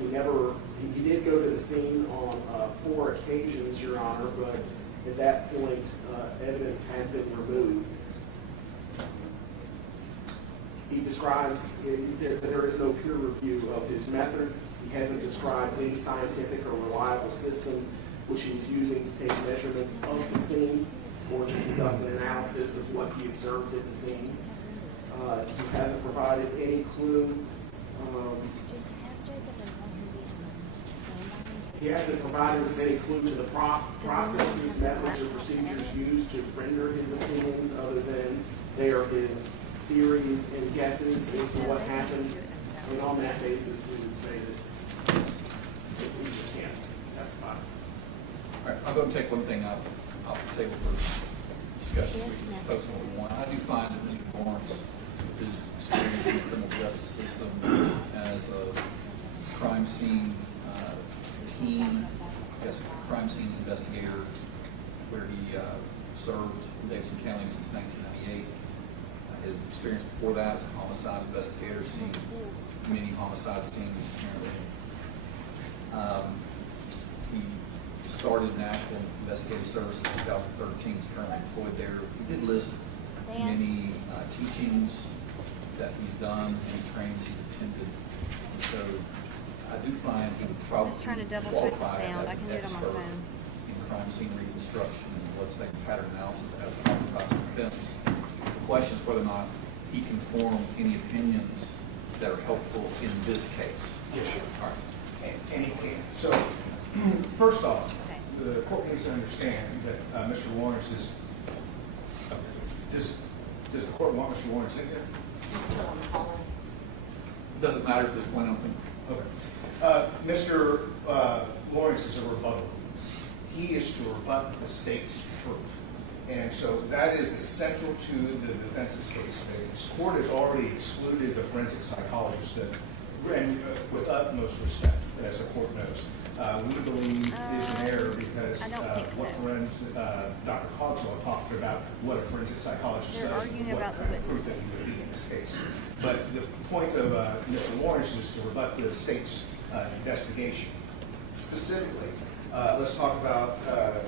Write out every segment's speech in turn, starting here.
He did go to the scene on 4 occasions, Your Honor, but at that point, evidence had been removed. He describes there is no peer review of his methods. He hasn't described any scientific or reliable system which he was using to take measurements of the scene or to conduct an analysis of what he observed at the scene. He hasn't provided any clue. He hasn't provided us any clue to the processes, methods, or procedures used to render his opinions other than they are his theories and guesses as to what happened. And on that basis, we would say that we just can't testify. All right, I'm going to take one thing off the table for discussion. We can focus on what we want. I do find that Mr. Lawrence is experienced in the criminal justice system as a crime scene crime scene investigator, where he served in Davidson County since 1998. His experience before that as a homicide investigator, seeing many homicide scenes apparently. He started National Investigative Services in 2013. He's currently employed there. He did list many teachings that he's done and trainings he's attended. And so I do find he would probably qualify as an expert in crime scene reconstruction and let's say pattern analysis as a homicide defense. The question is whether or not he can form any opinions that are helpful in this case. Yes, sir. All right. And he can. So, first off, the court needs to understand that Mr. Lawrence is. Does the court want Mr. Lawrence in there? Doesn't matter at this point, I don't think. Okay. Mr. Lawrence is a rebuttal. He is to rebut the state's proof. And so that is essential to the defense's case. The court has already excluded the forensic psychologist, and with utmost respect, as the court knows. We believe is an error because Dr. Cogswell talked about what a forensic psychologist does and what kind of proof that he would be in this case. But the point of Mr. Lawrence is to rebut the state's investigation. Specifically, let's talk about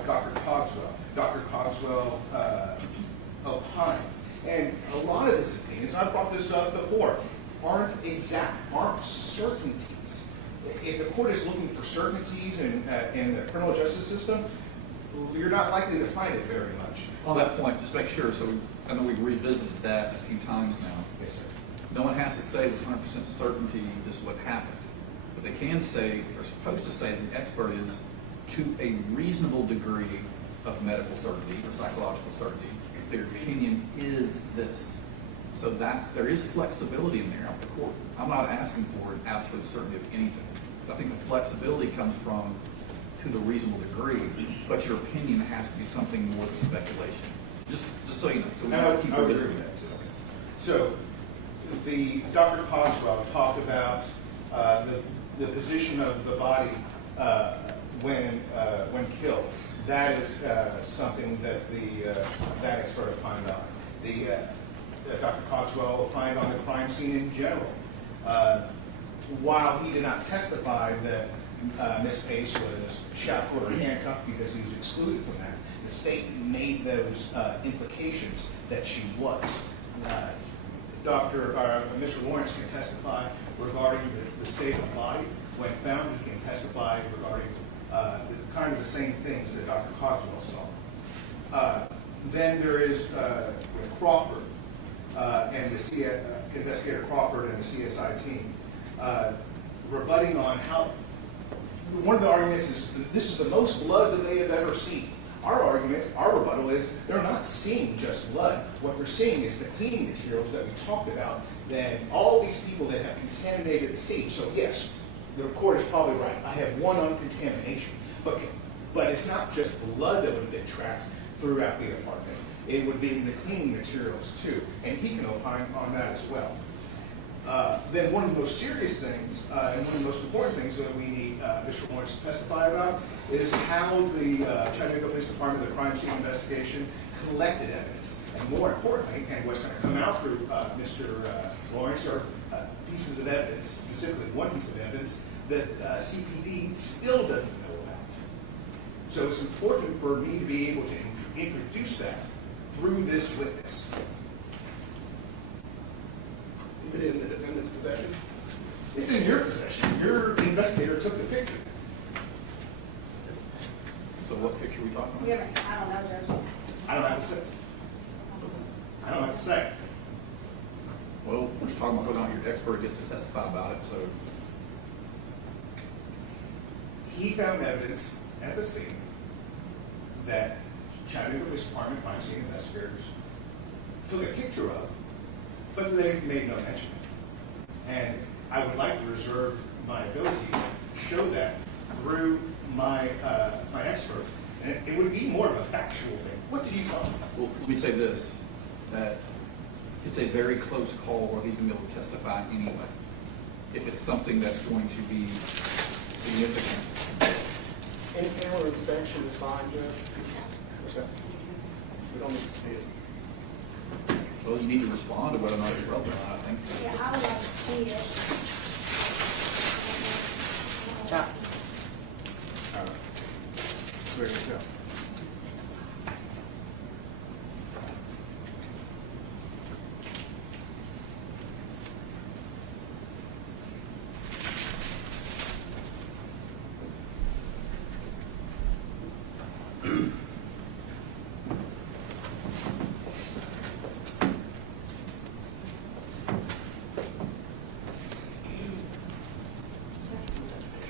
Dr. Cogswell. Dr. Cogswell opined, and a lot of his opinions, I've brought this up before, aren't exact, aren't certainties. If the court is looking for certainties in the criminal justice system, you're not likely to find it very much. On that point, just make sure, so I know we've revisited that a few times now. Yes, sir. No one has to say with 100% certainty this is what happened. What they can say, or supposed to say as an expert, is to a reasonable degree of medical certainty or psychological certainty, their opinion is this. So there is flexibility in there of the court. I'm not asking for an absolute certainty of anything. I think the flexibility comes from to the reasonable degree, but your opinion has to be something more than speculation. Just so you know. So I would agree with that. So Dr. Cogswell talked about the position of the body when killed. That is something that that expert opined on. Dr. Cogswell opined on the crime scene in general. While he did not testify that Ms. Pace was shackled or handcuffed because he was excluded from that, the state made those implications that she was. Mr. Lawrence can testify regarding the state of the body. When found, he can testify regarding kind of the same things that Dr. Cogswell saw. Then there is with Crawford and Investigator Crawford and the CSI team rebutting on how one of the arguments is that this is the most blood that they have ever seen. Our argument, our rebuttal is they're not seeing just blood. What they're seeing is the cleaning materials that we talked about, that all these people that have contaminated the scene. So yes, the court is probably right. I have one uncontamination. But it's not just blood that would have been tracked throughout the apartment. It would be the cleaning materials too. And he can opine on that as well. Then one of the most serious things, and one of the most important things that we need Mr. Lawrence to testify about is how the Chattanooga Police Department, the crime scene investigation, collected evidence. And more importantly, and what's going to come out through Mr. Lawrence are pieces of evidence, specifically one piece of evidence that CPD still doesn't know about. So it's important for me to be able to introduce that through this witness. Is it in the defendant's possession? It's in your possession. Your investigator took the picture. So what picture are we talking We about? haven't, I don't know, Judge. I don't have to say. I don't have to say. Well, we're talking about whether or not your expert gets to testify about it, so. He found evidence at the scene that Chattanooga Police Department crime scene investigators took a picture of, but they've made no mention. And I would like to reserve my ability to show that through my my expert. And it would be more of a factual thing. What did you find? Well, let me say this, that it's a very close call where he's going to be able to testify anyway. If it's something that's going to be significant. In-camera inspection is fine, Judge. What's that? We don't need to see it. Well, you need to respond to whether or not it's relevant, I think. Yeah, I would like to see it. There you go.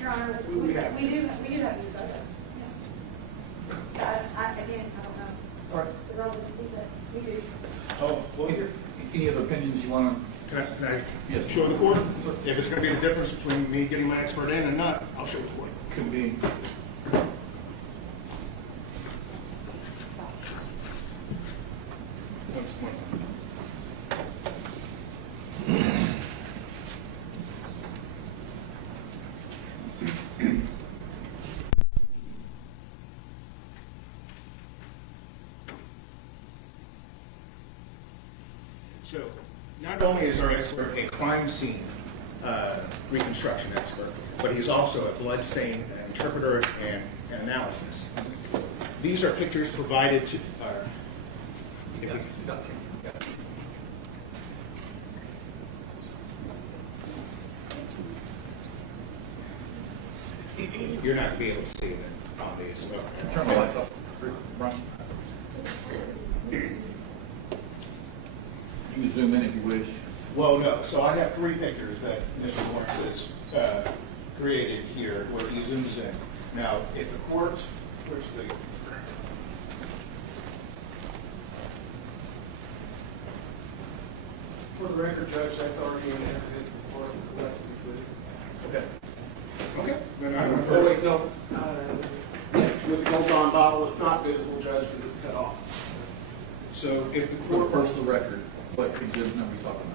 Your Honor, We we do have- have these photos. Yeah. Again, I don't know All right. the relevancy, but we do. Oh, well, here. Any other opinions you want Can I Yes. show the court? If it's going to be the difference between me getting my expert in and not, I'll show the court. to convene? So, not only is our expert a crime scene reconstruction expert, but he's also a blood stain interpreter and analysis. These are pictures provided to, if we- you're not going to be able to see it on these. Turn the lights off. Brian. You can zoom in if you wish. Well, no. So I have three pictures that Mr. Lawrence has created here where he zooms in. Now, if the court, where's the... For the record, Judge, that's already in evidence as part of the collective exhibit. Okay. Okay. Then I Oh, refer. wait, no. Yes, with the gold bond bottle, it's not visible, Judge, because it's cut off. So if the For the court... personal record, what exhibit number are you talking about?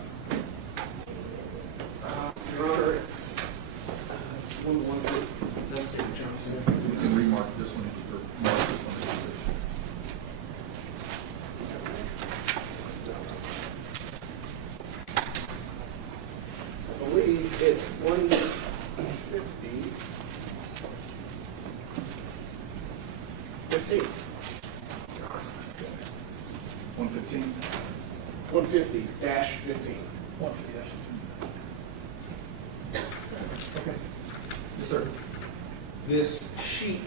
Your Honor, it's one of the ones that investigator Johnson. You can remark this one or mark this one. I believe it's 150. 15. 115? 150-15. 150, okay. Yes, sir. This sheet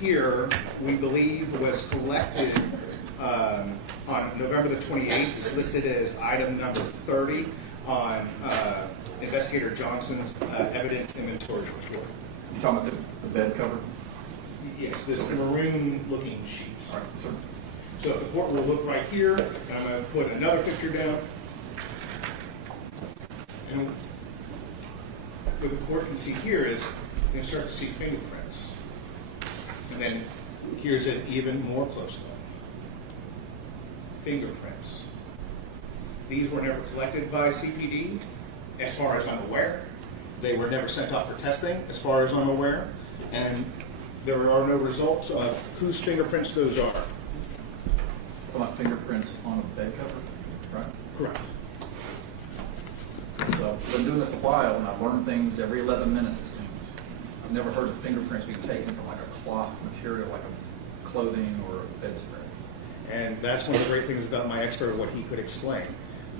here, we believe, was collected on November the 28th. It's listed as item number 30 on Investigator Johnson's evidence inventory report. You talking about the bed cover? Yes, this maroon-looking sheet. All right, sir. So if the court will look right here, and I'm going to put another picture down. And what the court can see here is, you can start to see fingerprints. And then here's an even more close look. Fingerprints. These were never collected by CPD, as far as I'm aware. They were never sent off for testing, as far as I'm aware. And there are no results of whose fingerprints those are. Talking about fingerprints on a bed cover, right? Correct. So I've been doing this a while, and I've learned things every 11 minutes, it seems. never heard of fingerprints being taken from like a cloth material, like a clothing or a bedspread. And that's one of the great things about my expert, what he could explain.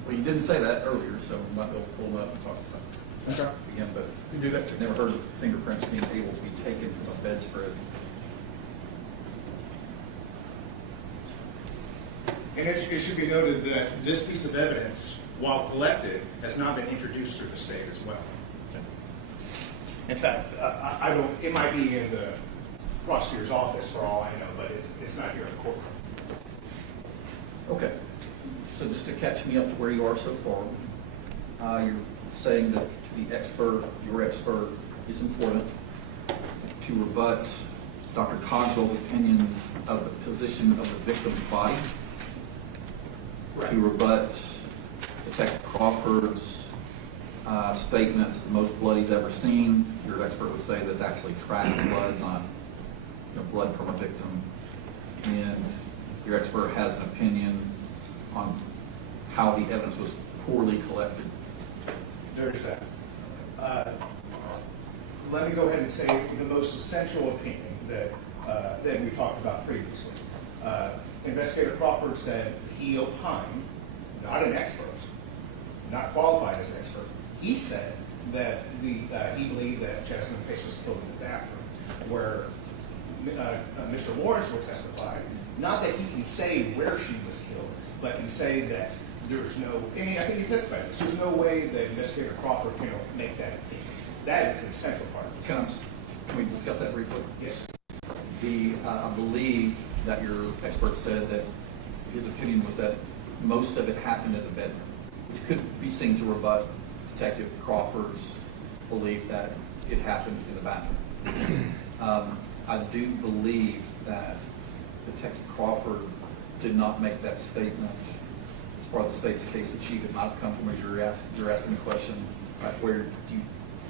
Well, you didn't say that earlier, so we might be able to pull it up and talk about it Okay. again, but You can do that too. never heard of fingerprints being able to be taken from a bedspread. And it should be noted that this piece of evidence, while collected, has not been introduced through the state as well. In fact, I don't, it might be in the prosecutor's office for all I know, but it's not here in the courtroom. Okay, so just to catch me up to where you are so far, you're saying that the expert, your expert, is important to rebut Dr. Cogswell's opinion of the position of the victim's body, to rebut Detective Crawford's statements, the most blood he's ever seen. Your expert would say that's actually tracked blood, not blood from a victim. And your expert has an opinion on how the evidence was poorly collected. There's that. Let me go ahead and say the most essential opinion that we talked about previously. Investigator Crawford said he opined, not an expert, not qualified as an expert. He said that he believed that Jasmine Pace was killed in the bathroom, where Mr. Lawrence will testify, not that he can say where she was killed, but can say that there's no, I mean, I think he testified this, there's no way that Investigator Crawford can make that opinion. That is an essential part of the case. Can we discuss that briefly? Yes. I believe that your expert said that his opinion was that most of it happened in the bedroom, which could be seen to rebut Detective Crawford's belief that it happened in the bathroom. I do believe that Detective Crawford did not make that statement as part of the state's case in chief. It might have come from a jury. You're asking the question, right, where do you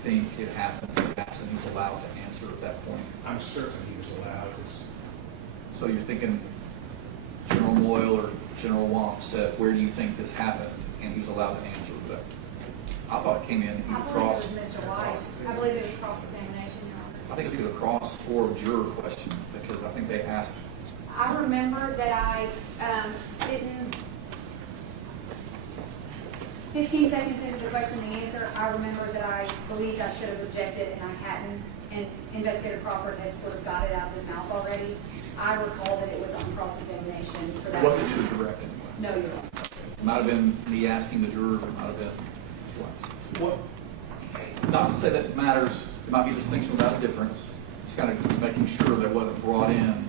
think it happened, perhaps, and he's allowed to answer at that point. I'm certain he was allowed. So you're thinking General Moyle or General Womp said, where do you think this happened? And he was allowed to answer that. I thought it came in I either believe cross. it was Mr. Weiss. I believe it was cross-examination, Your Honor. I think it was either cross or juror question, because I think they asked. I remember that I didn't, 15 seconds into the question and answer, I remember that I believed I should have objected and I hadn't, and Investigator Crawford had sort of got it out of his mouth already. I recall that it was on cross-examination for that. Was it to the direct anyway? No, Your Honor. It might have been me asking the jurors, it might have been twice. What? Not to say that it matters, it might be a distinction without a difference. It's kind of making sure that it wasn't brought in,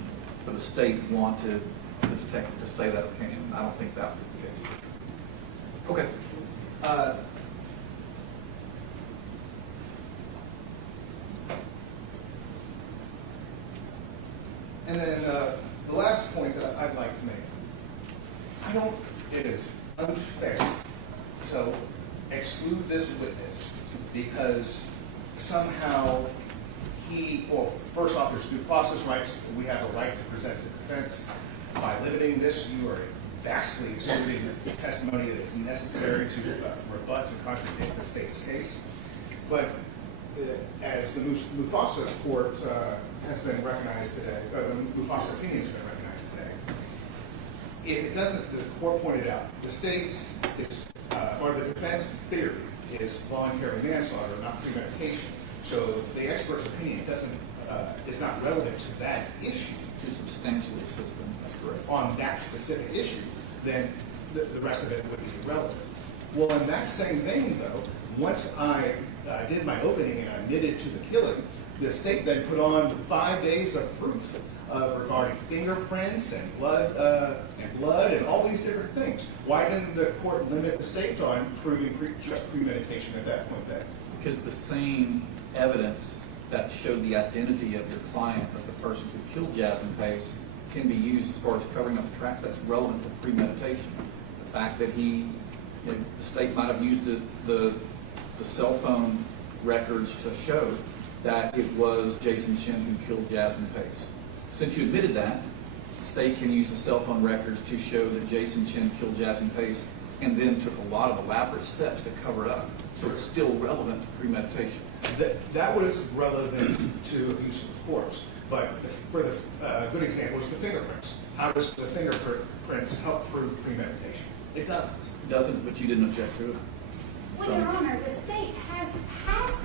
but the state wanted the detective to say that opinion. I don't think that was the case. Okay. And then the last point that I'd like to make, it is unfair to exclude this witness because somehow first off, there's due process rights. We have a right to present a defense. By limiting this, you are vastly excluding the testimony that is necessary to rebut and contradict the state's case. But as the Mufasa court has been recognized today, the Mufasa opinion has been recognized today, if it doesn't, the court pointed out, the state is, or the defense theory is voluntary manslaughter, not premeditation. So the expert's opinion is not relevant to that issue. To substantially assist them, that's correct. On that specific issue, then the rest of it would be irrelevant. Well, in that same vein, though, once I did my opening and I admitted to the killing, the state then put on 5 days of proof regarding fingerprints and blood and all these different things. Why didn't the court limit the state on proving just premeditation at that point then? Because the same evidence that showed the identity of your client, of the person who killed Jasmine Pace, can be used as far as covering up the tracks. That's relevant to premeditation. The fact that the state might have used the cell phone records to show that it was Jason Chen who killed Jasmine Pace. Since you admitted that, the state can use the cell phone records to show that Jason Chen killed Jasmine Pace and then took a lot of elaborate steps to cover it up. So it's still relevant to premeditation. That was relevant to abuse of the corpse. But for the good example is the fingerprints. How does the fingerprints help prove premeditation? It doesn't. It doesn't, but you didn't object to it. Well, Your Honor, the state has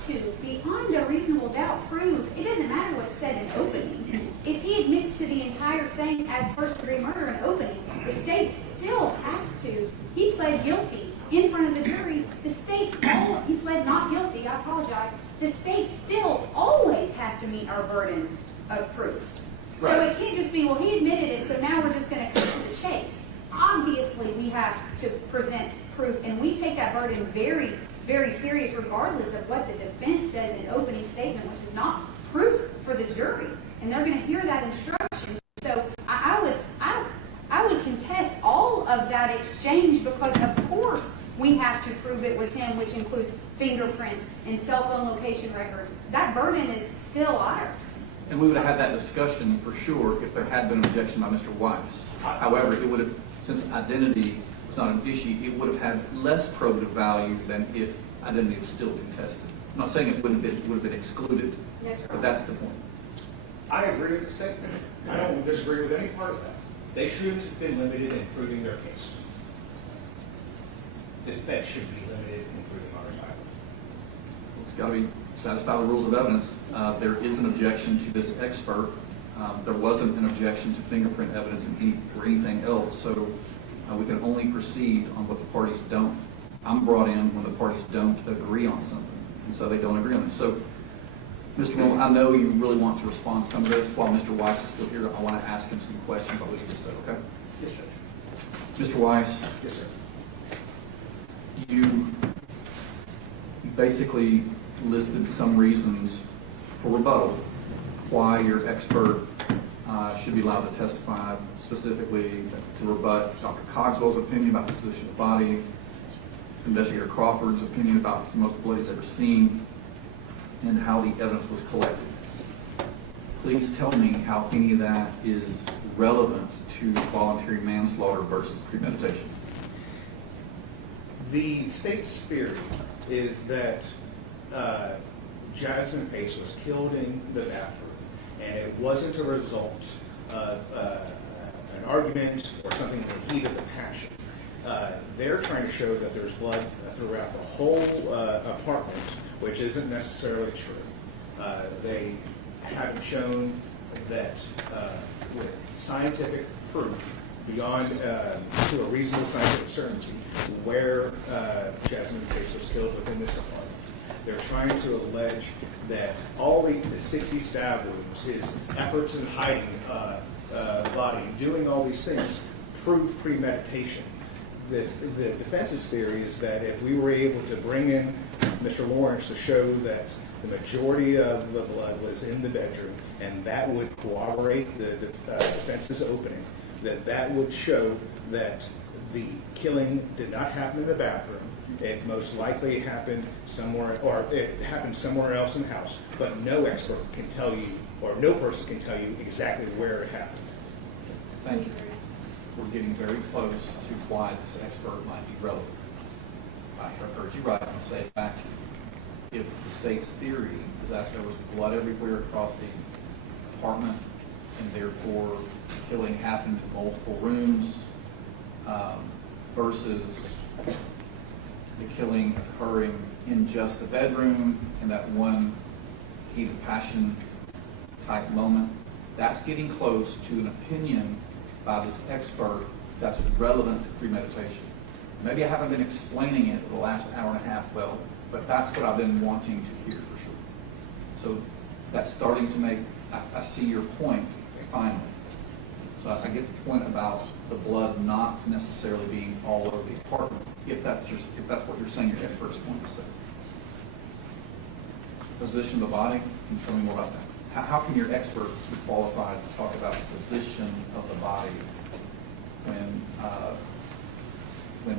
to, beyond a reasonable doubt, prove, it doesn't matter what's said in opening. If he admits to the entire thing as first-degree murder in opening, the state still has to. He pled guilty in front of the jury. The state, he pled not guilty, I apologize. The state still always has to meet our burden of proof. So Right. it can't just be, well, he admitted it, so now we're just going to cut to the chase. Obviously, we have to present proof, and we take that burden very, very serious, regardless of what the defense says in opening statement, which is not proof for the jury, and they're going to hear that instruction. So I would contest all of that exchange because, of course, we have to prove it was him, which includes fingerprints and cell phone location records. That burden is still ours. And we would have had that discussion for sure if there had been an objection by Mr. Weiss. However, it would have, since identity was not an issue, it would have had less probative value than if identity was still contested. I'm not saying it would have been excluded, Yes, Your but Honor. that's the point. I agree with the statement. I don't disagree with any part of that. They shouldn't have been limited in proving their case. The defense should be limited in proving our title. It's got to be satisfy the rules of evidence. There is an objection to this expert. There wasn't an objection to fingerprint evidence or anything else, so we can only proceed on what the parties don't. I'm brought in when the parties don't agree on something, and so they don't agree on it. So, Mr. Moore, I know you really want to respond to some of this. While Mr. Weiss is still here, I want to ask him some questions about what he just said, okay? Yes, Judge. Mr. Weiss, Yes, sir. you basically listed some reasons for rebuttal why your expert should be allowed to testify, specifically to rebut Dr. Cogswell's opinion about the position of the body, Investigator Crawford's opinion about the most blood he's ever seen, and how the evidence was collected. Please tell me how any of that is relevant to voluntary manslaughter versus premeditation. The state's theory is that Jasmine Pace was killed in the bathroom, and it wasn't a result of an argument or something in the heat of the passion. They're trying to show that there's blood throughout the whole apartment, which isn't necessarily true. They haven't shown that with scientific proof beyond to a reasonable scientific certainty where Jasmine Pace was killed within this apartment. They're trying to allege that all the 60 stab wounds, his efforts in hiding the body, doing all these things, prove premeditation. The defense's theory is that if we were able to bring in Mr. Lawrence to show that the majority of the blood was in the bedroom, and that would corroborate the defense's opening, that would show that the killing did not happen in the bathroom. It most likely happened somewhere, or it happened somewhere else in the house, but no expert can tell you, or no person can tell you exactly where it happened. Thank you. We're getting very close to why this expert might be relevant. I heard you right and say back to you. If the state's theory is that there was blood everywhere across the apartment, and therefore killing happened in multiple rooms, versus the killing occurring in just the bedroom in that one heat of passion type moment, that's getting close to an opinion by this expert that's relevant to premeditation. Maybe I haven't been explaining it for the last hour and a half well, but that's what I've been wanting to hear for sure. So that's starting to make, I see your point finally. So I get the point about the blood not necessarily being all over the apartment, if that's what you're saying your expert's going to say. Position of the body, can you tell me more about that? How can your expert be qualified to talk about the position of the body when the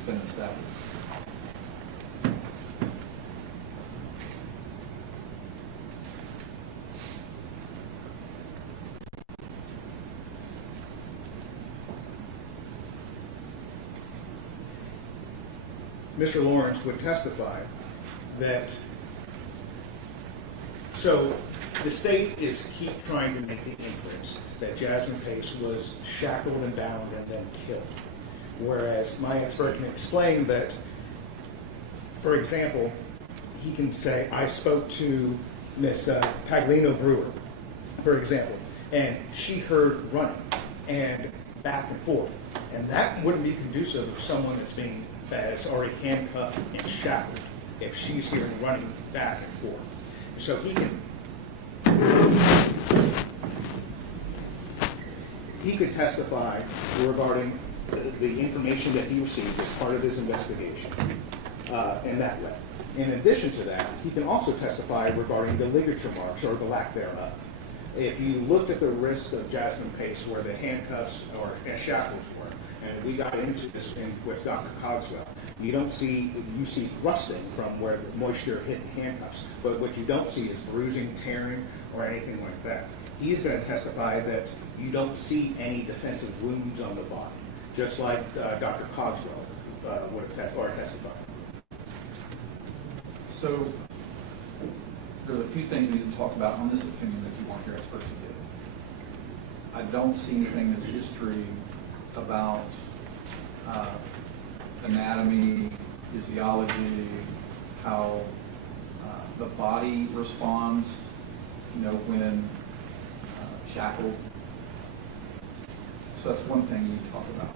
defendant's stabbed? Mr. Lawrence would testify that, so the state is keep trying to make the inference that Jasmine Pace was shackled and bound and then killed. Whereas my expert can explain that, for example, he can say, I spoke to Miss Paglino Brewer, for example, and she heard running and back and forth. And that wouldn't be conducive of someone that's already handcuffed and shackled if she's hearing running back and forth. So he could testify regarding the information that he received as part of his investigation in that way. In addition to that, he can also testify regarding the ligature marks or the lack thereof. If you looked at the wrist of Jasmine Pace where the handcuffs or shackles were, and we got into this with Dr. Cogswell, you see thrusting from where the moisture hit the handcuffs, but what you don't see is bruising, tearing, or anything like that. He's going to testify that you don't see any defensive wounds on the body, just like Dr. Cogswell would have testified. So there are a few things we need to talk about on this opinion that you want your expert to give. I don't see anything as history about anatomy, physiology, how the body responds, when shackled. So that's one thing you need to talk about,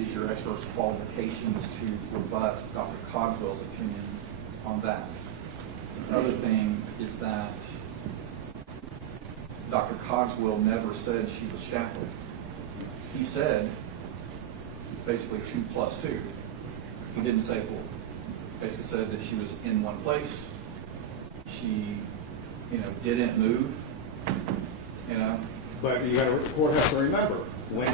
is your expert's qualifications to rebut Dr. Cogswell's opinion on that. Another thing is that Dr. Cogswell never said she was shackled. He said basically 2 + 2. He didn't say 4. Basically said that she was in one place. She, didn't move. But the court has to remember, when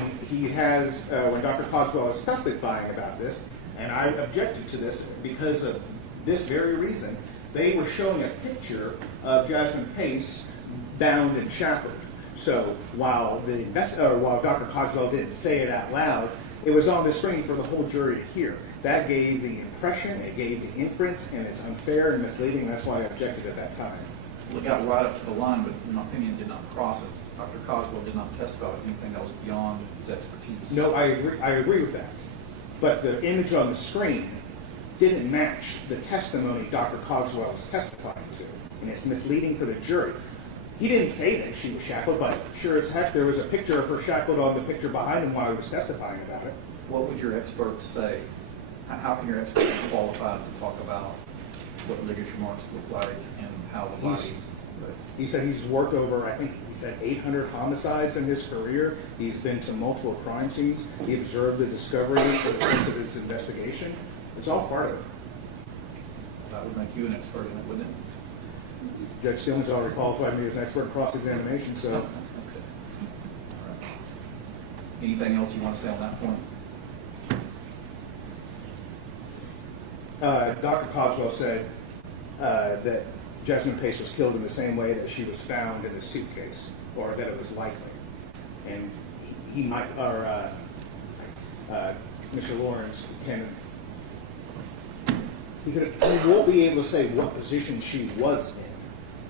Dr. Cogswell is testifying about this, and I objected to this because of this very reason, they were showing a picture of Jasmine Pace bound and shackled. So while Dr. Cogswell didn't say it out loud, it was on the screen for the whole jury to hear. That gave the impression, it gave the inference, and it's unfair and misleading. That's why I objected at that time. It got right up to the line, but in my opinion, did not cross it. Dr. Cogswell did not testify with anything that was beyond his expertise. No, I agree with that. But the image on the screen didn't match the testimony Dr. Cogswell was testifying to, and it's misleading for the jury. He didn't say that she was shackled, but sure as heck there was a picture of her shackled on the picture behind him while he was testifying about it. What would your expert say? How can your expert be qualified to talk about what ligature marks look like and how the body... He said he's worked over, I think he said 800 homicides in his career. He's been to multiple crime scenes. He observed the discovery for the course of his investigation. It's all part of it. That would make you an expert in it, wouldn't it? Judge Stillman's already qualified me as an expert in cross-examination, so... Okay. All right. Anything else you want to say on that point? Dr. Cogswell said that Jasmine Pace was killed in the same way that she was found in the suitcase, or that it was likely. And he might, or Mr. Lawrence he won't be able to say what position she was in,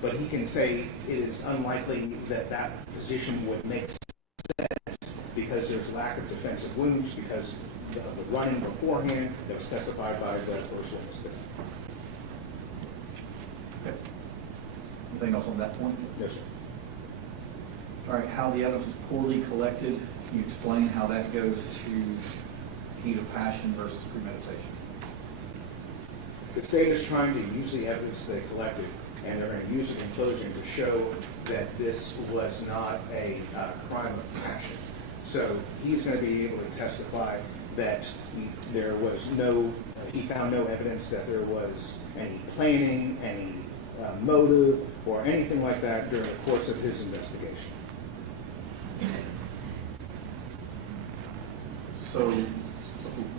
but he can say it is unlikely that that position would make sense because there's lack of defensive wounds, because of the running beforehand that was testified by the first witness. Okay. Anything else on that point? Yes, sir. All right, how the evidence was poorly collected. Can you explain how that goes to heat of passion versus premeditation? The state is trying to use the evidence they collected, and they're going to use it in closing to show that this was not a crime of passion. So he's going to be able to testify that he found no evidence that there was any planning, any motive, or anything like that during the course of his investigation. So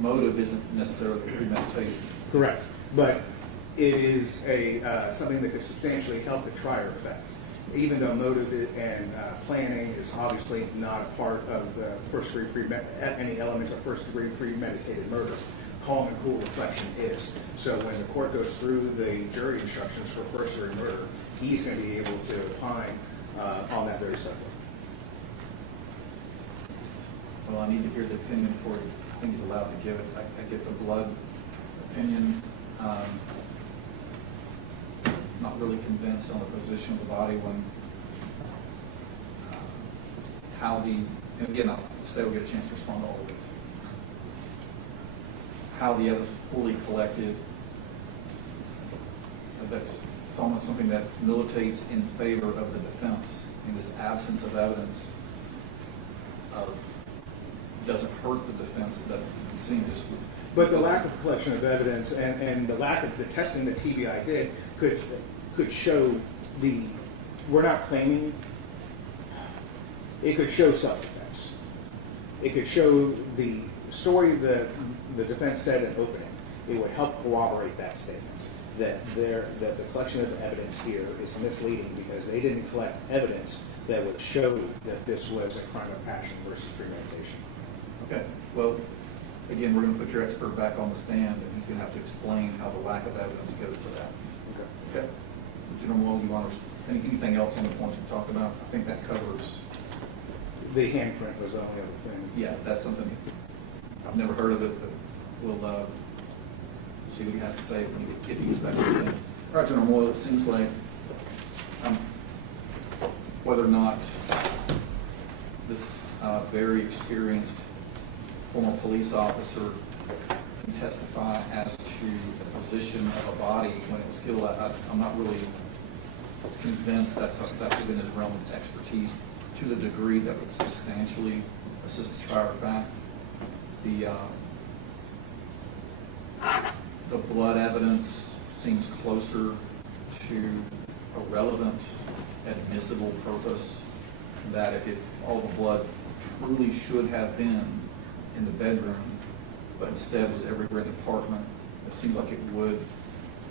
motive isn't necessarily premeditation. Correct. But it is something that could substantially help the trier effect. Even though motive and planning is obviously not a part of the any element of first-degree premeditated murder. calm and cool reflection is. So when the court goes through the jury instructions for first-degree murder, he's going to be able to opine on that very subject. Well, I need to hear the opinion before I think he's allowed to give it. I get the blood opinion. Not really convinced on the position of the body when how the, and again, the state will get a chance to respond to all of this. How the evidence was poorly collected. It's almost something that militates in favor of the defense. In this absence of evidence doesn't hurt the defense. It doesn't seem just. But the lack of collection of evidence and the lack of the testing that TBI did could show we're not claiming, it could show self-defense. It could show the story that the defense said in opening. It would help corroborate that statement, that the collection of evidence here is misleading because they didn't collect evidence that would show that this was a crime of passion versus premeditation. Okay, well, again, we're going to put your expert back on the stand, and he's going to have to explain how the lack of evidence goes to that. Okay. General Moyle, do you want to anything else on the points we talked about? I think that covers. The handprint was the only other thing. Yeah, that's something I've never heard of it, but we'll see what he has to say when he gets back to the stand. All right, General Moyle, it seems like whether or not this very experienced former police officer can testify as to the position of a body when it was killed. I'm not really convinced that's within his realm of expertise to the degree that would substantially assist the trier of fact. The blood evidence seems closer to a relevant, admissible purpose, that if all the blood truly should have been in the bedroom, but instead was everywhere in the apartment, it seems like it would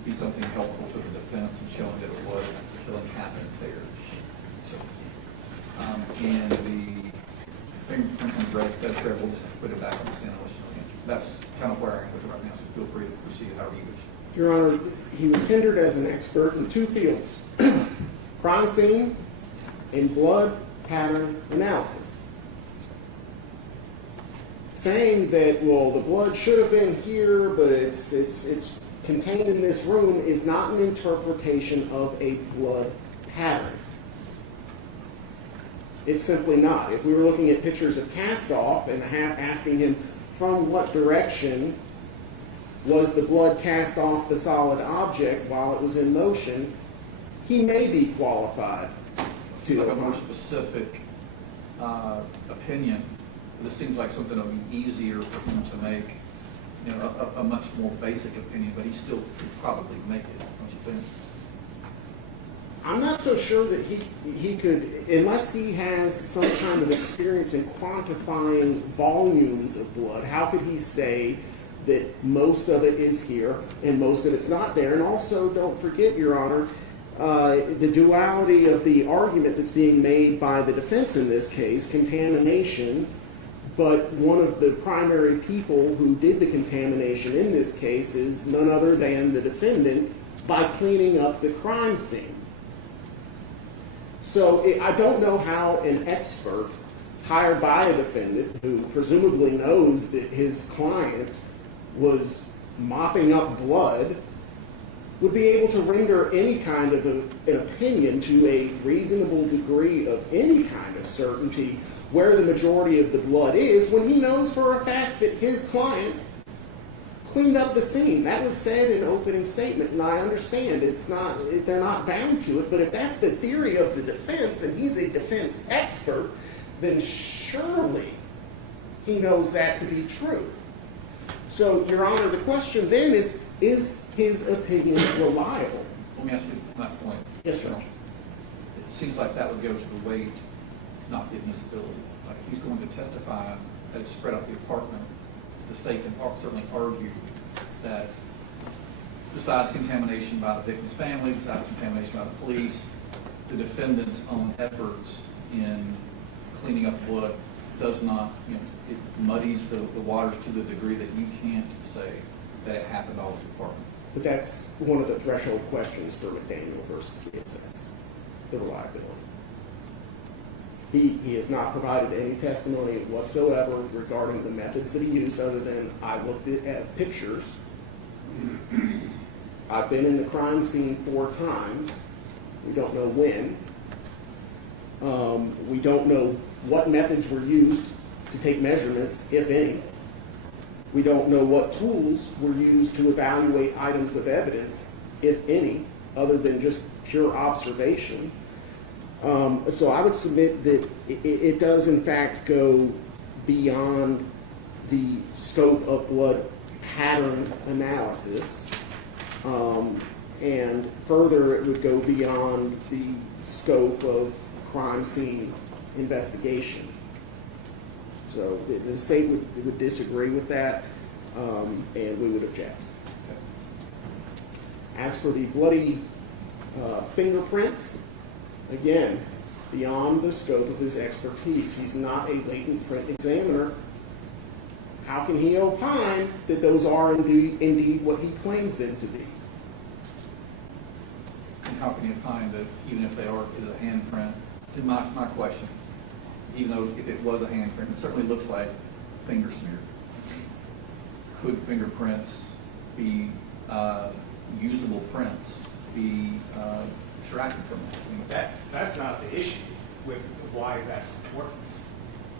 be something helpful to the defense in showing that it was the killing happened there. So, and the fingerprint on the dead chair, we'll just put it back on the stand unless you answer. That's kind of where I am with it right now, so feel free to proceed however you wish. Your Honor, he was tendered as an expert in two fields, crime scene and blood pattern analysis. Saying that, well, the blood should have been here, but it's contained in this room is not an interpretation of a blood pattern. It's simply not. If we were looking at pictures of cast-off and asking him from what direction was the blood cast off the solid object while it was in motion, he may be qualified to like a more specific opinion. This seems like something that would be easier for him to make, a much more basic opinion, but he still could probably make it, don't you think? I'm not so sure that he could, unless he has some kind of experience in quantifying volumes of blood. How could he say that most of it is here and most of it's not there? And also, don't forget, Your Honor, the duality of the argument that's being made by the defense in this case, contamination, but one of the primary people who did the contamination in this case is none other than the defendant by cleaning up the crime scene. So I don't know how an expert hired by a defendant who presumably knows that his client was mopping up blood would be able to render any kind of an opinion to a reasonable degree of any kind of certainty where the majority of the blood is when he knows for a fact that his client cleaned up the scene. That was said in opening statement, and I understand they're not bound to it, but if that's the theory of the defense and he's a defense expert, then surely he knows that to be true. So, Your Honor, the question then is his opinion reliable? Let me ask you that point. Yes, Your Honor. It seems like that would go to the weight, not the admissibility. Like if he's going to testify that it's spread out the apartment, the state can certainly argue that besides contamination by the victim's family, besides contamination by the police, the defendant's own efforts in cleaning up blood does not, it muddies the waters to the degree that you can't say that it happened all at the department. But that's one of the threshold questions for McDaniel versus CSX, the reliability. He has not provided any testimony whatsoever regarding the methods that he used, other than I looked at pictures. I've been in the crime scene 4 times. We don't know when. We don't know what methods were used to take measurements, if any. We don't know what tools were used to evaluate items of evidence, if any, other than just pure observation. So I would submit that it does in fact go beyond the scope of blood pattern analysis, and further it would go beyond the scope of crime scene investigation. So the state would disagree with that, and we would object. As for the bloody fingerprints, again, beyond the scope of his expertise. He's not a latent print examiner. How can he opine that those are indeed what he claims them to be? And how can you opine that even if they are is a handprint? And my question, even though if it was a handprint, it certainly looks like finger smear. Could fingerprints be usable prints be extracted from that? I mean, That's not the issue with why that's important.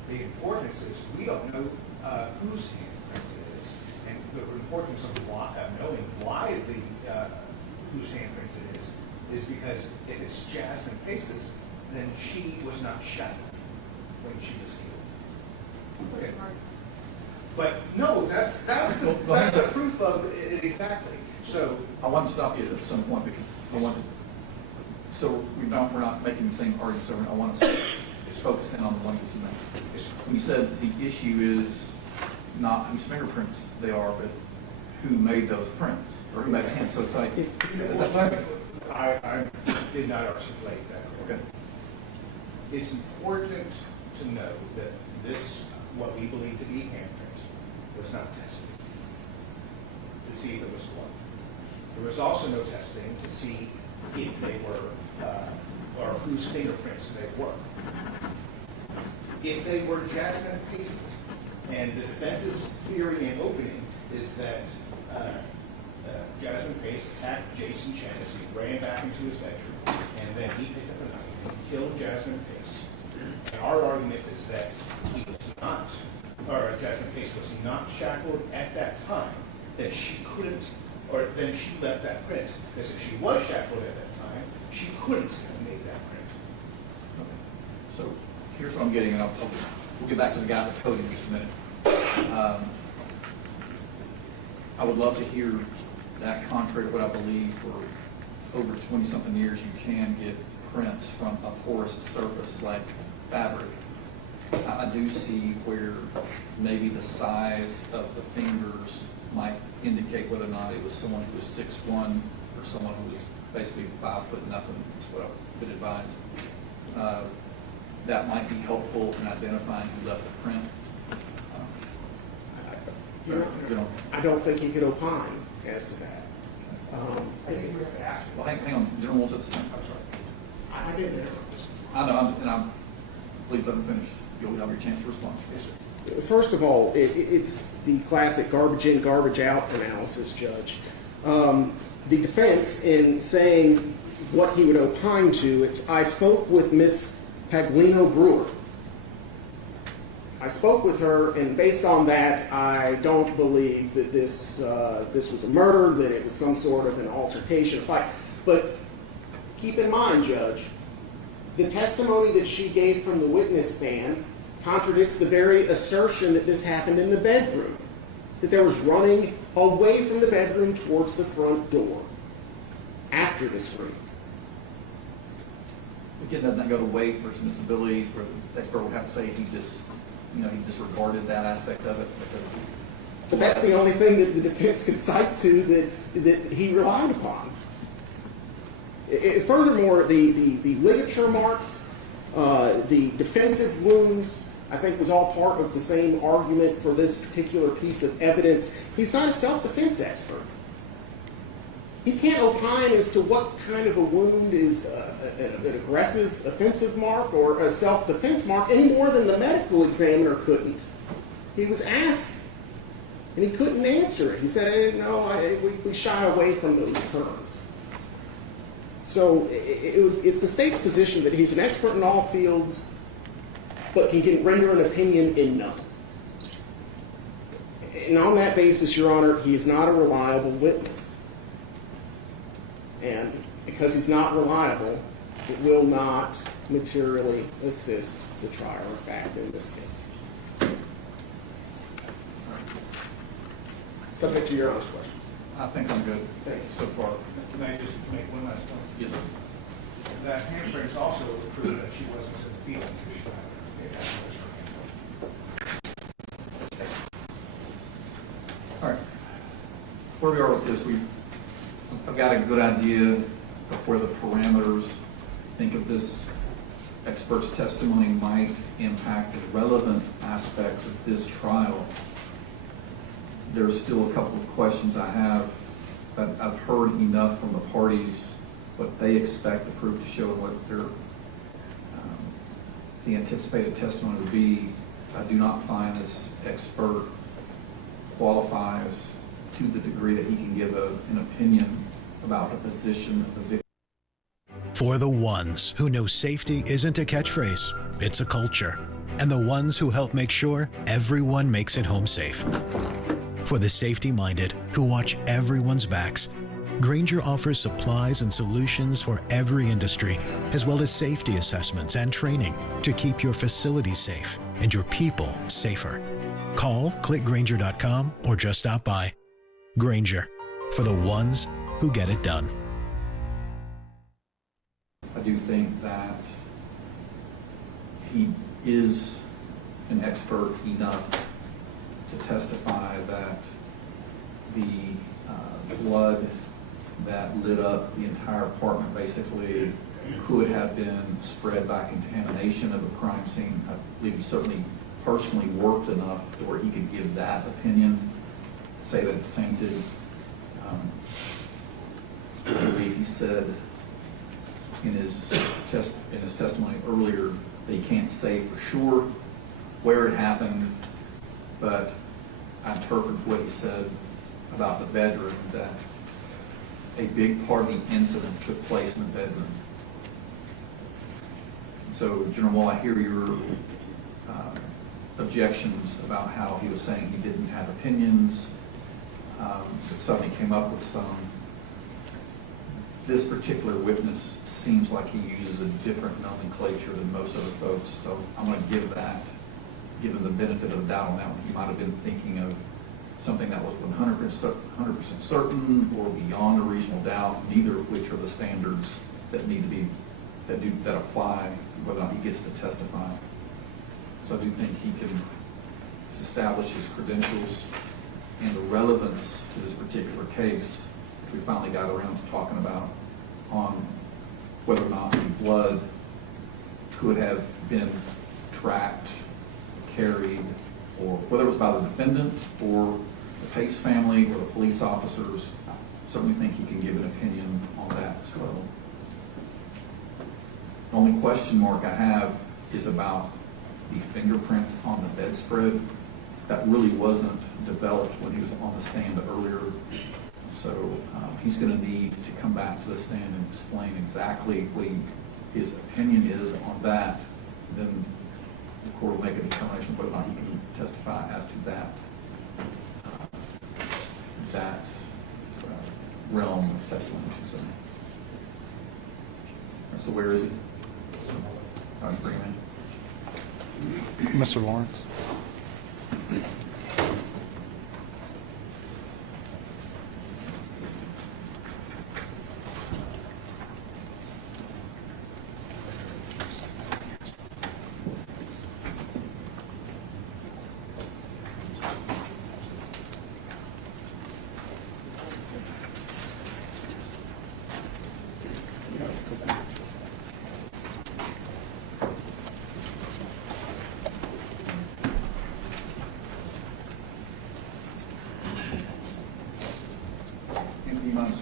The importance is we don't know whose handprint it is, and the importance of knowing why whose handprint it is because if it's Jasmine Pace's, then she was not shackled when she was killed. Okay. But no, that's the proof of it exactly. So I want to stop you at some point because I want to. So we're not making the same argument. So I want to just focus in on the one that you made. When you said the issue is not whose fingerprints they are, but who made those prints or who made the hand. So it's like I did not articulate that. Okay. It's important to know that this, what we believe to be handprints, was not tested to see if it was one. There was also no testing to see if they were, or whose fingerprints they were. If they were Jasmine Pace's, and the defense's theory in opening is that Jasmine Pace attacked Jason Chen as he ran back into his bedroom, and then he picked up a knife and killed Jasmine Pace. And our argument is that he was not, or Jasmine Pace was not shackled at that time, that she couldn't, or then she left that print. Because if she was shackled at that time, she couldn't have made that print. Okay. So here's what I'm getting, and we'll get back to the guy with coding in just a minute. I would love to hear that contrary to what I believe for over 20-something years you can get prints from a porous surface like fabric. I do see where maybe the size of the fingers might indicate whether or not it was someone who was 6'1" or someone who was basically 5 foot nothing, is what I could advise. That might be helpful in identifying who left the print. I don't think he could opine as to that. I think we have to ask. Well, hang on. General wants at the same. I'm sorry. I didn't know. I know, and I'm. Please let me finish. You'll have your chance to respond. Yes, sir. First of all, it's the classic garbage in, garbage out analysis, Judge. The defense, in saying what he would opine to, it's, I spoke with Miss Paglino Brewer. I spoke with her, and based on that, I don't believe that this was a murder, that it was some sort of an altercation, a fight. But keep in mind, Judge, the testimony that she gave from the witness stand contradicts the very assertion that this happened in the bedroom, that there was running away from the bedroom towards the front door after the scream. Again, doesn't that go to weight versus admissibility, where the expert would have to say he disregarded that aspect of it? But that's the only thing that the defense could cite to that he relied upon. Furthermore, the ligature marks, the defensive wounds, I think was all part of the same argument for this particular piece of evidence. He's not a self-defense expert. He can't opine as to what kind of a wound is an aggressive, offensive mark or a self-defense mark any more than the medical examiner couldn't. He was asked, and he couldn't answer it. He said, no, we shy away from those terms. So it's the state's position that he's an expert in all fields, but can render an opinion in none. And on that basis, Your Honor, he is not a reliable witness. And because he's not reliable, it will not materially assist the trier of fact in this case. Subject to Your Honor's questions. I think I'm good so far. Can I just make one last point? Yes, sir. That handprints also prove that she wasn't in the field because she had All right. Where we are with this, I've got a good idea of where the parameters think of this expert's testimony might impact the relevant aspects of this trial. There's still a couple of questions I have. I've heard enough from the parties what they expect the proof to show and what the anticipated testimony would be. I do not find this expert qualifies to the degree that he can give an opinion about the position of the victim. For the ones who know safety isn't a catchphrase, it's a culture. And the ones who help make sure everyone makes it home safe. For the safety-minded who watch everyone's backs, Grainger offers supplies and solutions for every industry, as well as safety assessments and training to keep your facilities safe and your people safer. Call, click Grainger.com, or just stop by. Grainger, for the ones who get it done. I do think that he is an expert enough to testify that the blood that lit up the entire apartment basically could have been spread by contamination of a crime scene. I believe he certainly personally worked enough to where he could give that opinion, say that it's tainted. I believe he said in his testimony earlier that he can't say for sure where it happened, but I interpret what he said about the bedroom, that a big part of the incident took place in the bedroom. So, General Wall, I hear your objections about how he was saying he didn't have opinions, but suddenly came up with some. This particular witness seems like he uses a different nomenclature than most other folks, so I'm going to give him the benefit of the doubt on that one. He might have been thinking of something that was 100% certain or beyond a reasonable doubt, neither of which are the standards that need to be, that apply whether or not he gets to testify. So I do think he can establish his credentials and the relevance to this particular case, which we finally got around to talking about, on whether or not the blood could have been tracked, carried, or whether it was by the defendant or the Pace family or the police officers. I certainly think he can give an opinion on that as well. The only question mark I have is about the fingerprints on the bedspread. That really wasn't developed when he was on the stand earlier. So he's going to need to come back to the stand and explain exactly what his opinion is on that. Then the court will make a determination whether or not he can testify as to that realm of testimony, I should say. So where is he? I can bring him in. Mr. Lawrence.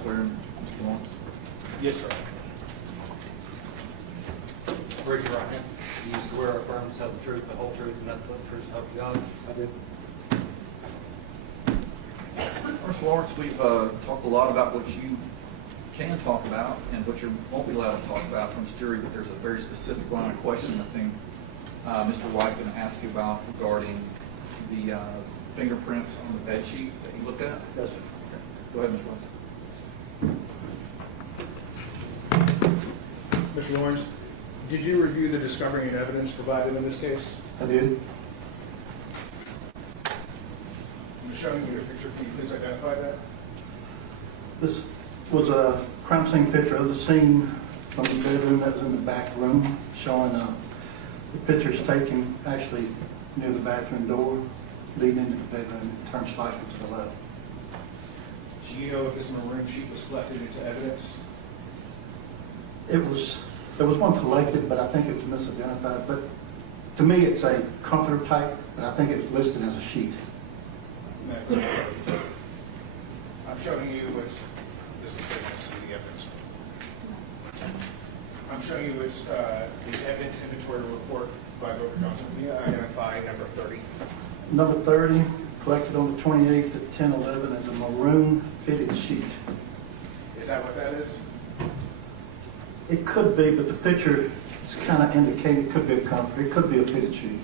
swear in Mr. Lawrence? Yes, sir. Raise your right hand. Do you swear or affirm to tell the truth, the whole truth, and nothing but the truth, so help you God? I did. Mr. Lawrence, we've talked a lot about what you can talk about and what you won't be allowed to talk about from this jury, but there's a very specific line of question I think Mr. White's going to ask you about regarding the fingerprints on the bed sheet that you looked at. Yes, sir. Okay. Go ahead, Mr. White. Mr. Lawrence, did you review the discovery and evidence provided in this case? I did. I'm showing you a picture. Can you please identify that? This was a crime scene picture of the scene from the bedroom that was in the back room, showing the pictures taken actually near the bathroom door, leading into the bedroom, turns slightly to the left. Do you know if this maroon sheet was collected into evidence? There was one collected, but I think it was misidentified. But to me, it's a comforter type, but I think it was listed as a sheet. I'm showing you what's, this is the evidence. I'm showing you what's the evidence inventory report by Dr. Johnson. Can you identify number 30? Number 30, collected on the 28th at 10/11 as a maroon fitted sheet. Is that what that is? It could be, but the picture is kind of indicating it could be a comforter, it could be a fitted sheet.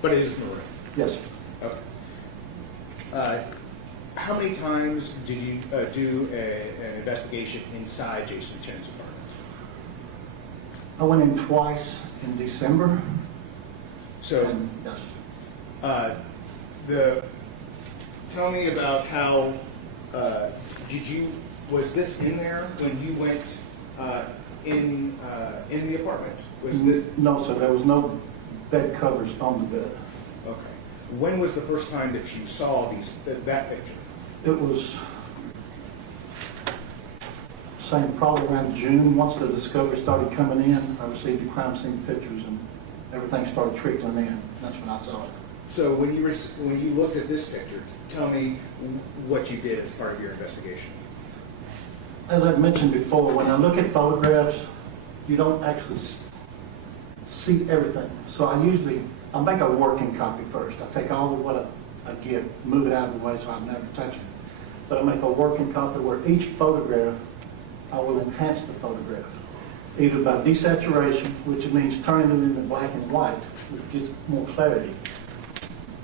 But it is maroon. Yes, sir. Okay. How many times did you do an investigation inside Jason Chen's apartment? I went in twice in December. So, And, yes, tell me about how, was this in there when you went in the apartment? Was it? no, sir, there was no bed covers on the bed. Okay. When was the first time that you saw that picture? It was saying probably around June. Once the discovery started coming in, I received the crime scene pictures and everything started trickling in. That's when I saw it. So when you looked at this picture, tell me what you did as part of your investigation. As I mentioned before, when I look at photographs, you don't actually see everything. So I make a working copy first. I take all of what I get, move it out of the way so I never touch it. But I make a working copy where each photograph, I will enhance the photograph. Either by desaturation, which means turning it into black and white, which gives more clarity,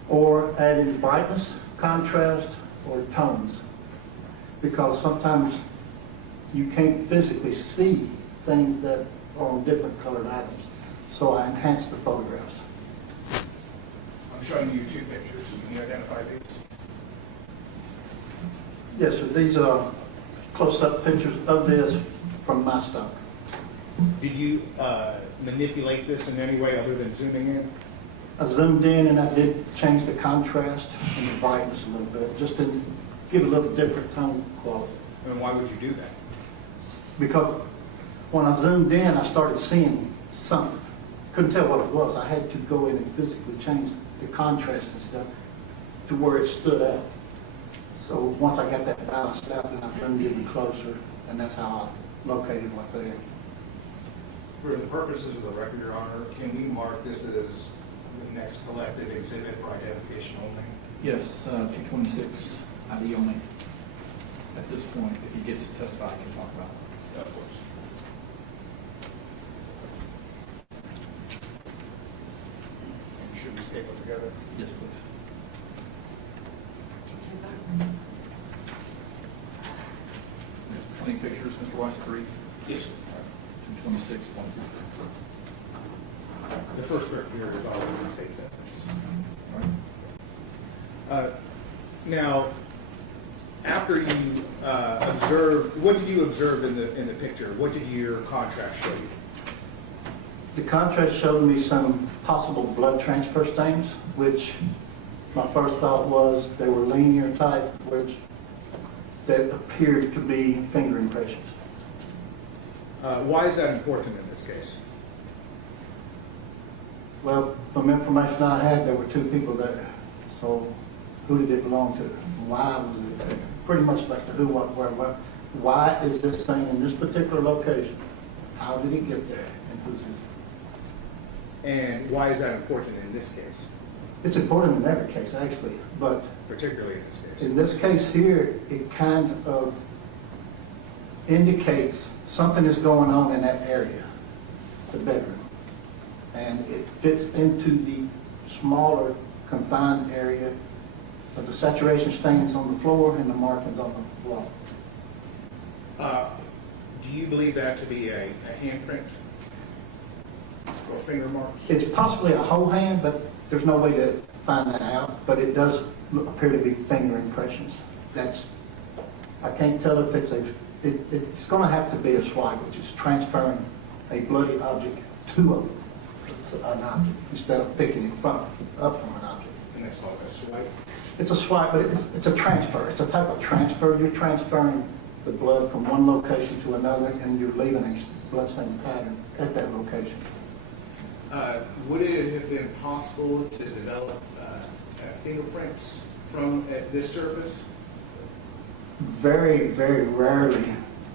or adding brightness, contrast, or tones. Because sometimes you can't physically see things that are on different colored items. So I enhance the photographs. I'm showing you two pictures. Can you identify these? Yes, sir. These are close-up pictures of this from my stock. Did you manipulate this in any way other than zooming in? I zoomed in and I did change the contrast and the brightness a little bit, just to give a little different tone quality. And why would you do that? Because when I zoomed in, I started seeing something. Couldn't tell what it was. I had to go in and physically change the contrast and stuff to where it stood out. So once I got that balanced out, then I zoomed even closer, and that's how I located what's there. For the purposes of the record, Your Honor, can we mark this as the next collected exhibit for identification only? Yes, 226 ID only. At this point, if he gets to testify, he can talk about it. Of course. Should we staple together? Yes, please. There's 20 pictures, Mr. Weiss, agree? Yes, sir. 226.2. The first record here is all in the state's evidence. All right. Now, after you observed, what did you observe in the picture? What did your contrast show you? The contrast showed me some possible blood transfer stains, which my first thought was they were linear type, which that appeared to be finger impressions. Why is that important in this case? Well, from information I had, there were two people there. So who did it belong to? Why was it there? Pretty much like the who, what, where, what. why is this thing in this particular location? How did it get there? And who's it? And why is that important in this case, It's important in every case, actually, but particularly in this case? in this case here, it kind of indicates something is going on in that area, the bedroom. And it fits into the smaller confined area of the saturation stains on the floor and the markings on the wall. Do you believe that to be a handprint or a finger mark? It's possibly a whole hand, but there's no way to find that out, but it does appear to be finger impressions. I can't tell if it's going to have to be a swipe, which is transferring a bloody object to an object instead of picking it up from an object. And that's called a swipe? It's a swipe, but it's a transfer. It's a type of transfer. You're transferring the blood from one location to another, and you're leaving a blood-stained pattern at that location. Would it have been possible to develop fingerprints from this surface? Very, very rarely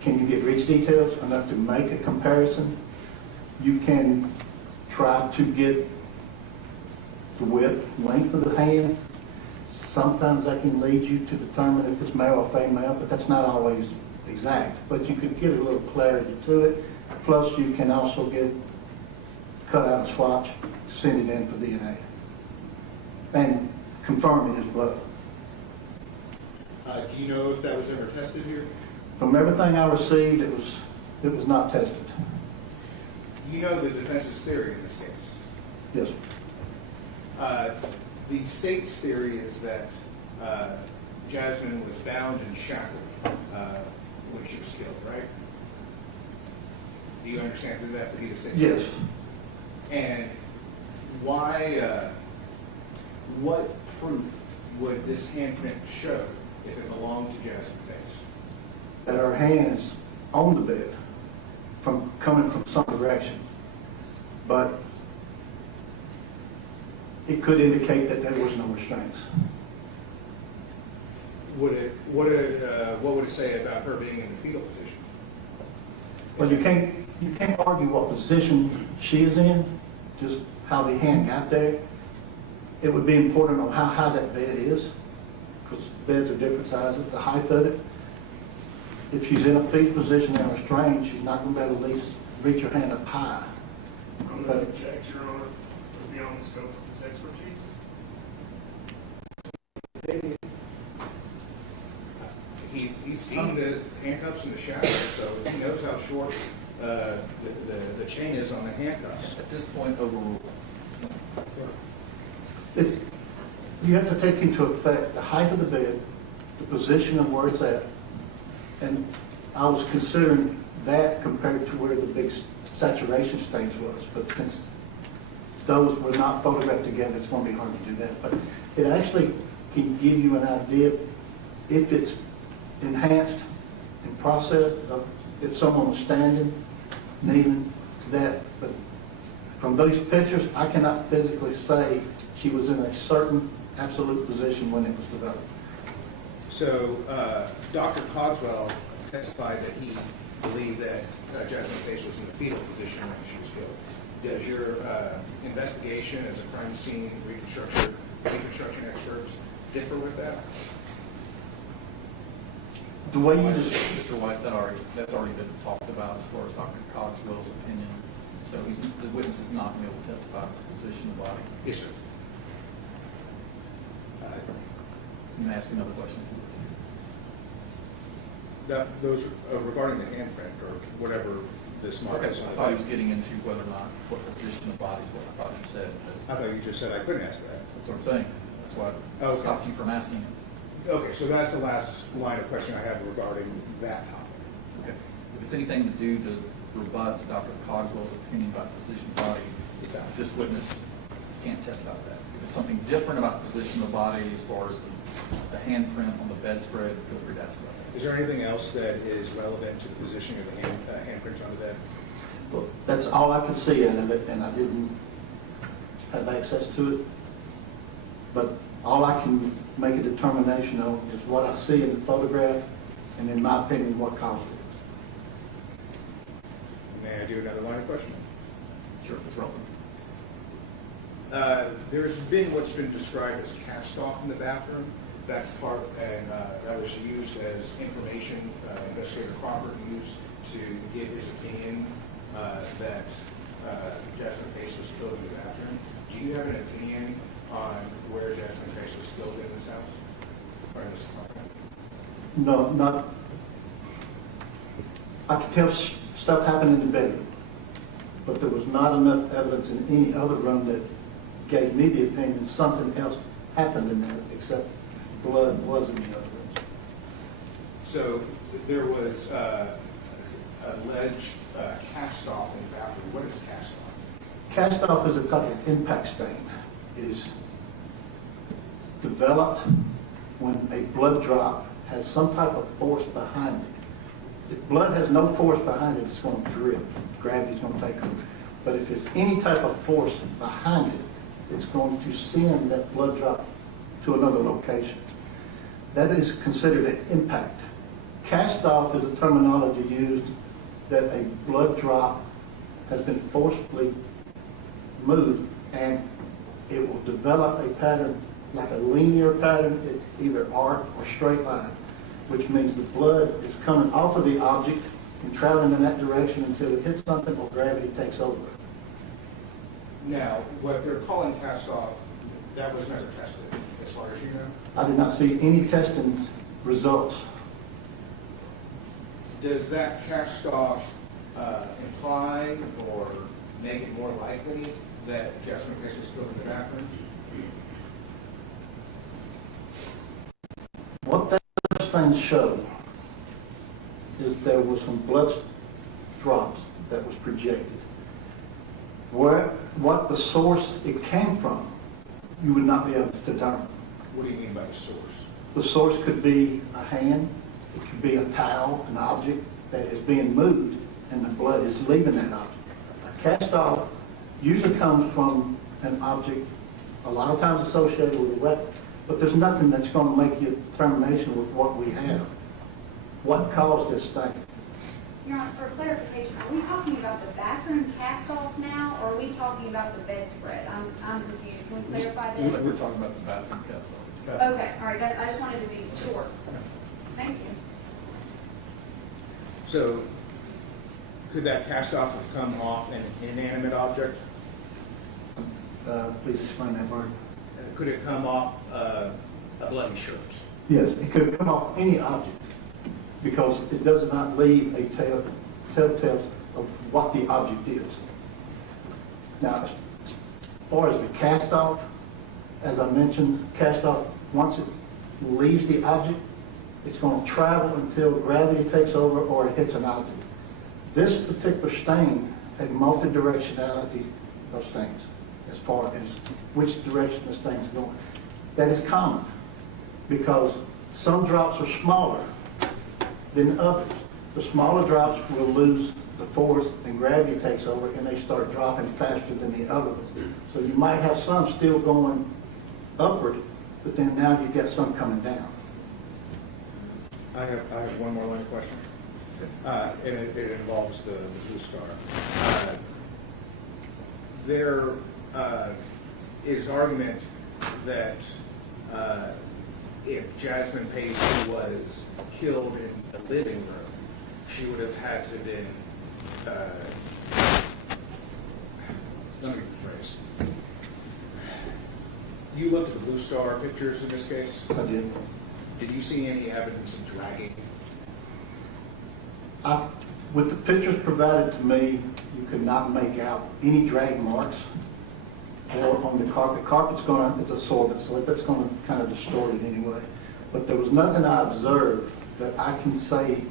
can you get rich details enough to make a comparison. You can try to get the width, length of the hand. Sometimes that can lead you to determine if it's male or female, but that's not always exact. But you could get a little clarity to it. Plus, you can also cut out a swatch to send it in for DNA and confirm it is blood. Do you know if that was ever tested here? From everything I received, it was not tested. You know the defense's theory in this case. Yes. The state's theory is that Jasmine was bound and shackled when she was killed, right? Do you understand that to be the state's Yes. theory? And why, what proof would this handprint show if it belonged to Jasmine Pace? That her hands on the bed coming from some direction, but it could indicate that there was no restraints. What would it say about her being in the fetal position? Well, you can't argue what position she is in, just how the hand got there. It would be important on how high that bed is, because beds are different sizes, the height of it. If she's in a fetal position and restrained, she's not going to be able to at least reach her hand up high. I'm going to object, Your Honor, beyond the scope of this expertise. He's seen the handcuffs in the shadow, so he knows how short the chain is on the handcuffs. At this point, overruled. You have to take into effect the height of the bed, the position of where it's at, and I was considering that compared to where the big saturation stage was, but since those were not photographed together, it's going to be hard to do that. But it actually can give you an idea if it's enhanced and processed, if someone was standing, kneeling, to that. But from those pictures, I cannot physically say she was in a certain absolute position when it was developed. So Dr. Cogswell testified that he believed that Jasmine Pace was in the fetal position when she was killed. Does your investigation as a crime scene reconstruction expert differ with that? The way you just, Mr. Weiss, that's already been talked about as far as Dr. Cogswell's opinion. So the witness is not going to be able to testify to the position of the body. Yes, sir. You may ask another question. Those regarding the handprint or whatever this mark Okay, is on I the thought he body. was getting into whether or not what position the body is what I thought you said. But I thought you just said I couldn't ask that. that's what I'm saying. That's why I Okay. stopped you from asking it. Okay, so that's the last line of question I have regarding that topic. Okay. If it's anything to do to rebut Dr. Cogswell's opinion about the position of the body, It's out. this witness can't testify to that. If it's something different about the position of the body as far as the handprint on the bedspread, feel free to ask about that. Is there anything else that is relevant to the position of the handprint on the bed? well, that's all I could see out of it, and I didn't have access to it. But all I can make a determination on is what I see in the photograph and in my opinion, what caused it. May I do another line of questioning? Sure, it's relevant. There's been what's been described as cast off in the bathroom. That's part, and that was used as information. Investigator Crawford used to give his opinion that Jasmine Pace was killed in the bathroom. Do you have an opinion on where Jasmine Pace was killed in this house or in this apartment? No, not. I could tell stuff happened in the bedroom, but there was not enough evidence in any other room that gave me the opinion something else happened in there, except blood was in the other rooms. So there was alleged cast off in the bathroom. What is cast off? Cast off is a type of impact stain. It is developed when a blood drop has some type of force behind it. If blood has no force behind it, it's going to drip. Gravity's going to take over. But if there's any type of force behind it, it's going to send that blood drop to another location. That is considered an impact. Cast off is a terminology used that a blood drop has been forcibly moved and it will develop a pattern, like a linear pattern. It's either arc or straight line, which means the blood is coming off of the object and traveling in that direction until it hits something or gravity takes over. Now, what they're calling cast off, that was never tested, as far as you know? I did not see any testing results. Does that cast off imply or make it more likely that Jasmine Pace was killed in the bathroom? What that thing showed is there was some blood drops that was projected. What the source it came from, you would not be able to determine. What do you mean by the source? The source could be a hand, it could be a towel, an object that is being moved, and the blood is leaving that object. A cast off usually comes from an object, a lot of times associated with a weapon, but there's nothing that's going to make you a determination with what we have. What caused this thing? Your Honor, for clarification, are we talking about the bathroom cast off now, or are we talking about the bedspread? I'm confused. Can we clarify this? We're talking about the bathroom cast off. Okay, all right, I just wanted to be sure. Thank you. So, could that cast off have come off an inanimate object? Please explain that word. Could it come off a bloody shirt? Yes, it could come off any object because it does not leave a telltale of what the object is. Now, as far as the cast off, as I mentioned, cast off, once it leaves the object, it's going to travel until gravity takes over or it hits an object. This particular stain had multi-directionality of stains as far as which direction the stain is going. That is common because some drops are smaller than others. The smaller drops will lose the force and gravity takes over and they start dropping faster than the other ones. So you might have some still going upward, but then now you get some coming down. I have one more line of question. And it involves the Blue Star. There is argument that if Jasmine Pace was killed in the living room, she would have had to have been, let me rephrase. You looked at the Blue Star pictures in this case? I did. Did you see any evidence of dragging? With the pictures provided to me, you could not make out any drag marks or on the carpet. Carpet's it's a sorbent, so that's going to kind of distort it anyway. But there was nothing I observed that I can say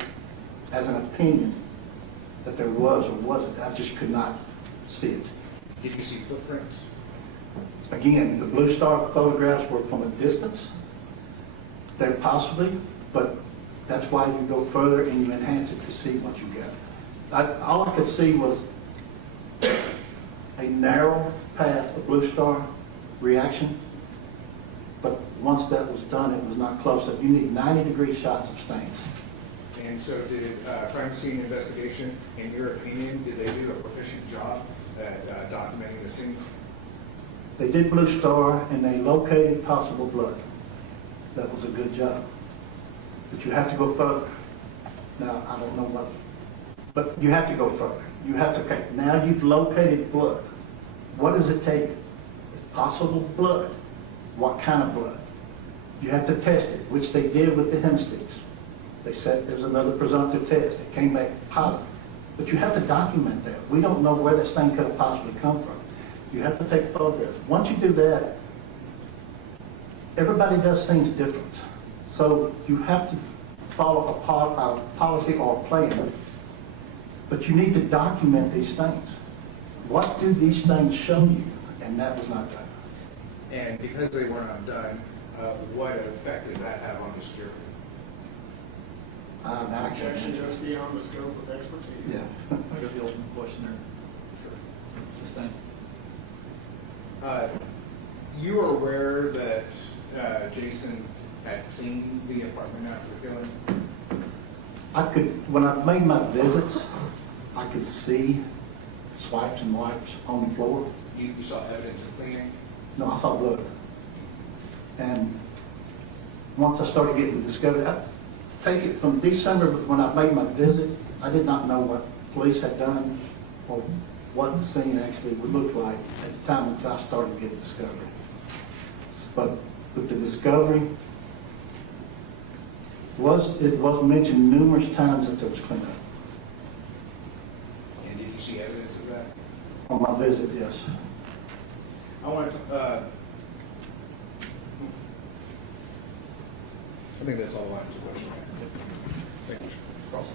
as an opinion that there was or wasn't. I just could not see it. Did you see footprints? Again, the Blue Star photographs were from a distance. They're possibly, but that's why you go further and you enhance it to see what you get. All I could see was a narrow path of Blue Star reaction, but once that was done, it was not close up. You need 90-degree shots of stains. And so did crime scene investigation, in your opinion, did they do a proficient job at documenting the scene? They did Blue Star and they located possible blood. That was a good job. But you have to go further. Now, I don't know what, but you have to go further. You have to, okay, now you've located blood. What does it take? Possible blood. What kind of blood? You have to test it, which they did with the hem sticks. They said there's another presumptive test. It came back positive. But you have to document that. We don't know where this thing could have possibly come from. You have to take photographs. Once you do that, everybody does things different. So you have to follow a policy or a plan. But you need to document these things. What do these things show you? And that was not done. And because they were not done, what effect does that have on the security? That Objection just beyond the scope of expertise. Yeah. I got the ultimate question there. Sure. Sustain. You were aware that Jason had cleaned the apartment after the killing? I could, when I made my visits, I could see swipes and wipes on the floor. You saw evidence of cleaning? No, I saw blood. And once I started getting the discovery, I take it from December when I made my visit, I did not know what police had done or what the scene actually would look like at the time until I started getting discovery. But with the discovery, it was mentioned numerous times that there was cleanup. And did you see evidence of that? On my visit, yes. I want to, I think that's all I have to question. Thank you. Cross.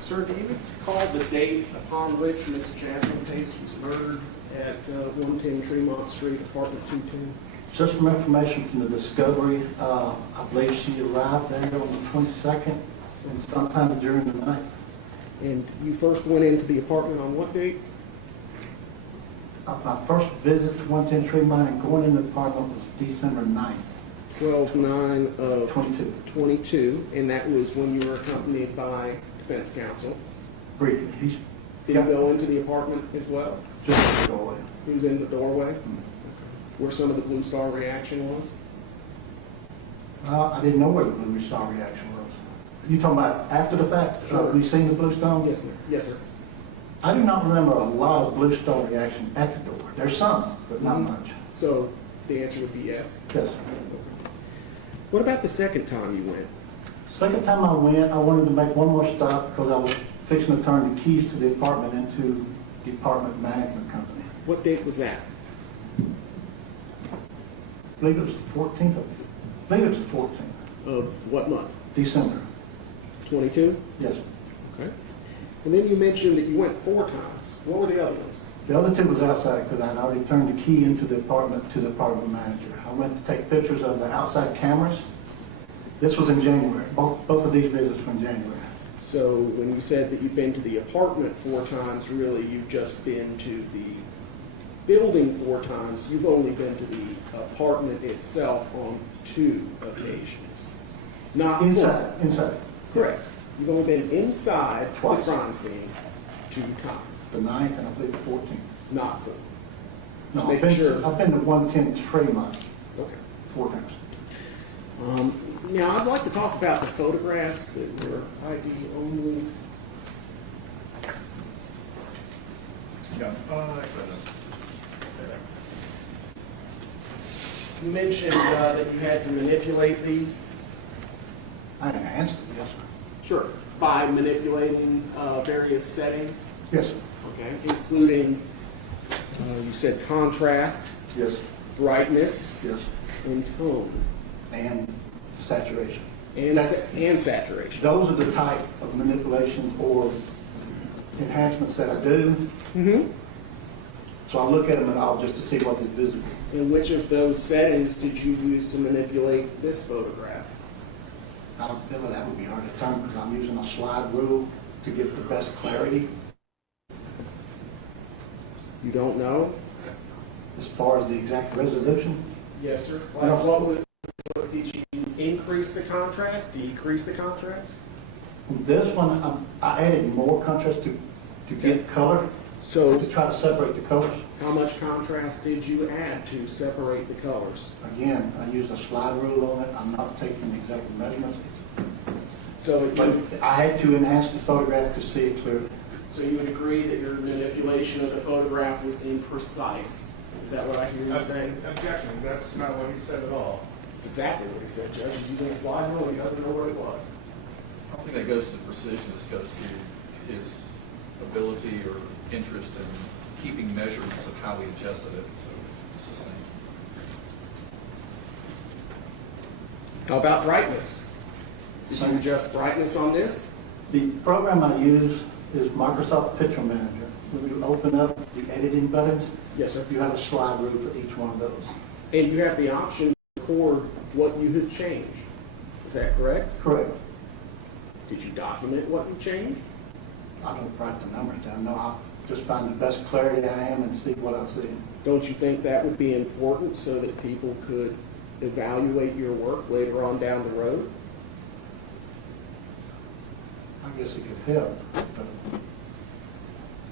Sir, do you recall the date upon which Mrs. Jasmine Pace was murdered at 110 Tremont Street, apartment 210? Just from information from the discovery, I believe she arrived there on the 22nd and sometime during the night. And you first went into the apartment on what date? My first visit to 110 Tremont and going into the apartment was December 9th. 12/9 of 22. 22, and that was when you were accompanied by defense counsel. Briefly. Did you go into the apartment as well? Just the doorway. He was in the doorway, where some of the Blue Star reaction was? I didn't know where the Blue Star reaction was. You talking about after the fact? Sure. Have you seen the Blue Star? Yes, sir. Yes, sir. I do not remember a lot of Blue Star reaction at the door. There's some, but not much. So the answer would be yes. Yes. What about the second time you went? Second time I went, I wanted to make one more stop because I was fixing to turn the keys to the apartment into the apartment management company. What date was that? I believe it was the 14th. I believe it was the 14th. Of what month? December. 22? Yes. Okay. And then you mentioned that you went 4 times. What were the other ones? The other 2 was outside because I had already turned the key into the apartment to the apartment manager. I went to take pictures of the outside cameras. This was in January. Both of these visits were in January. So when you said that you've been to the apartment 4 times, really you've just been to the building 4 times. You've only been to the apartment itself on 2 occasions. Not 4. Inside. Correct. You've only been inside Twice. the crime scene 2 times. The 9th and I believe the 14th. Not 4. No, Just making sure. I've been to 110 Tremont Okay. 4 times. Now, I'd like to talk about the photographs that were ID only. Yeah. You mentioned that you had to manipulate these. I enhanced it, yes, sir. Sure. By manipulating various settings. Yes, sir. Okay. Including, you said contrast, Yes, brightness, yes. and tone, And saturation. and That- and saturation. Those are the type of manipulations or enhancements that I do. Mm-hmm. So I look at them and I'll just to see what's visible. And which of those settings did you use to manipulate this photograph? That would be hard to determine because I'm using a slide rule to get the best clarity. You don't know? As far as the exact resolution, Yes, sir. No. Did you increase the contrast, decrease the contrast? This one, I added more contrast to get color, So to try to separate the colors. how much contrast did you add to separate the colors? Again, I used a slide rule on it. I'm not taking exact measurements. So But I had to enhance the photograph to see it clearly. So you would agree that your manipulation of the photograph was imprecise? Is that what I hear you saying? Objection, that's not what he said at all. That's exactly what he said, Judge. He's using a slide rule, he doesn't know where it was. I don't think that goes to the precision, this goes to his ability or interest in keeping measurements of how he adjusted it, so it's the same. How about brightness? Did you adjust brightness on this? The program I use is Microsoft Picture Manager. When you open up the editing buttons, Yes, sir. you have a slide rule for each one of those. And you have the option to record what you have changed. Is that correct? Correct. Did you document what you changed? I don't write the numbers down. No, I just find the best clarity I am and see what I see. Don't you think that would be important so that people could evaluate your work later on down the road? I guess it could help, but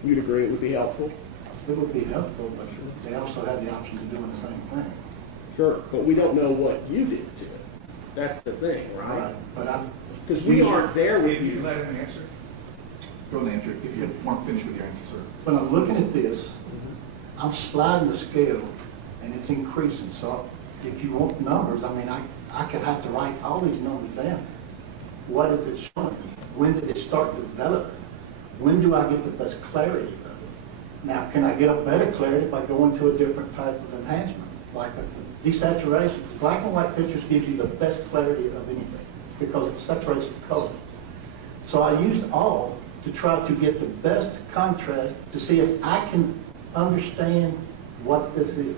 You'd agree it would be helpful? it would be helpful, but they also have the option of doing the same thing. Sure, but we don't know what you did to it. That's the thing, right? But I'm, Because we aren't there with If you you. let him answer. Go ahead and answer, if you weren't finished with your answer, sir. when I'm looking at this, I'm sliding the scale and it's increasing. So if you want numbers, I mean, I could have to write all these numbers down. What is it showing me? When did it start developing? When do I get the best clarity of it? Now, can I get a better clarity by going to a different type of enhancement? Like a desaturation. Black and white pictures gives you the best clarity of anything because it separates the colors. So I used all to try to get the best contrast to see if I can understand what this is.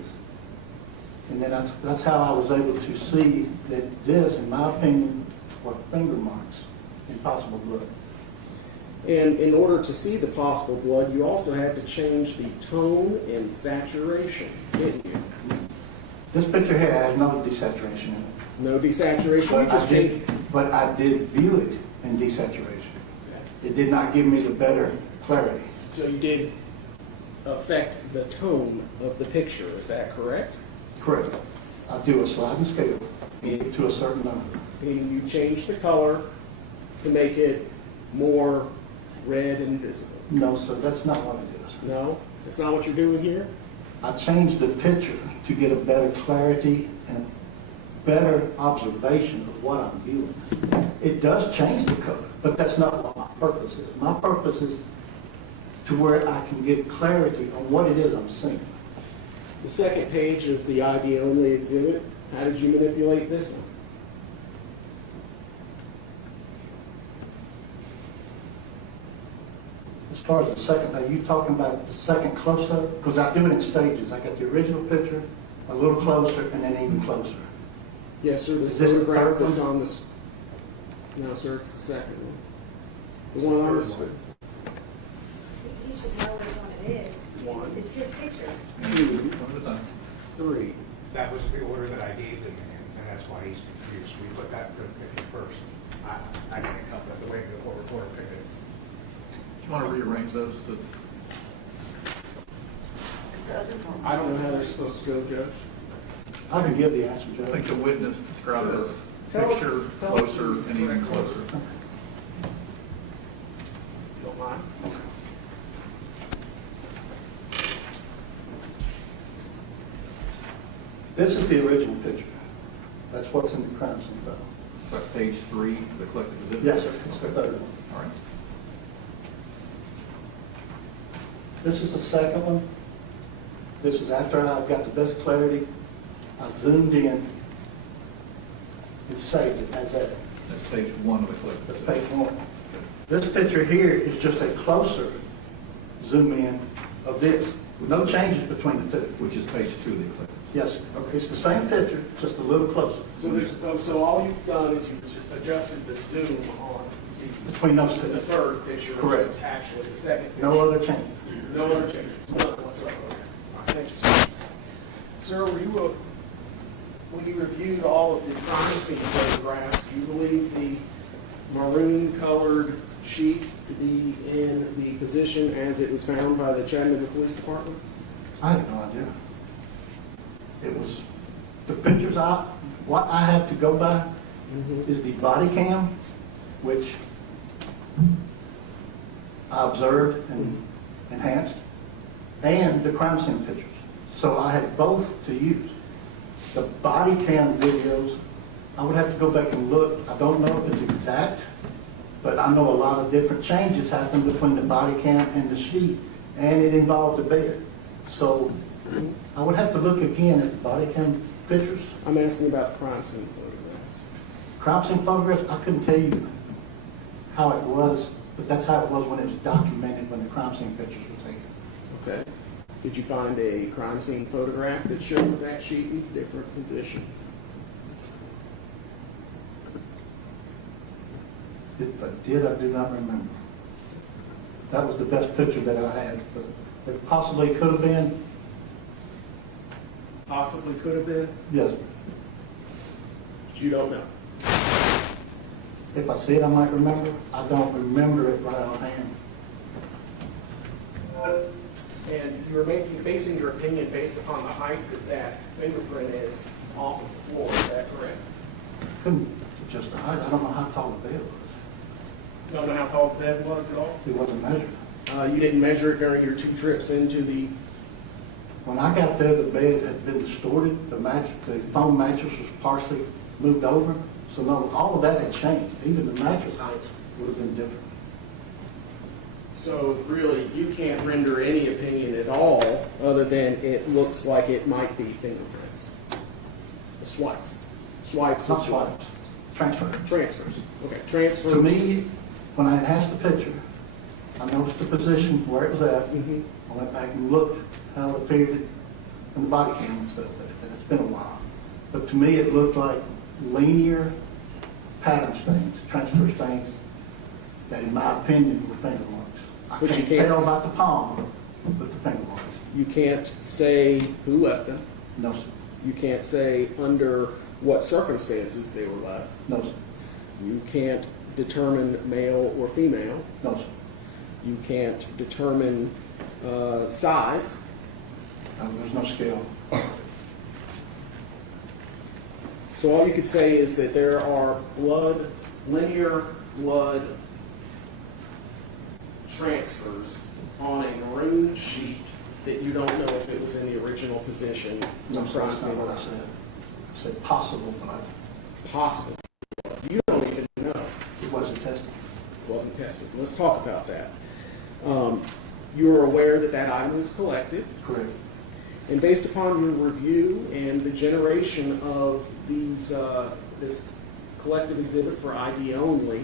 And then that's how I was able to see that this, in my opinion, were finger marks in possible blood. And in order to see the possible blood, you also had to change the tone and saturation, didn't you? This picture here has no desaturation in it. No desaturation, you just changed. But I did view it in desaturation. It did not give me the better clarity. So you did affect the tone of the picture, is that correct? Correct. I do a sliding scale and get to a certain number. And you changed the color to make it more red and visible. No, sir, that's not what it is. No? That's not what you're doing here? I changed the picture to get a better clarity and better observation of what I'm viewing. It does change the color, but that's not what my purpose is. My purpose is to where I can get clarity on what it is I'm seeing. The second page of the ID-only exhibit, how did you manipulate this one? As far as the second, are you talking about the second close-up? Because I do it in stages. I got the original picture, a little closer, and then even closer. Yes, sir, the Is this the photograph third that's one? on this. No, sir, it's the second one. The one on this one. He should know which one it is. One. It's his pictures. Two, One at a time. three. That was the order that I gave them, and that's why he's confused. We put that picture first. I can't help that, the way the reporter picked it. Do you want to rearrange those? I don't know how they're supposed to go, Judge. I can give the answer, I Judge. think the witness described it as Tell us- picture, tell us closer, and even closer. Don't mind. This is the original picture. That's what's in the crime scene photo. Like page 3 of the collective exhibit? Yes, sir. It's the third one. All right. This is the second one. This is after I've got the best clarity. I zoomed in. It saved it as that. That's page 1 of the collective That's exhibit. page one. This picture here is just a closer zoom in of this. No changes between the two. Which is page 2 of the collective. Yes, sir. It's the same picture, just a little closer So all you've done is you've adjusted the zoom on between those the two. third picture, which Correct. is actually the second picture. No other change. No other changes, none whatsoever. Okay. All right, thank you, sir. Sir, were you when you reviewed all of the crime scene photographs, do you believe the maroon-colored sheet to be in the position as it was found by the Chattanooga Police Department? I have no idea. It was, the pictures what I have to go by is the body cam, which I observed and enhanced, and the crime scene pictures. So I had both to use. The body cam videos, I would have to go back and look. I don't know if it's exact, but I know a lot of different changes happened between the body cam and the sheet, and it involved the bed. So I would have to look again at the body cam pictures. I'm asking about the crime scene photographs. Crime scene photographs, I couldn't tell you how it was, but that's how it was when it was documented when the crime scene pictures were taken. Okay. Did you find a crime scene photograph that showed that sheet in a different position? If I did, I do not remember. That was the best picture that I had, but it possibly could have been, Possibly could have been, yes. but you don't know. If I see it, I might remember. I don't remember it right offhand. And you were basing your opinion based upon the height that fingerprint is off of the floor, is that correct? Couldn't just the height. I don't know how tall the bed was. You don't know how tall the bed was at all? It wasn't measured. You didn't measure it during your 2 trips into the... When I got there, the bed had been distorted. The foam mattress was partially moved over. So no, all of that had changed. Even the mattress heights would have been different. So really, you can't render any opinion at all other than it looks like it might be fingerprints. The swipes. Swipes. Not swipes. Transfer. Transfers. Okay, transfers. To me, when I enhanced the picture, I noticed the position where it was at. Mhm. I went back and looked how it appeared in the body cam and stuff, and it's been a while. But to me, it looked like linear pattern stains, transfer stains, that in my opinion were finger marks. I But you can't can't- tell about the palm, but the finger marks. You can't say who left them. No, sir. You can't say under what circumstances they were left. No, sir. You can't determine male or female. No, sir. You can't determine size. There's no scale. So all you could say is that there are linear blood transfers on a maroon sheet that you don't know if it was in the original position. No, sir. crime That's not scene or what I not. said. I said possible blood. Possible. You don't even know. It wasn't tested. It wasn't tested. Let's talk about that. You were aware that that item was collected, Correct. and based upon your review and the generation of these this collective exhibit for ID only,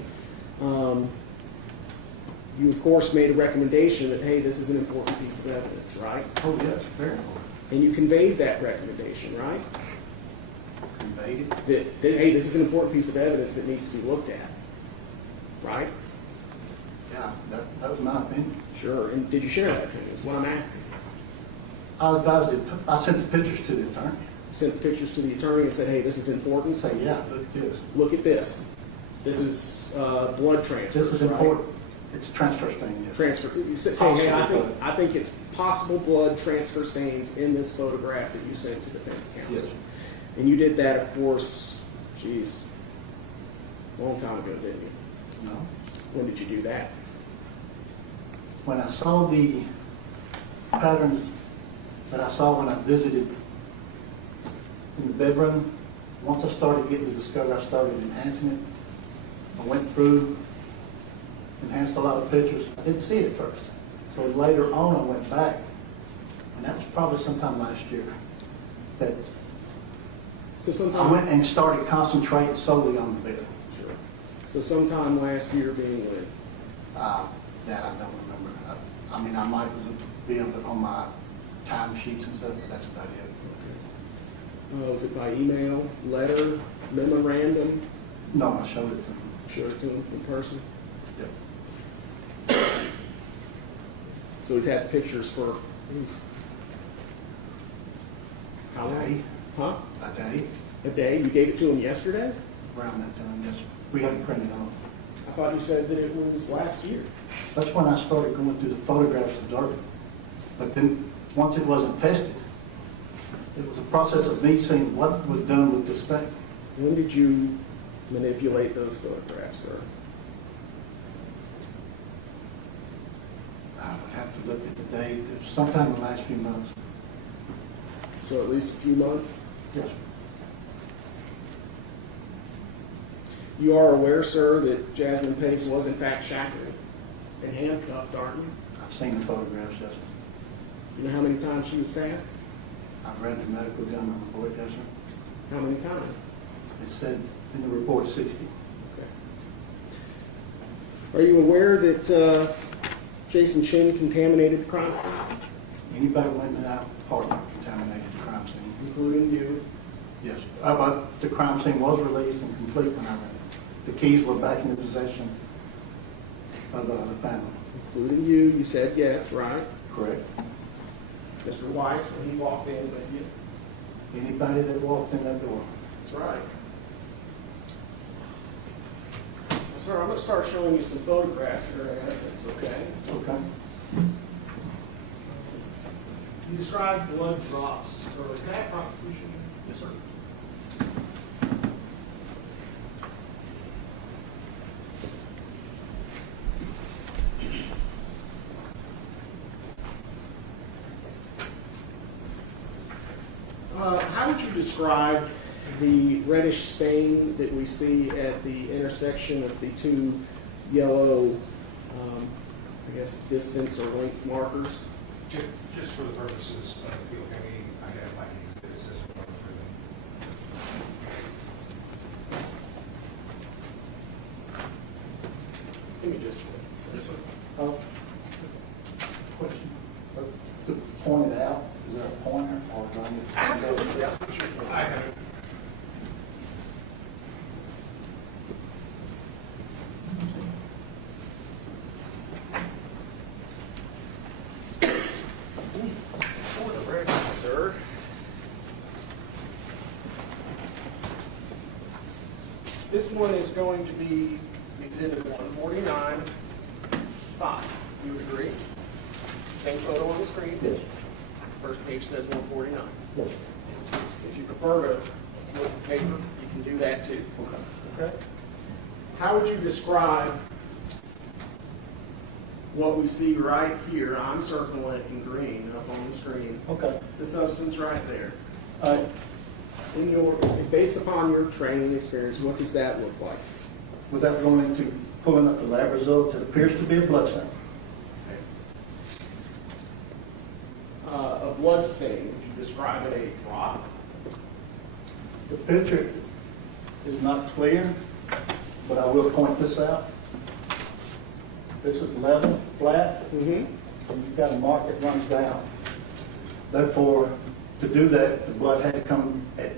you of course made a recommendation that, hey, this is an important piece of evidence, right? Oh, yes, very important. And you conveyed that recommendation, right? Conveyed it. That, hey, this is an important piece of evidence that needs to be looked at, right? Yeah, that was my opinion. Sure. And did you share that opinion? Is what I'm asking. I advised it. I sent the pictures to the attorney. You sent the pictures to the attorney and said, hey, this is important. Say, yeah, look at this. Look at this. This is blood transfer. This is important. It's a transfer stain. Yes. Transfer. You say, hey, I think it's possible blood transfer stains in this photograph that you sent to defense counsel. Yes. And you did that, of course, geez, a long time ago, didn't you? No. When did you do that? When I saw the patterns that I saw when I visited in the bedroom, once I started getting the discovery, I started enhancing it. I went through, enhanced a lot of pictures. I didn't see it at first. So later on, I went back, and that was probably sometime last year, that So I sometime, went and started concentrating solely on the bed. sure. So sometime last year being when? That I don't remember. I mean, I might be on my time sheets and stuff, but that's about it. Was it by email, letter, memorandum? No, I showed it to him. Showed it to him in person? Yep. So he's had pictures for how A day. long? Huh? A day. A day? You gave it to him yesterday? around that time, yes. We haven't printed on. I thought you said that it was last year. That's when I started going through the photographs of dirt. But then, once it wasn't tested, it was a process of me seeing what was done with this thing. When did you manipulate those photographs, sir? I would have to look at the date. It was sometime in the last few months. So at least a few months? Yes. You are aware, sir, that Jasmine Pace was in fact shackled and handcuffed, aren't you? I've seen the photographs, yes. You know how many times she was stabbed? I've read the medical examiner report, yes, sir. How many times? It said in the report 60. Okay. Are you aware that Jason Chen contaminated the crime scene, Anybody went in that apartment contaminated the crime scene? including you? Yes. But the crime scene was released and complete when I read it. The keys were back in the possession of the family. Including you? You said yes, right? Correct. Mr. Weiss, when he walked in with you? Anybody that walked in that door. That's right. Sir, I'm going to start showing you some photographs here, if that's okay. Okay. You described blood drops earlier. Can I have prosecution? Yes, sir. How would you describe the reddish stain that we see at the intersection of the two yellow, I guess, distance or length markers? Just for the purposes of appeal, can we identify these as one for them? Give me just a second, sir. Yes, sir. Question. To point it out, is there a pointer or do I need to? Absolutely. I'll put your phone. I have it. For the record, sir. This one is going to be Exhibit 149-5. You would agree? Same photo on the screen? Yes. First page says 149. Yes. If you prefer to look at paper, you can do that too. Okay. Okay? How would you describe what we see right here? I'm circling it in green up on the screen. Okay. The substance right there. All right. Based upon your training experience, what does that look like? Without going into pulling up the lab results, it appears to be a blood stain. A blood stain, would you describe it a drop? The picture is not clear, but I will point this out. This is level, flat, Mm-hmm. and you've got a mark that runs down. Therefore, to do that, the blood had to come at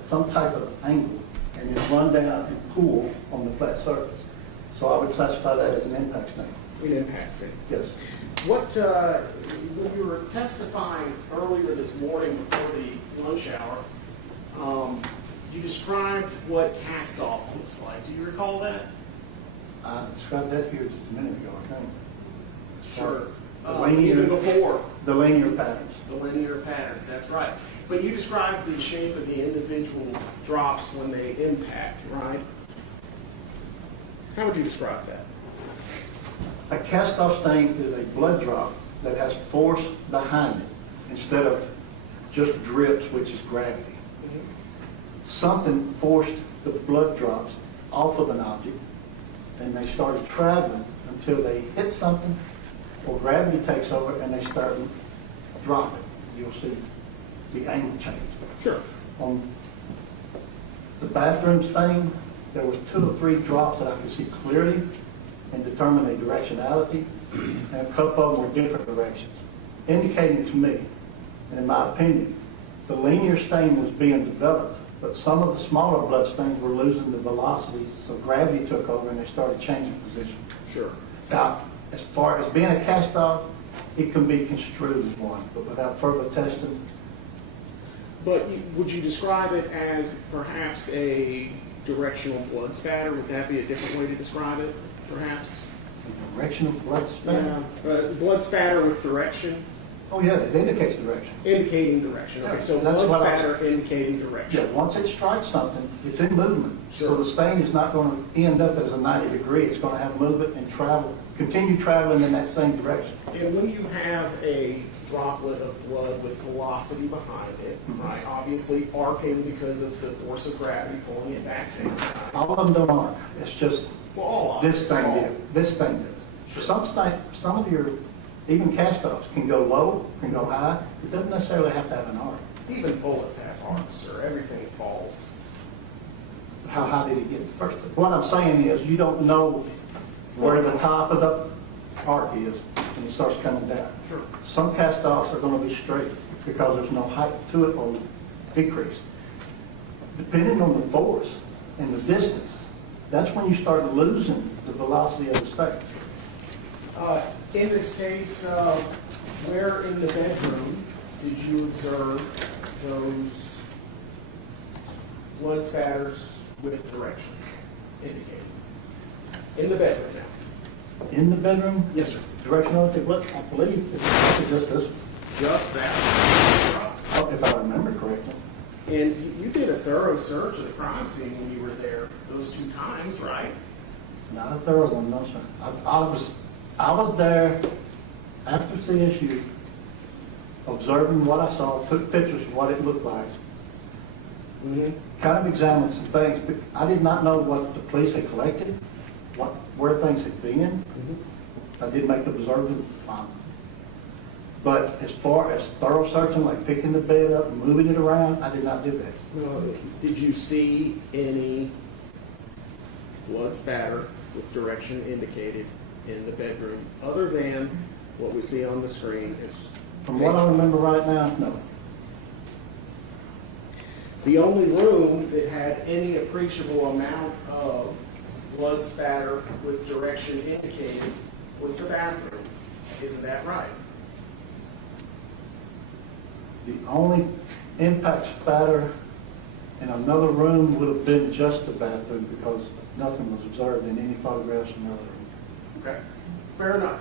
some type of angle and then run down and pool on the flat surface. So I would classify that as an impact stain. An impact stain. Yes. What, when you were testifying earlier this morning before the lunch hour, you described what cast off looks like. Do you recall that? I described that here just a minute ago, I think. Sure. The linear, Even before. the linear patterns. The linear patterns, that's right. But you described the shape of the individual drops when they impact, right? How would you describe that? A cast-off stain is a blood drop that has force behind it instead of just drips, which is gravity. Something forced the blood drops off of an object, and they started traveling until they hit something, or gravity takes over and they start dropping. You'll see the angle change. Sure. On the bathroom stain, there was 2 or 3 drops that I could see clearly and determine a directionality, and a couple of them were different directions, indicating to me, and in my opinion, the linear stain was being developed, but some of the smaller blood stains were losing the velocity, so gravity took over and they started changing position. Sure. Now, as far as being a cast-off, it can be construed as one, but without further testing, But would you describe it as perhaps a directional blood spatter? Would that be a different way to describe it, perhaps? A directional blood spatter? Yeah, blood spatter with direction, Oh, yes, it indicates direction. indicating direction. Okay, so That's blood what I- spatter indicating direction. Yeah, once it strikes something, it's in movement. So Sure. the stain is not going to end up as a 90 degree. It's going to have movement and travel, continue traveling in that same direction. And when you have a droplet of blood with velocity behind it, right, obviously arcing because of the force of gravity pulling it back down. All of them don't arc. It's just Well, all this objects thing fall. did. This thing did. Some of your, even cast-offs can go low, can go high. It doesn't necessarily have to have an arc. Even bullets have arcs, sir. Everything falls. How high did it get first? What I'm saying is you don't know where the top of the arc is when it starts coming down. Sure. Some cast-offs are going to be straight because there's no height to it or decrease. Depending on the force and the distance, that's when you start losing the velocity of the stain. In this case, where in the bedroom did you observe those blood spatters with direction indicated? In the bedroom now. In the bedroom, Yes, sir. directional, I believe it's just this, Just that. if I remember correctly. And you did a thorough search of the crime scene when you were there those 2 times, right? Not a thorough one, no, sir. I was there after CSU, observing what I saw, took pictures of what it looked like, Mm-hmm. kind of examined some things, but I did not know what the police had collected, where things had been. I did make observations, but as far as thorough searching, like picking the bed up and moving it around, I did not do that. Did you see any blood spatter with direction indicated in the bedroom other than what we see on the screen? Is From what I remember right now, no. the only room that had any appreciable amount of blood spatter with direction indicated was the bathroom. Isn't that right? The only impact spatter in another room would have been just the bathroom because nothing was observed in any photographs from the other room. Okay, fair enough.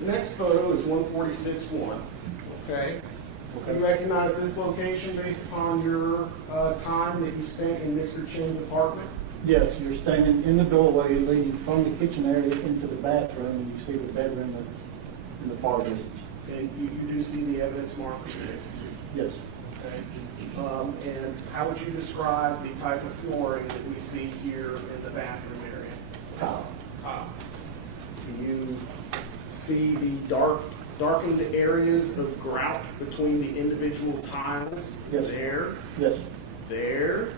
The next photo is 146-1, okay? You recognize this location based upon your time that you spent in Mr. Chen's apartment? Yes, you're standing in the doorway leading from the kitchen area into the bathroom, and you see the bedroom in the far distance. And you do see the evidence marker 6? Yes. Okay. And how would you describe the type of flooring that we see here in the bathroom area? Tile. Do you see the darkened areas of grout between the individual tiles? Yes. There, Yes. there.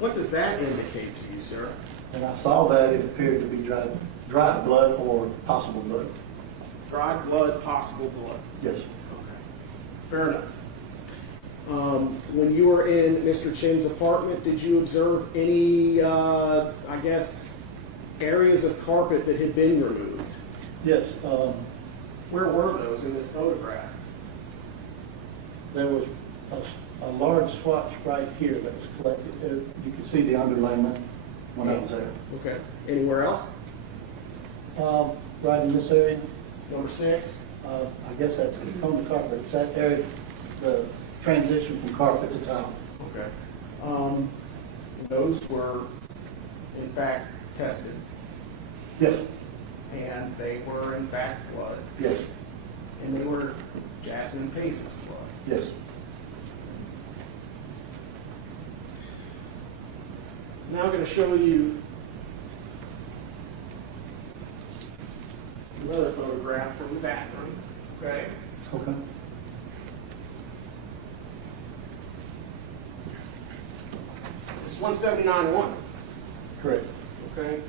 What does that indicate to you, sir? And I saw that it appeared to be dried blood or possible blood. Dried blood, possible blood. Yes. Okay, fair enough. When you were in Mr. Chen's apartment, did you observe any, I guess, areas of carpet that had been removed? Yes. Where were those in this photograph? There was a large swatch right here that was collected. You can see the underlayment when I was there. Okay. Anywhere else? Right in this area, Number 6? I guess it's on the carpet. It's that area, the transition from carpet to tile. Okay. Those were, in fact, tested, Yes. and they were, in fact, blood, Yes. and they were Jasmine Pace's blood. Yes. Now I'm going to show you another photograph from the bathroom, okay? Okay. This is 179-1, Correct. okay?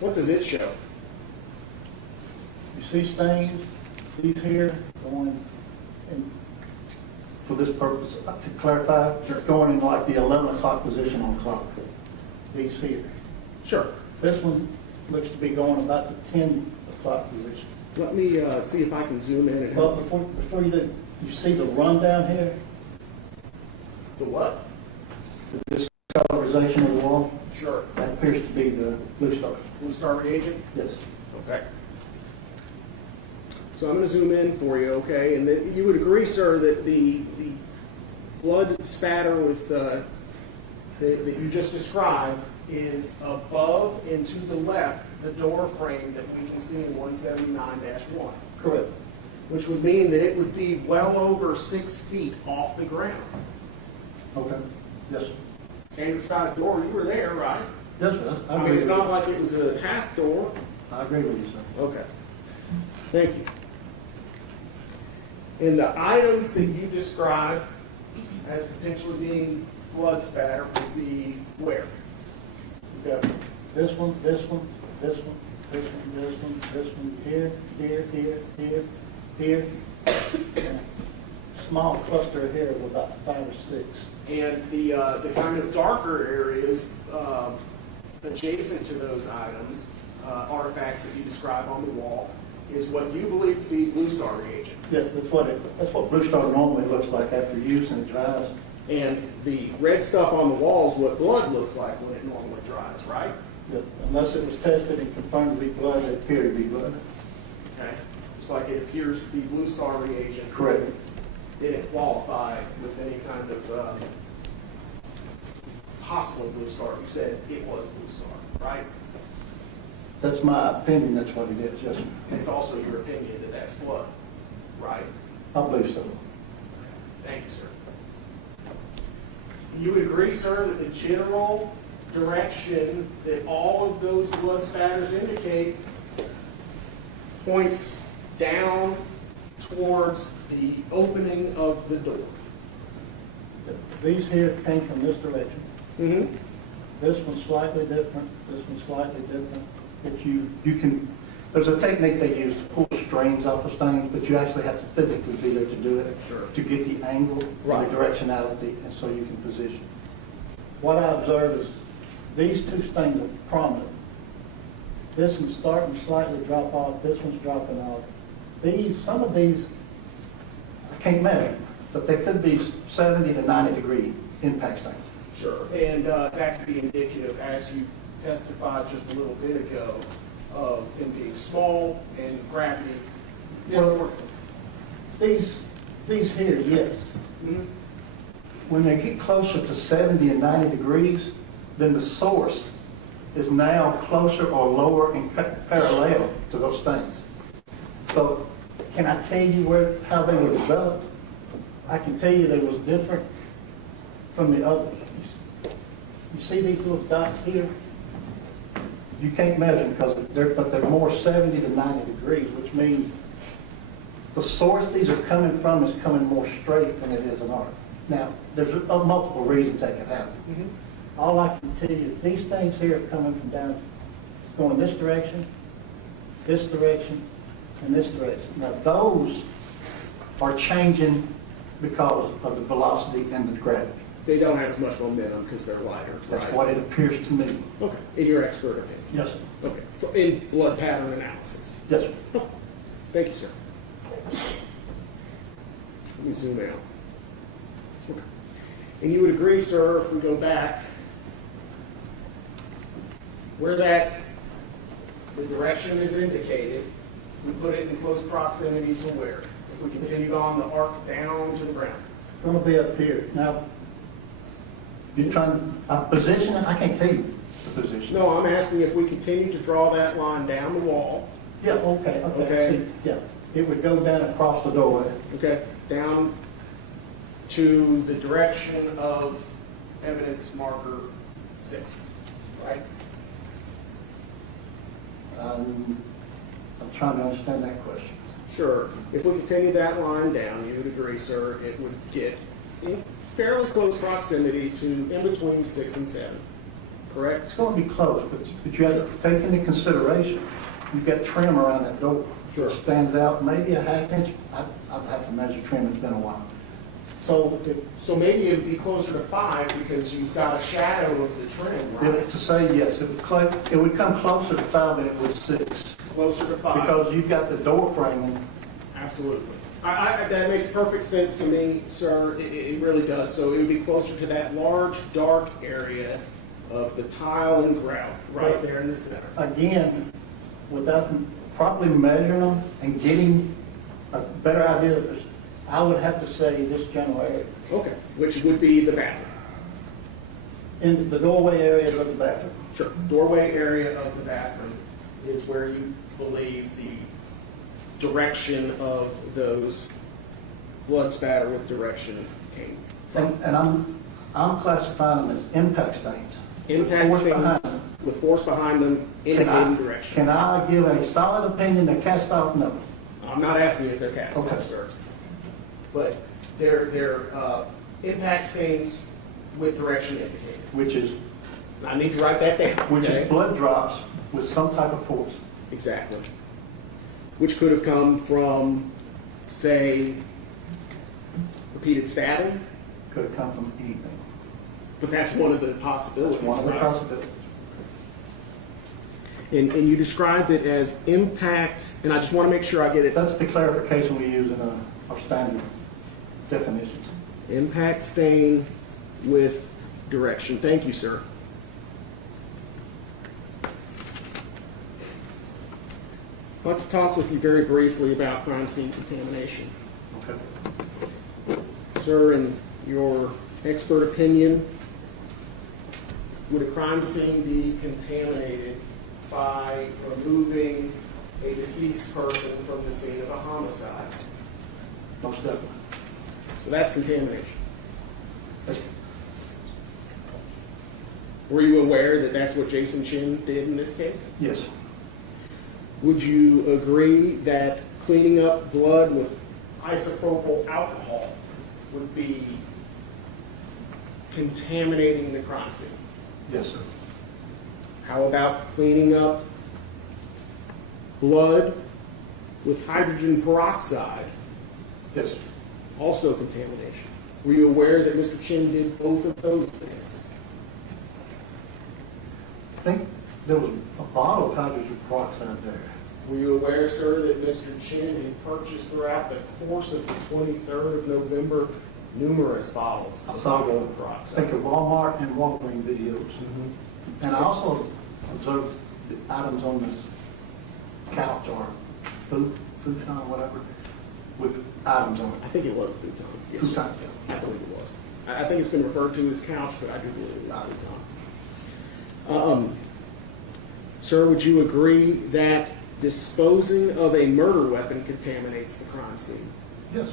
What does it show? You see stains, these here, going in, for this purpose, to clarify, it's going in like the 11 o'clock position on the clock. These here. Sure. This one looks to be going about the 10 o'clock position. Let me see if I can zoom in and Well, help. before you do, you see the rundown here, The what? the discolorization of the wall? Sure. That appears to be the Blue Star. Blue Star reagent? Yes. Okay. So I'm going to zoom in for you, okay? And that you would agree, sir, that the blood spatter with that you just described is above and to the left the door frame that we can see in 179-1. Correct. Which would mean that it would be well over 6 feet off the ground. Okay. Yes. Standard size door, you were there, right? Yes, sir. I mean, it's not like it was a half door. I agree with you, sir. Okay. Thank you. And the items that you described as potentially being blood spatter would be where? Okay. This one, this one, this one, this one, this one, this one, here, here, here, here, here. And small cluster here of about 5 or 6. And the kind of darker areas adjacent to those items, artifacts that you describe on the wall, is what you believe to be Blue Star reagent. Yes, that's what Blue Star normally looks like after use and it dries. And the red stuff on the wall is what blood looks like when it normally dries, right? Yeah, unless it was tested and confirmed to be blood, it appeared to be blood. Okay. It's like it appears to be Blue Star reagent. Correct. Didn't qualify with any kind of possible Blue Star. You said it was Blue Star, right? That's my opinion, that's what it is, yes. And it's also your opinion that that's blood, right? I believe so. Thank you, sir. You would agree, sir, that the general direction that all of those blood spatters indicate points down towards the opening of the door? These here came from this direction. Mm-hmm. This one's slightly different, this one's slightly different. If you can, there's a technique they use to pull strings off of stones, but you actually have to physically be there to do it. Sure. To get the angle, Right. the directionality, and so you can position. What I observe is these two stones are prominent. This one's starting to slightly drop off, this one's dropping off. Some of these, I can't measure, but they could be 70 to 90 degree impact stones. Sure. And that could be indicative, as you testified just a little bit ago, of them being small and gravity. Well, these here, yes. Mm-hmm. When they get closer to 70 and 90 degrees, then the source is now closer or lower in parallel to those stones. So can I tell you how they were developed? I can tell you they was different from the others. You see these little dots here? You can't measure them but they're more 70 to 90 degrees, which means the source these are coming from is coming more straight than it is an arc. Now, there's multiple reasons that could happen. Mm-hmm. All I can tell you is these things here are coming from down, it's going this direction, and this direction. Now, those are changing because of the velocity and the gravity. They don't have as much momentum because they're lighter, That's right? what it appears to me. Okay. In your expert opinion? Yes, sir. Okay. In blood pattern analysis? Yes, sir. Oh, thank you, sir. Let me zoom out. Okay. And you would agree, sir, if we go back, where the direction is indicated, we put it in close proximity to where? If we continued on the arc down to the ground. It's going to be up here. Now, you're trying to position it? I can't tell you the position. No, I'm asking if we continue to draw that line down the wall. Yeah, okay. Okay. See, yeah, it would go down across the doorway. Okay, down to the direction of evidence marker 6, right? I'm trying to understand that question. Sure. If we continue that line down, you would agree, sir, it would get in fairly close proximity to in between 6 and 7, correct? It's going to be close, but you have to take into consideration, you've got trim around that door. Sure. It stands out maybe a half inch. I'd have to measure trim, it's been a while. So So maybe it would be closer to 5 because you've got a shadow of the trim, right? to say yes, it would come closer to 5 than it would 6. Closer to 5. Because you've got the door framing. Absolutely. That makes perfect sense to me, sir. It really does. So it would be closer to that large, dark area of the tile and grout right there in the center. Again, without properly measuring them and getting a better idea of this, I would have to say this general area. Okay. Which would be the bathroom. In the doorway areas of the bathroom. Sure. Doorway area of the bathroom is where you believe the direction of those blood spatter with direction came from. And I'm classifying them as impact stains. Impact Force stains behind them. with force behind them indicating direction. Can I give a solid opinion that cast off? No. I'm not asking you if they're cast Okay. off, sir. But they're impact stains with direction indicated. Which is I need to write that down. okay? is blood drops with some type of force. Exactly. Which could have come from, say, repeated stabbing, Could have come from anything. but that's one of the possibilities. That's one of the right? possibilities. And you described it as impact, and I just want to make sure I get it. That's the clarification we use in our standard definitions. Impact stain with direction. Thank you, sir. I'd like to talk with you very briefly about crime scene contamination. Okay. Sir, in your expert opinion, would a crime scene be contaminated by removing a deceased person from the scene of a homicide? Most definitely. So that's contamination. Were you aware that that's what Jason Chen did in this case? Yes. Would you agree that cleaning up blood with isopropyl alcohol would be contaminating the crime scene? Yes, sir. How about cleaning up blood with hydrogen peroxide? Yes, sir. Also contamination. Were you aware that Mr. Chen did both of those things? I think there was a bottle of hydrogen peroxide there. Were you aware, sir, that Mr. Chen had purchased throughout the course of the 23rd of November numerous bottles I of saw hydrogen the, I peroxide? think of Walmart and Walgreens videos. And I also observed the items on this couch or futon or whatever with items on I it. think it was a futon. Yes, sir. Futon. I believe it was. I think it's been referred to as couch, but I do believe it was futon. Sir, would you agree that disposing of a murder weapon contaminates the crime scene? Yes.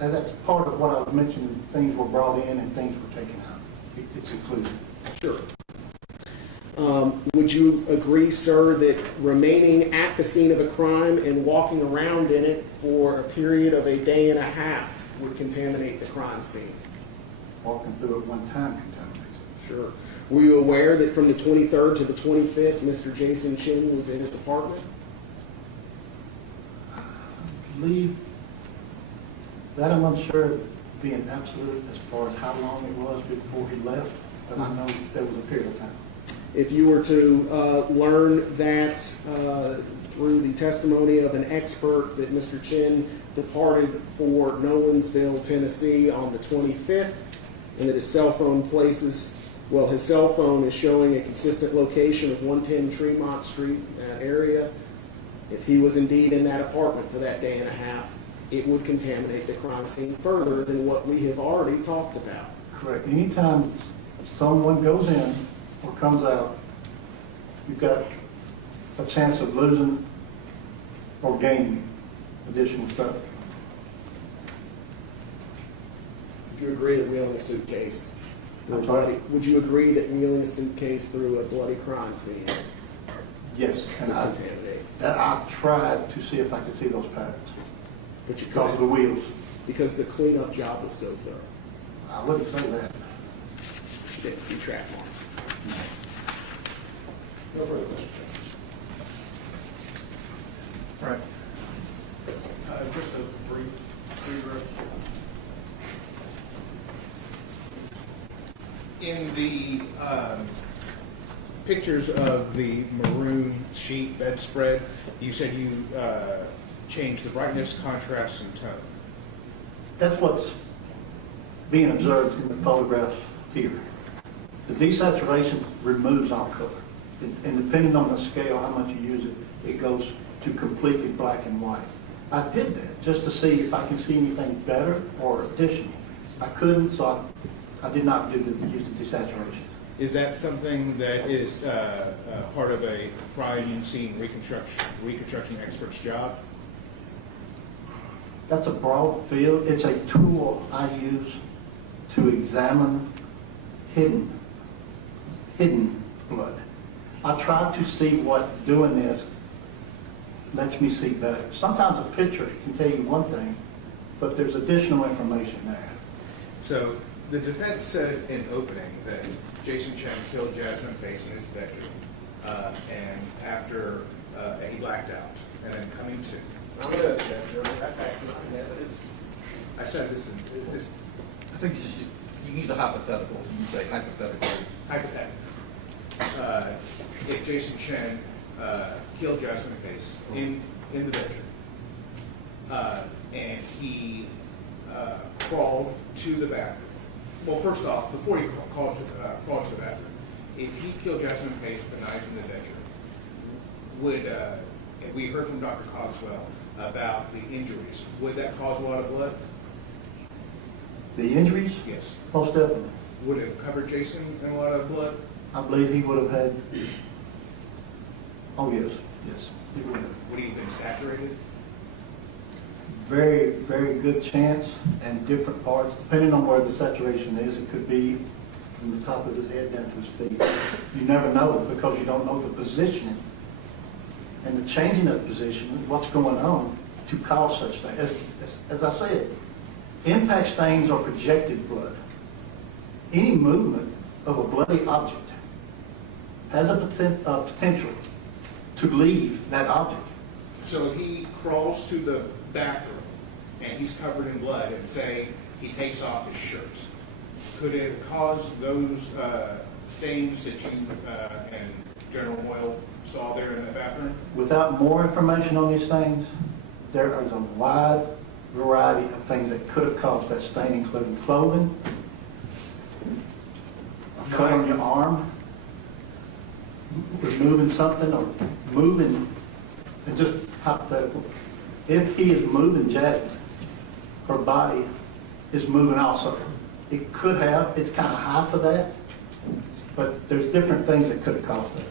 And that's part of what I was mentioning, things were brought in and things were taken out. It's included. Sure. Would you agree, sir, that remaining at the scene of a crime and walking around in it for a period of a day and a half would contaminate the crime scene? Walking through it one time contaminates it. Sure. Were you aware that from the 23rd to the 25th, Mr. Jason Chen was in his apartment? I believe that I'm unsure of being absolute as far as how long it was before he left, but I know there was a period of time. If you were to learn that through the testimony of an expert that Mr. Chen departed for Nolensville, Tennessee on the 25th, and that his cell phone his cell phone is showing a consistent location of 110 Tremont Street, that area. If he was indeed in that apartment for that day and a half, it would contaminate the crime scene further than what we have already talked about. Correct. Anytime someone goes in or comes out, you've got a chance of losing or gaining additional stuff. Would you agree that wheeling a suitcase? I'm sorry? Would you agree that wheeling a suitcase through a bloody crime scene Yes, and would I contaminate? tried to see if I could see those patterns But you because of the couldn't, wheels. because the cleanup job was so thorough. I wouldn't say that. You didn't see track marks. No further questions. All right. Just a brief refresh. In the pictures of the maroon sheet bedspread, you said you changed the brightness, contrast, and tone. That's what's being observed in the photographs here. The desaturation removes all color. And depending on the scale, how much you use it, it goes to completely black and white. I did that just to see if I can see anything better or additional. I couldn't, so I did not use the desaturation. Is that something that is part of a crime scene reconstruction expert's job? That's a broad field. It's a tool I use to examine hidden blood. I try to see what doing this lets me see better. Sometimes a picture can tell you one thing, but there's additional information there. So the defense said in opening that Jason Chen killed Jasmine Pace in his bedroom, and after he blacked out, and then coming to. I'm going to object, Your Honor. That fact's not in evidence. I said this. I think it's just, you can use a hypothetical. You can say hypothetically. Hypothetical. If Jason Chen killed Jasmine Pace in the bedroom, and he crawled to the bathroom. Well, first off, before he crawled to the bathroom, if he killed Jasmine Pace with a knife in the bedroom, would, and we heard from Dr. Cogswell about the injuries, would that cause a lot of blood? The injuries? Yes. Most definitely. Would it have covered Jason in a lot of blood? I believe he would have had, oh yes, he would have. Would he have been saturated? Very, very good chance, and different parts, depending on where the saturation is, it could be from the top of his head down to his feet. You never know because you don't know the positioning and the changing of position, what's going on to cause such things. As I said, impact stains are projected blood. Any movement of a bloody object has a potential to leave that object. So if he crawls to the bathroom and he's covered in blood and say he takes off his shirt, could it cause those stains that you and General Moyle saw there in the bathroom? Without more information on these things, there is a wide variety of things that could have caused that stain, including clothing, cut on your arm, removing something or moving, and just hypothetical. If he is moving Jasmine, her body is moving also. It could have, it's kind of high for that, but there's different things that could have caused that.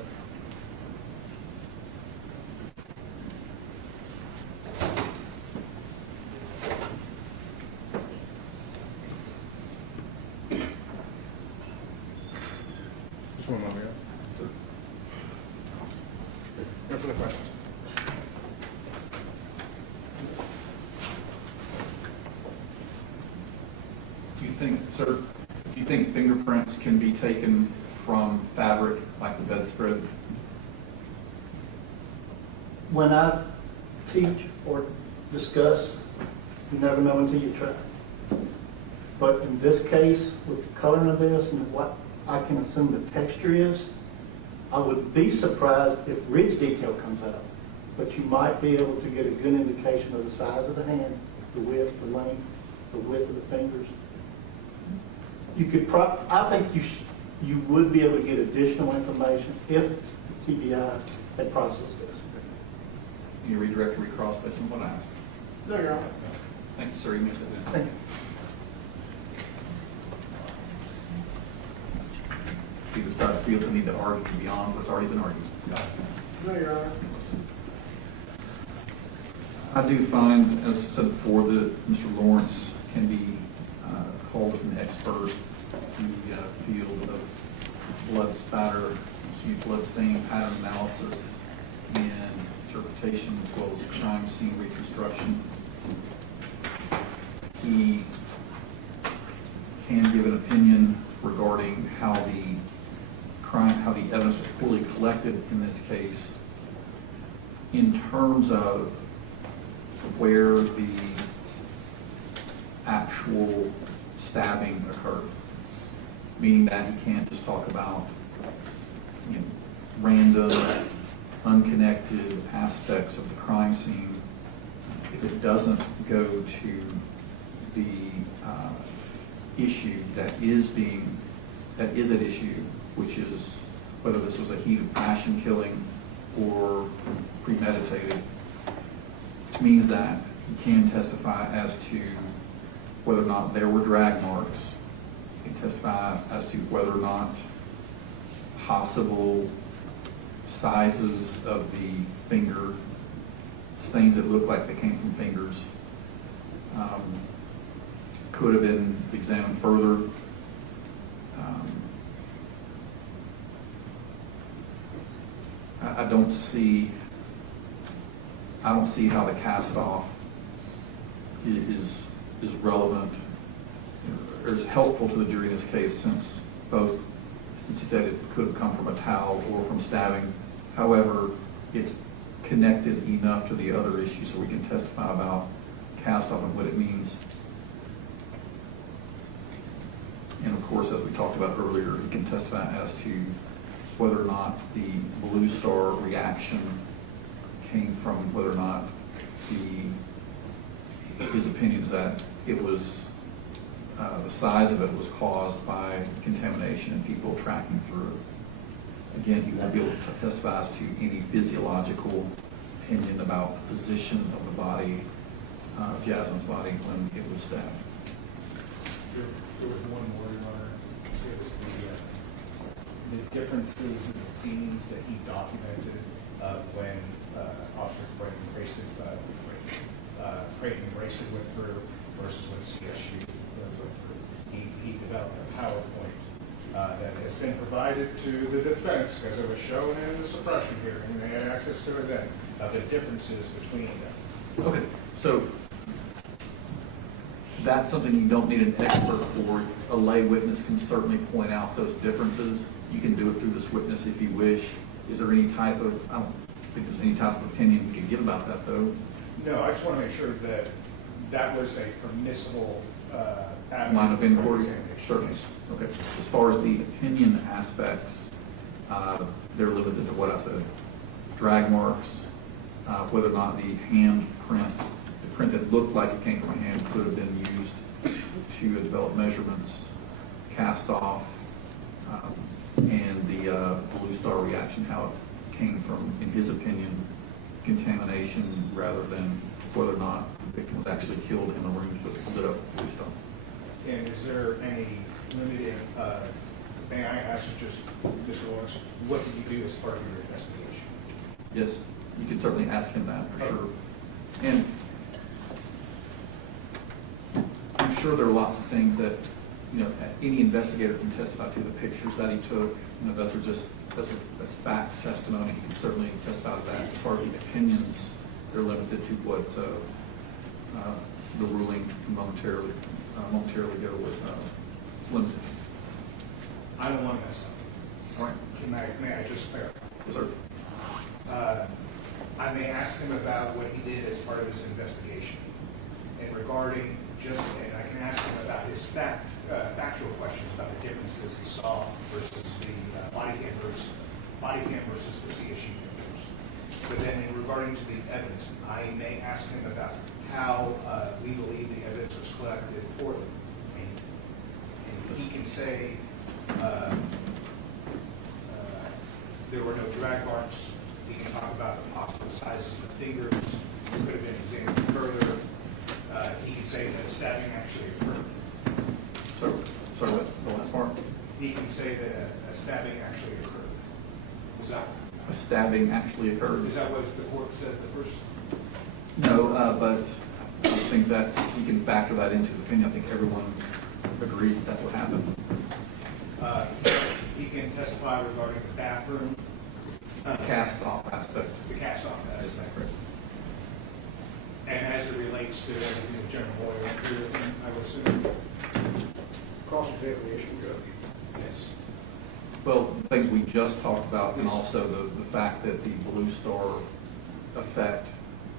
Just one moment. No further questions. Do you think fingerprints can be taken from fabric like the bedspread? When I teach or discuss, you never know until you try. But in this case, with the coloring of this and what I can assume the texture is, I would be surprised if ridge detail comes out. But you might be able to get a good indication of the size of the hand, the width, the length, the width of the fingers. You could I think you would be able to get additional information if the TBI had processed this. Can you redirect or recross based on what I asked? No, Your Honor. Thank you, sir. You may sit down. Thank you. People start to feel the need to argue beyond what's already been argued. No, Your Honor. I do find, as I said before, that Mr. Lawrence can be called as an expert in the field of blood spatter, blood stain pattern analysis, and interpretation, as well as crime scene reconstruction. He can give an opinion regarding how the evidence was poorly collected in this case in terms of where the actual stabbing occurred, meaning that he can't just talk about random, unconnected aspects of the crime scene, if it doesn't go to the issue that is at issue, which is whether this was a heat of passion killing or premeditated, which means that you can testify as to whether or not there were drag marks. You can testify as to whether or not possible sizes of the finger, things that look like they came from fingers, could have been examined further. I don't see how the cast-off is relevant or is helpful to the jury in this case, since he said it could have come from a towel or from stabbing. However, it's connected enough to the other issue so we can testify about cast-off and what it means. And of course, as we talked about earlier, he can testify as to whether or not the blue star reaction came from whether or not his opinion is that it was the size of it was caused by contamination and people tracking through it. Again, he won't be able to testify as to any physiological opinion about the position of the body, Jasmine's body, when it was stabbed. There was one more, Your Honor. It was the differences in the scenes that he documented when Officer Creighton Grayson went through versus when CSU went through. He developed a PowerPoint that has been provided to the defense because it was shown in the suppression hearing, and they had access to it then, of the differences between them. Okay, so that's something you don't need an expert for. A lay witness can certainly point out those differences. You can do it through this witness if you wish. Is there any type of, I don't think there's any type of opinion you can give about that, though? No, I just want to make sure that that was a permissible Line of inquiry? examination. Certainly. Okay. As far as the opinion aspects, they're limited to what I said. Drag marks, whether or not the hand print, the print that looked like it came from a hand could have been used to develop measurements, cast off, and the blue star reaction, how it came from, in his opinion, contamination rather than whether or not the victim was actually killed in the rooms with lit up blue star. And is there any limited, may I ask just, Mr. Lawrence, what did you do as part of your investigation? Yes, you can certainly ask him that for sure. And I'm sure there are lots of things that, any investigator can testify to. The pictures that he took, that's facts, testimony. He can certainly testify to that. As far as the opinions, they're limited to what the ruling momentarily ago was limited. I don't want to mess up. All right. May I just clarify? Yes, sir. I may ask him about what he did as part of this investigation, and regarding and I can ask him about his factual questions about the differences he saw versus the body cam versus the CSU pictures. But then, regarding to the evidence, I may ask him about how we believe the evidence was collected poorly. And he can say there were no drag marks. He can talk about the possible sizes of the fingers that could have been examined further. He can say that a stabbing actually occurred. Sorry, what? The last part? He can say that a stabbing actually occurred. Is that A stabbing actually occurred? Is that what the court said at the first? No, but I think that he can factor that into his opinion. I think everyone agrees that that's what happened. He can testify regarding the bathroom. Cast-off aspect. The cast-off aspect. Correct. And as it relates to everything that General Boyle went through, I would assume. Cross-examination goes. Yes. Well, the things we just talked about, and also the fact that the blue star effect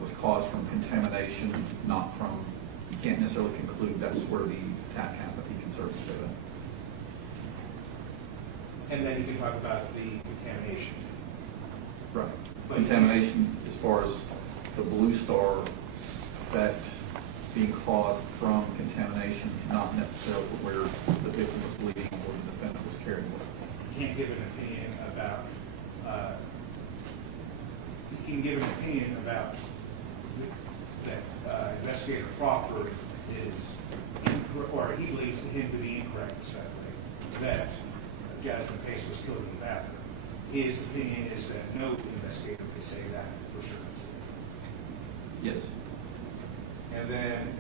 was caused from contamination, not from, you can't necessarily conclude that's where the attack happened. He can certainly say that. And then you can talk about the contamination. Right. But- Contamination as far as the blue star effect being caused from contamination, not necessarily where the victim was bleeding or the defendant was carrying it. You can't give an opinion about, you can give an opinion about that Investigator Crawford is, or he believes him to be incorrect, sadly, that Jasmine Pace was killed in the bathroom. His opinion is that no investigator could say that for sure. Yes. And then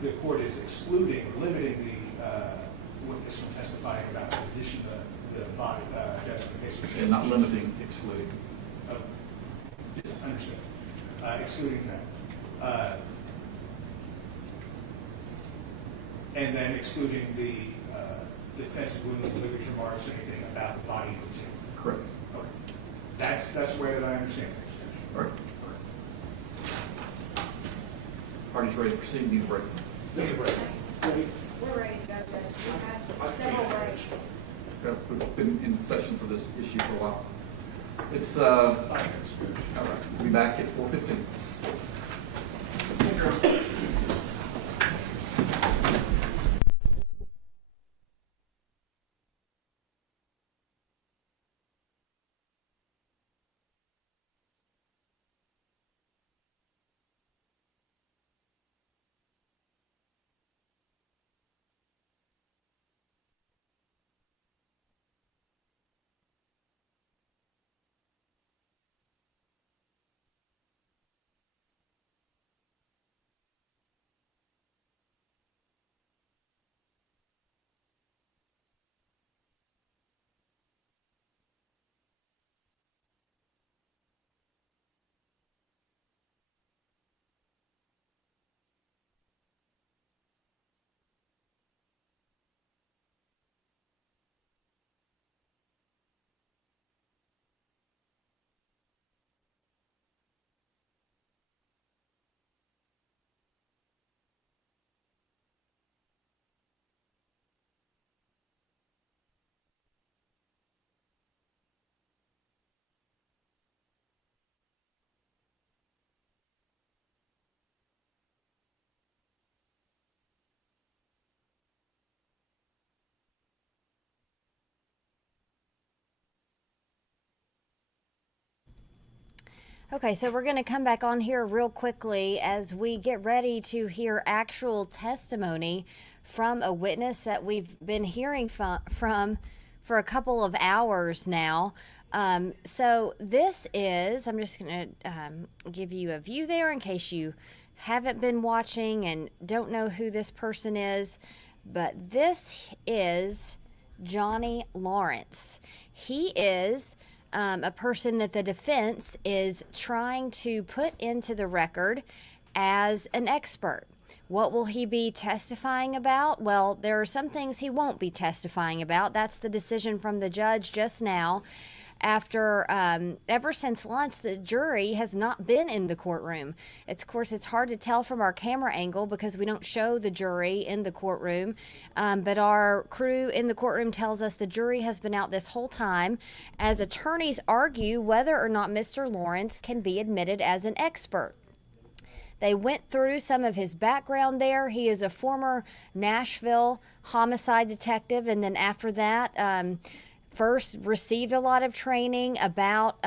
the court is excluding, or limiting the witness from testifying about the position of the body, Jasmine Pace. And not limiting, excluding. Oh, Yes. understood. Excluding that. And then excluding the defensive wounds, ligature marks, anything about the body in particular. Correct. Okay. That's the way that I understand it. All right. Parties ready to proceed? Need a break? Take a break. We're ready to go, Judge. We have several breaks. We've been in session for this issue for a while. It's, all right, we'll be back at 4:15. Okay, so we're going to come back on here real quickly as we get ready to hear actual testimony from a witness that we've been hearing from for a couple of hours now. So this is, I'm just going to give you a view there in case you haven't been watching and don't know who this person is, but this is Johnny Lawrence. He is a person that the defense is trying to put into the record as an expert. What will he be testifying about? Well, there are some things he won't be testifying about. That's the decision from the judge just now. After ever since lunch, the jury has not been in the courtroom. Of course, it's hard to tell from our camera angle because we don't show the jury in the courtroom. But our crew in the courtroom tells us the jury has been out this whole time as attorneys argue whether or not Mr. Lawrence can be admitted as an expert. They went through some of his background there. He is a former Nashville homicide detective, and then after that, first received a lot of training about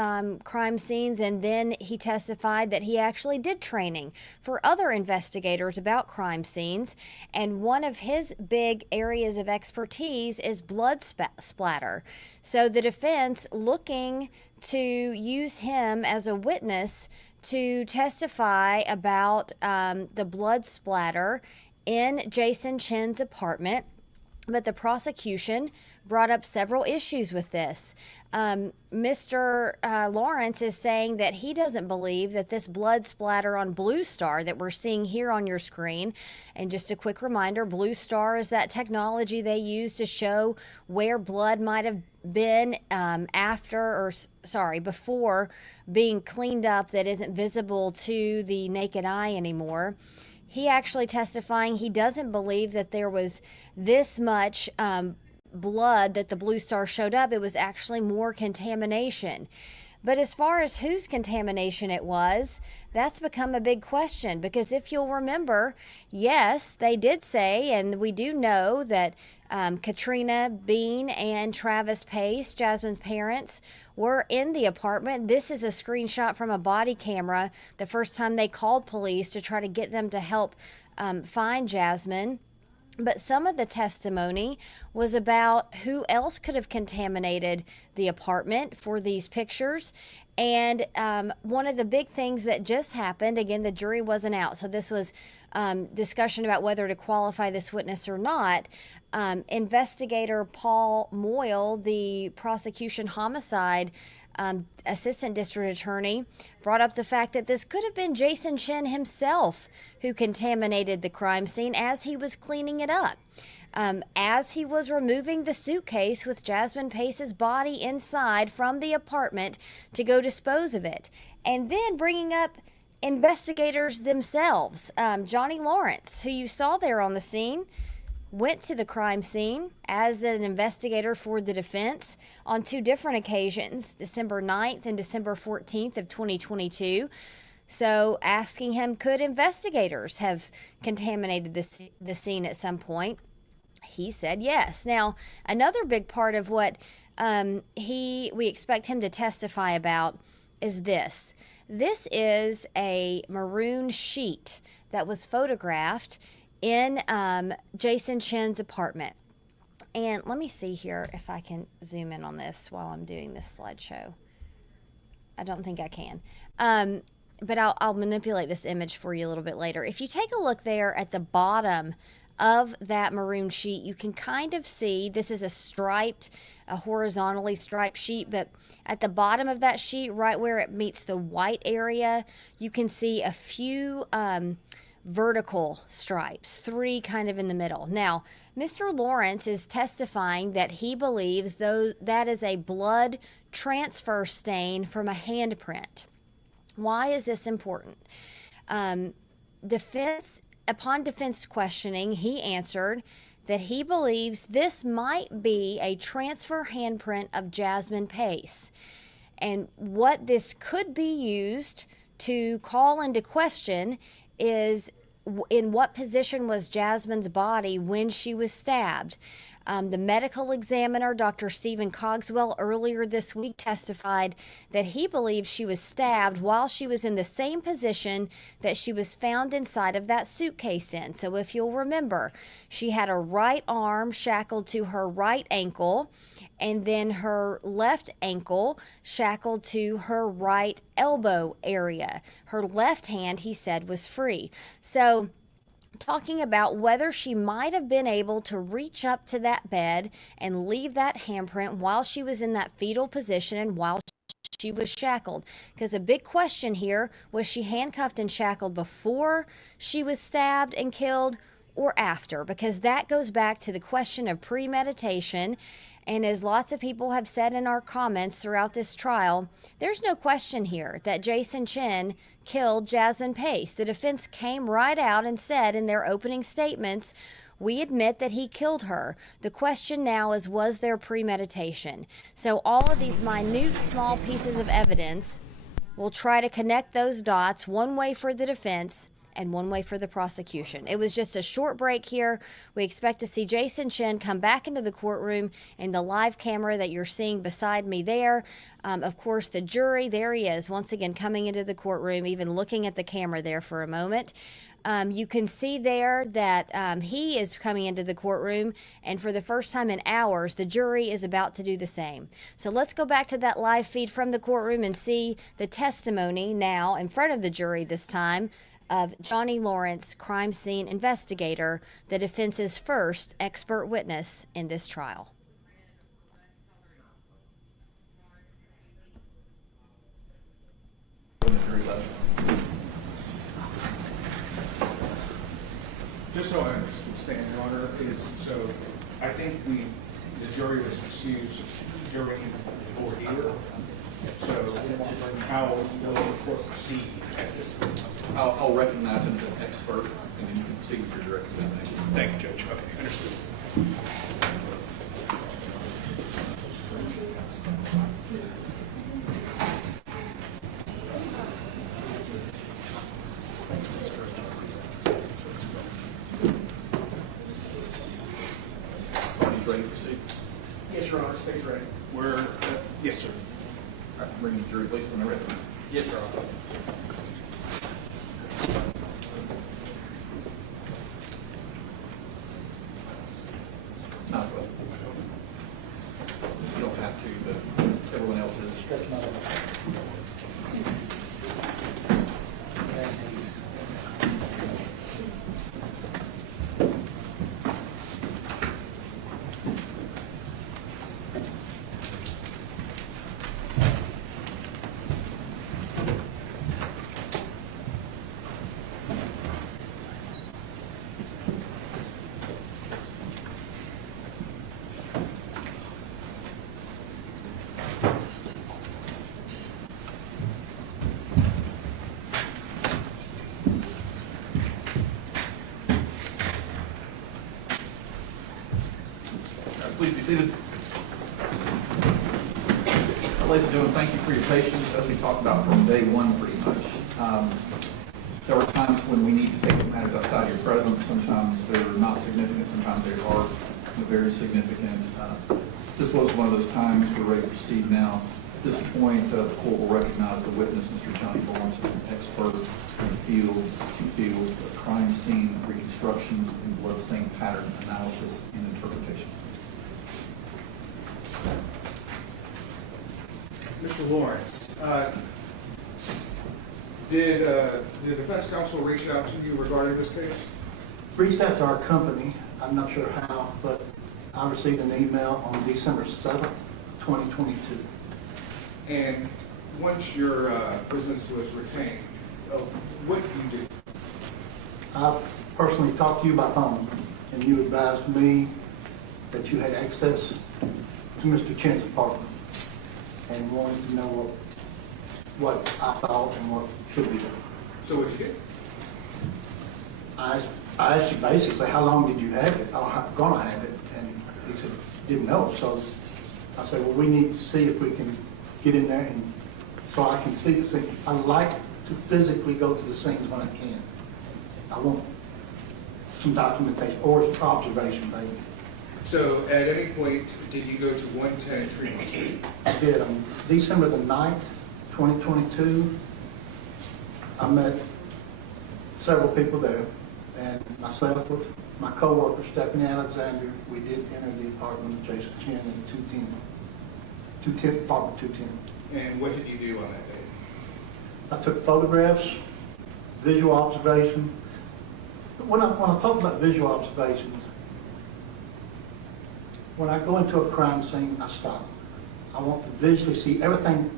crime scenes, and then he testified that he actually did training for other investigators about crime scenes. And one of his big areas of expertise is blood splatter. So the defense looking to use him as a witness to testify about the blood splatter in Jason Chen's apartment. But the prosecution brought up several issues with this. Mr. Lawrence is saying that he doesn't believe that this blood splatter on Blue Star that we're seeing here on your screen, and just a quick reminder, Blue Star is that technology they use to show where blood might have been before being cleaned up that isn't visible to the naked eye anymore. He actually testifying he doesn't believe that there was this much blood that the Blue Star showed up, it was actually more contamination. But as far as whose contamination it was, that's become a big question, because if you'll remember, yes, they did say, and we do know that Katrina Bean and Travis Pace, Jasmine's parents, were in the apartment. This is a screenshot from a body camera the first time they called police to try to get them to help find Jasmine. But some of the testimony was about who else could have contaminated the apartment for these pictures. And one of the big things that just happened, again, the jury wasn't out, so this was discussion about whether to qualify this witness or not. Investigator Paul Moyle, the prosecution homicide assistant district attorney, brought up the fact that this could have been Jason Chen himself who contaminated the crime scene as he was cleaning it up. As he was removing the suitcase with Jasmine Pace's body inside from the apartment to go dispose of it, and then bringing up investigators themselves. Johnny Lawrence, who you saw there on the scene, went to the crime scene as an investigator for the defense on 2 different occasions, December 9th and December 14th of 2022. So asking him, could investigators have contaminated the scene at some point? He said yes. Now, another big part of what we expect him to testify about is this. This is a maroon sheet that was photographed in Jason Chen's apartment. And let me see here if I can zoom in on this while I'm doing this slideshow. I don't think I can. But I'll manipulate this image for you a little bit later. If you take a look there at the bottom of that maroon sheet, you can kind of see this is a horizontally striped sheet, but at the bottom of that sheet, right where it meets the white area, you can see a few vertical stripes, 3 kind of in the middle. Now, Mr. Lawrence is testifying that he believes that is a blood transfer stain from a handprint. Why is this important? Upon defense questioning, he answered that he believes this might be a transfer handprint of Jasmine Pace. And what this could be used to call into question is in what position was Jasmine's body when she was stabbed. The medical examiner, Dr. Stephen Cogswell, earlier this week testified that he believes she was stabbed while she was in the same position that she was found inside of that suitcase in. So if you'll remember, she had a right arm shackled to her right ankle, and then her left ankle shackled to her right elbow area. Her left hand, he said, was free. So talking about whether she might have been able to reach up to that bed and leave that handprint while she was in that fetal position and while she was shackled. Because a big question here, was she handcuffed and shackled before she was stabbed and killed or after? Because that goes back to the question of premeditation. And as lots of people have said in our comments throughout this trial, there's no question here that Jason Chen killed Jasmine Pace. The defense came right out and said in their opening statements, we admit that he killed her. The question now is, was there premeditation? So all of these minute, small pieces of evidence will try to connect those dots, one way for the defense and one way for the prosecution. It was just a short break here. We expect to see Jason Chen come back into the courtroom in the live camera that you're seeing beside me there. Of course, the jury, there he is, once again coming into the courtroom, even looking at the camera there for a moment. You can see there that he is coming into the courtroom, and for the first time in hours, the jury is about to do the same. So let's go back to that live feed from the courtroom and see the testimony now in front of the jury this time of Johnny Lawrence, crime scene investigator, the defense's first expert witness in this trial. Just so I understand, Your Honor, so I think the jury was excused during the ordeal. So how will the court proceed at this point? I'll recognize him as an expert, and then you can proceed with your direct examination. Thank you, Judge. Okay, understood. stage ready. We're, yes, sir. All right, bring the jury, please, when they're ready. Yes, sir. Not well. You don't have to, but everyone else is. Please be seated. Ladies and gentlemen, thank you for your patience. As we talked about from day one, pretty much. There were times when we need to take matters outside your presence. Sometimes they're not significant. Sometimes they are very significant. This was one of those times. We're ready to proceed now. At this point, the court will recognize the witness, Mr. Johnny Lawrence, an expert in the fields, two fields, crime scene reconstruction and bloodstain pattern analysis and interpretation. Mr. Lawrence, did the defense counsel reach out to you regarding this case? Reached out to our company, I'm not sure how, but I received an email on December 7th, 2022. And once your business was retained, what did you do? I personally talked to you by phone, and you advised me that you had access to Mr. Chen's apartment and wanted to know what I thought and what should be done. So what you did? I asked you basically, how long did you have it? I'm gonna have it, and he said, didn't know. So I said, well, we need to see if we can get in there and so I can see the scene. I like to physically go to the scenes when I can. I want some documentation or observation, maybe. So at any point, did you go to 110 Tremont Street? I did. On December the 9th, 2022, I met several people there, and myself with my co-worker, Stephanie Alexander, we did enter the apartment of Jason Chen at 210, apartment 210. And what did you do on that day? I took photographs, visual observation. When I talk about visual observations, when I go into a crime scene, I stop. I want to visually see everything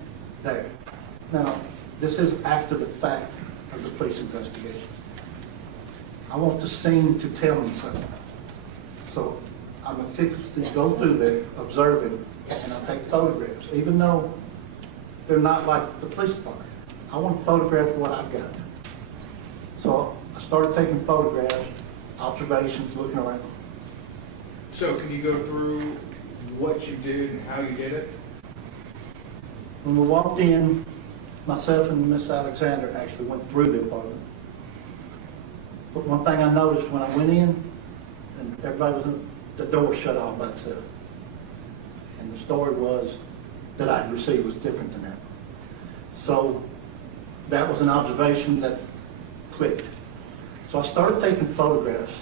there. Now, this is after the fact of the police investigation. I want the scene to tell me something. So I meticulously go through there, observe it, and I take photographs, even though they're not like the police department. I want to photograph what I've got. So I started taking photographs, observations, looking around. So can you go through what you did and how you did it? When we walked in, myself and Miss Alexander actually went through the apartment. But one thing I noticed when I went in, and everybody was in, the door shut off by itself. And the story was that I'd received was different than that. So that was an observation that clicked. So I started taking photographs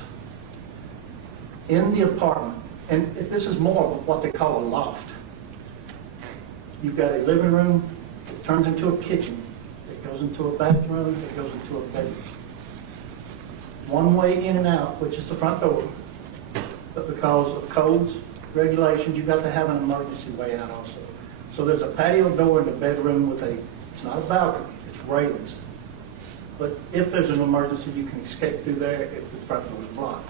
in the apartment, and this is more of what they call a loft. You've got a living room, it turns into a kitchen, it goes into a bathroom, it goes into a bedroom. One way in and out, which is the front door, but because of codes, regulations, you've got to have an emergency way out also. So there's a patio door in the bedroom with it's not a balcony, it's railings. But if there's an emergency, you can escape through there if the front door is blocked.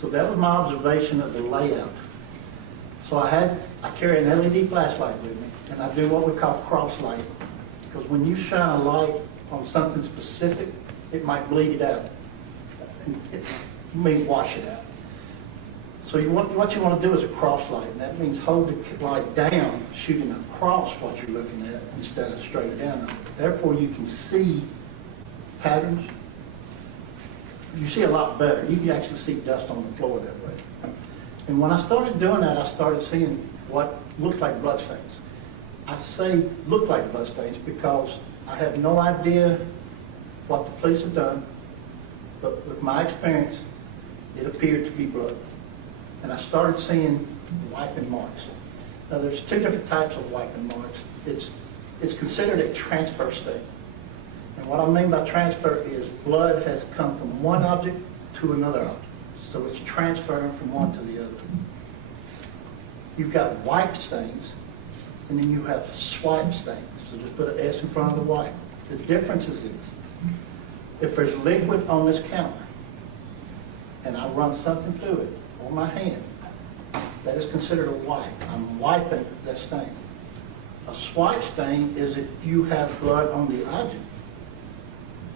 So that was my observation of the layout. So I carry an LED flashlight with me, and I do what we call cross light. Because when you shine a light on something specific, it might bleed it out. You may wash it out. So what you want to do is a cross light, and that means hold the light down, shooting across what you're looking at instead of straight down. Therefore, you can see patterns. You see a lot better. You can actually see dust on the floor that way. And when I started doing that, I started seeing what looked like blood stains. I say look like blood stains because I have no idea what the police have done, but with my experience, it appeared to be blood. And I started seeing wiping marks. Now, there's two different types of wiping marks. It's considered a transfer stain. And what I mean by transfer is blood has come from one object to another object. So it's transferring from one to the other. You've got wipe stains, and then you have swipe stains. So just put an S in front of the wipe. The difference is this. If there's liquid on this counter, and I run something through it on my hand, that is considered a wipe. I'm wiping that stain. A swipe stain is if you have blood on the object,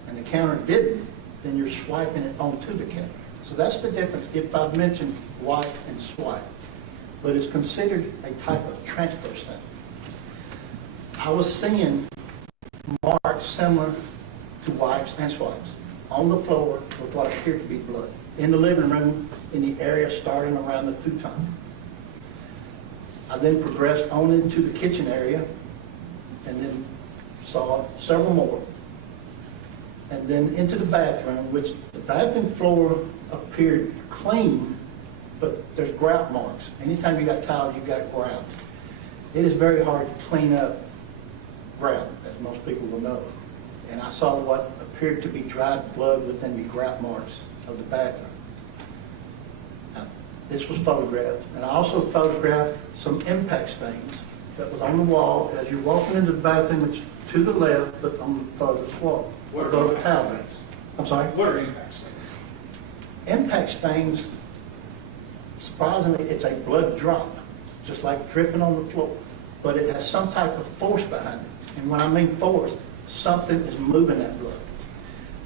and the counter didn't, then you're swiping it onto the counter. So that's the difference if I've mentioned wipe and swipe. But it's considered a type of transfer stain. I was seeing marks similar to wipes and swipes on the floor with what appeared to be blood. In the living room, in the area starting around the futon. I then progressed on into the kitchen area and then saw several more. And then into the bathroom, which the bathroom floor appeared clean, but there's grout marks. Anytime you got tiles, you got grout. It is very hard to clean up grout, as most people will know. And I saw what appeared to be dried blood within the grout marks of the bathroom. Now, this was photographed, and I also photographed some impact stains that was on the wall as you're walking into the bathroom. It's to the left, but on the farthest wall. What above are the towel. impact stains? I'm sorry? What are impact stains? Impact stains, surprisingly, it's a blood drop, just like dripping on the floor, but it has some type of force behind it. And when I mean force, something is moving that blood.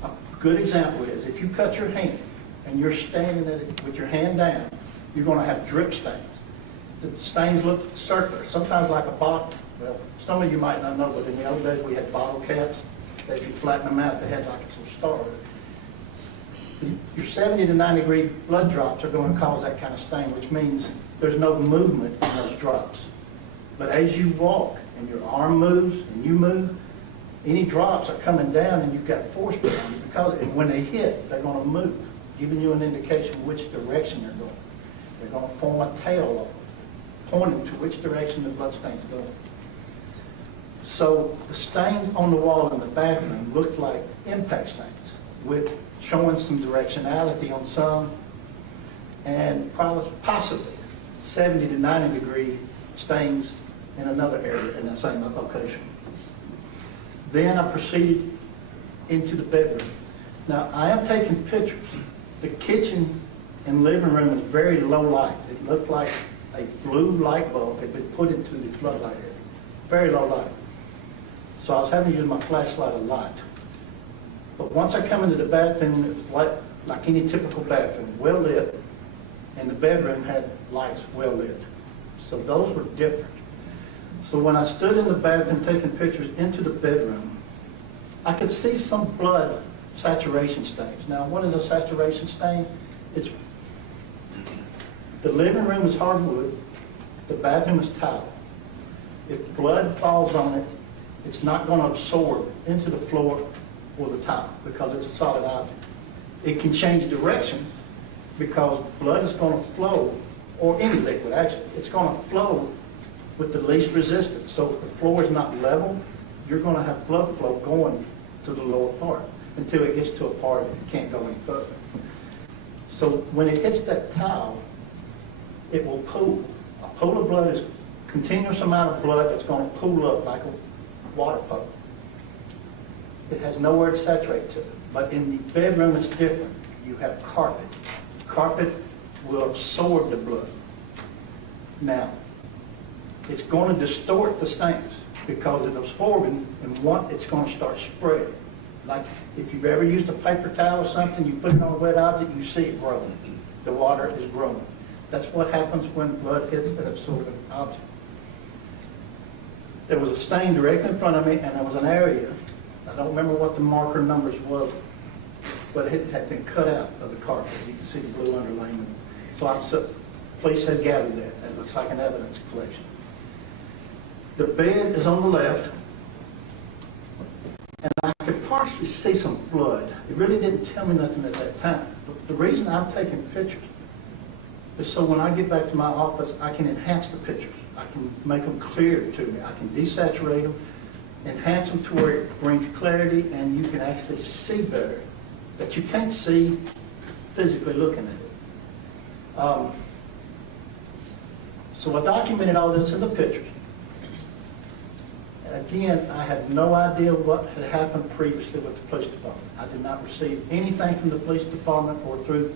A good example is if you cut your hand and you're standing at it with your hand down, you're going to have drip stains. The stains look circular, sometimes like a bottle. Well, some of you might not know, but in the old days we had bottle caps. If you flatten them out, they had like some stars. Your 70 to 90 degree blood drops are going to cause that kind of stain, which means there's no movement in those drops. But as you walk and your arm moves and you move, any drops are coming down and you've got force behind it because and when they hit, they're going to move, giving you an indication which direction they're going. They're going to form a tail pointing to which direction the blood stain's going. So the stains on the wall in the bathroom looked like impact stains with showing some directionality on some and probably, possibly 70 to 90 degree stains in another area in the same location. Then I proceeded into the bedroom. Now I am taking pictures. The kitchen and living room is very low light. It looked like a blue light bulb had been put into the floodlight area. Very low light. So I was having to use my flashlight a lot. But once I come into the bathroom, it was like any typical bathroom, well lit, and the bedroom had lights well lit. So those were different. So when I stood in the bathroom taking pictures into the bedroom, I could see some blood saturation stains. Now, what is a saturation stain? It's the living room is hardwood, the bathroom is tile. If blood falls on it, it's not going to absorb into the floor or the tile because it's a solid object. It can change direction because blood is going to flow, or any liquid actually, it's going to flow with the least resistance. So if the floor is not level, you're going to have blood flow going to the lower part until it gets to a part that it can't go any further. So when it hits that tile, it will pool. A pool of blood is a continuous amount of blood that's going to pool up like a water puddle. It has nowhere to saturate to. But in the bedroom, it's different. You have carpet. Carpet will absorb the blood. Now, it's going to distort the stains because it's absorbing, and it's going to start spreading. Like if you've ever used a paper towel or something, you put it on a wet object, you see it growing. The water is growing. That's what happens when blood hits that absorbent object. There was a stain directly in front of me, and there was an area, I don't remember what the marker numbers were, but it had been cut out of the carpet. You can see the blue underlayment. So police had gathered that. That looks like an evidence collection. The bed is on the left, and I could partially see some blood. It really didn't tell me nothing at that time. But the reason I'm taking pictures is so when I get back to my office, I can enhance the pictures. I can make them clear to me. I can desaturate them, enhance them to where it brings clarity, and you can actually see better that you can't see physically looking at it. So I documented all this in the pictures. Again, I had no idea what had happened previously with the police department. I did not receive anything from the police department or through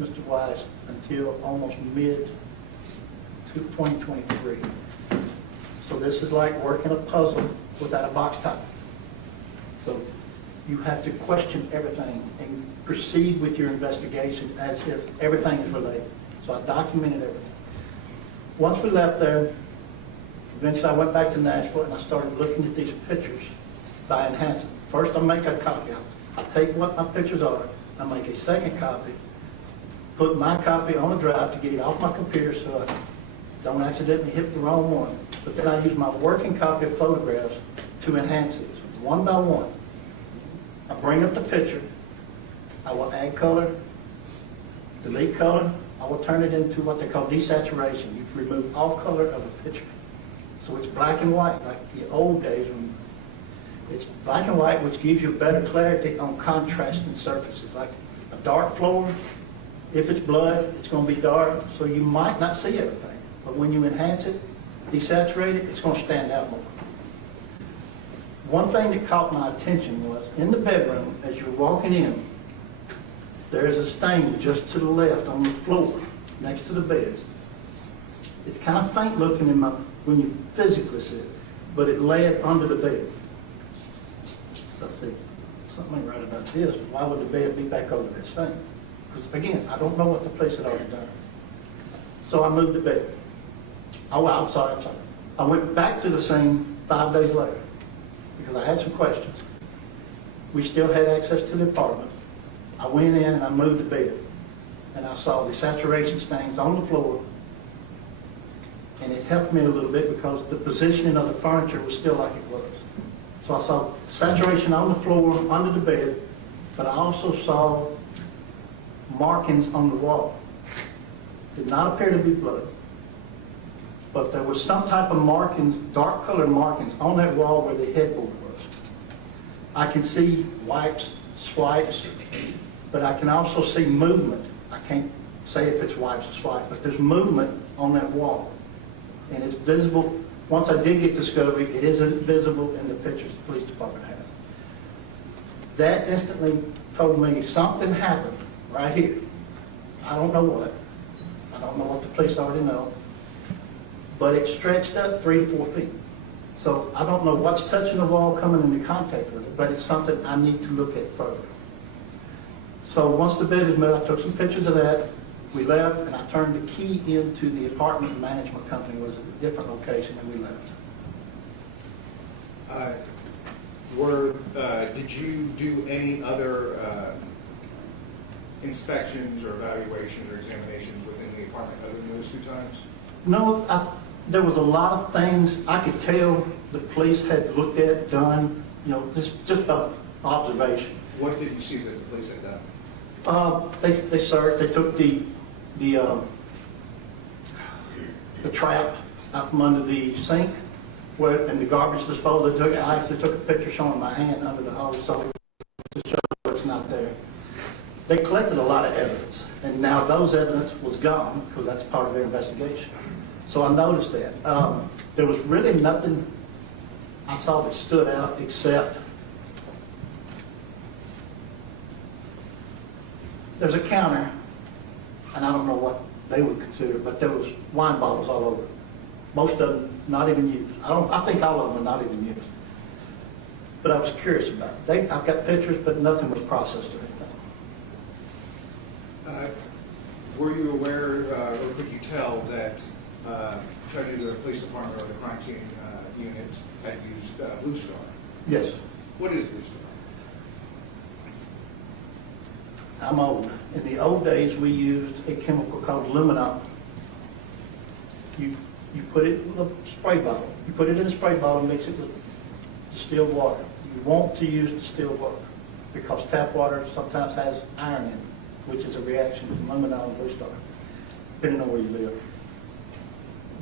Mr. Wise until almost mid-2023. So this is like working a puzzle without a box top. So you have to question everything and proceed with your investigation as if everything is related. So I documented everything. Once we left there, eventually I went back to Nashville and I started looking at these pictures by enhancing. First I make a copy. I take what my pictures are, I make a second copy, put my copy on a drive to get it off my computer so I don't accidentally hit the wrong one. But then I use my working copy of photographs to enhance it, one by one. I bring up the picture, I will add color, delete color, I will turn it into what they call desaturation. You remove all color of a picture. So it's black and white, like the old days when it's black and white, which gives you better clarity on contrasting surfaces. Like a dark floor, if it's blood, it's going to be dark, so you might not see everything. But when you enhance it, desaturate it, it's going to stand out more. One thing that caught my attention was in the bedroom, as you're walking in, there is a stain just to the left on the floor next to the bed. It's kind of faint looking when you physically see it, but it laid under the bed. So I said, something ain't right about this. Why would the bed be back over that stain? Because again, I don't know what the police had already done. So I moved the bed. Oh, well, I'm sorry. I went back to the scene 5 days later because I had some questions. We still had access to the apartment. I went in and I moved the bed, and I saw the saturation stains on the floor, and it helped me a little bit because the positioning of the furniture was still like it was. So I saw saturation on the floor, under the bed, but I also saw markings on the wall. Did not appear to be blood, but there was some type of markings, dark colored markings on that wall where the headboard was. I can see wipes, swipes, but I can also see movement. I can't say if it's wipes or swipes, but there's movement on that wall. And it's visible. Once I did get discovery, it is visible in the pictures the police department has. That instantly told me something happened right here. I don't know what. I don't know what the police already know. But it stretched up 3 to 4 feet. So I don't know what's touching the wall coming into contact with it, but it's something I need to look at further. So once the bed is moved, I took some pictures of that. We left, and I turned the key into the apartment management company. It was at a different location, and we left. Did you do any other inspections or evaluations or examinations within the apartment other than those 2 times? No, there was a lot of things I could tell the police had looked at, done, just about observation. What did you see that the police had done? They searched. They took the trap out from under the sink, and the garbage disposal. They took it. I actually took a picture showing my hand under the hose, so to show it's not there. They collected a lot of evidence, and now those evidence was gone because that's part of their investigation. So I noticed that there was really nothing I saw that stood out except there's a counter, and I don't know what they would consider, but there was wine bottles all over it. Most of them not even used. I think all of them are not even used. But I was curious about it. I've got pictures, but nothing was processed or anything. Were you aware, or could you tell that Chattanooga Police Department or the crime scene unit had used Blue Star? Yes. What is Blue Star? I'm old. In the old days, we used a chemical called luminol. You put it in a spray bottle. You put it in a spray bottle, mix it with distilled water. You want to use distilled water because tap water sometimes has iron in it, which is a reaction from luminol and Blue Star, depending on where you live.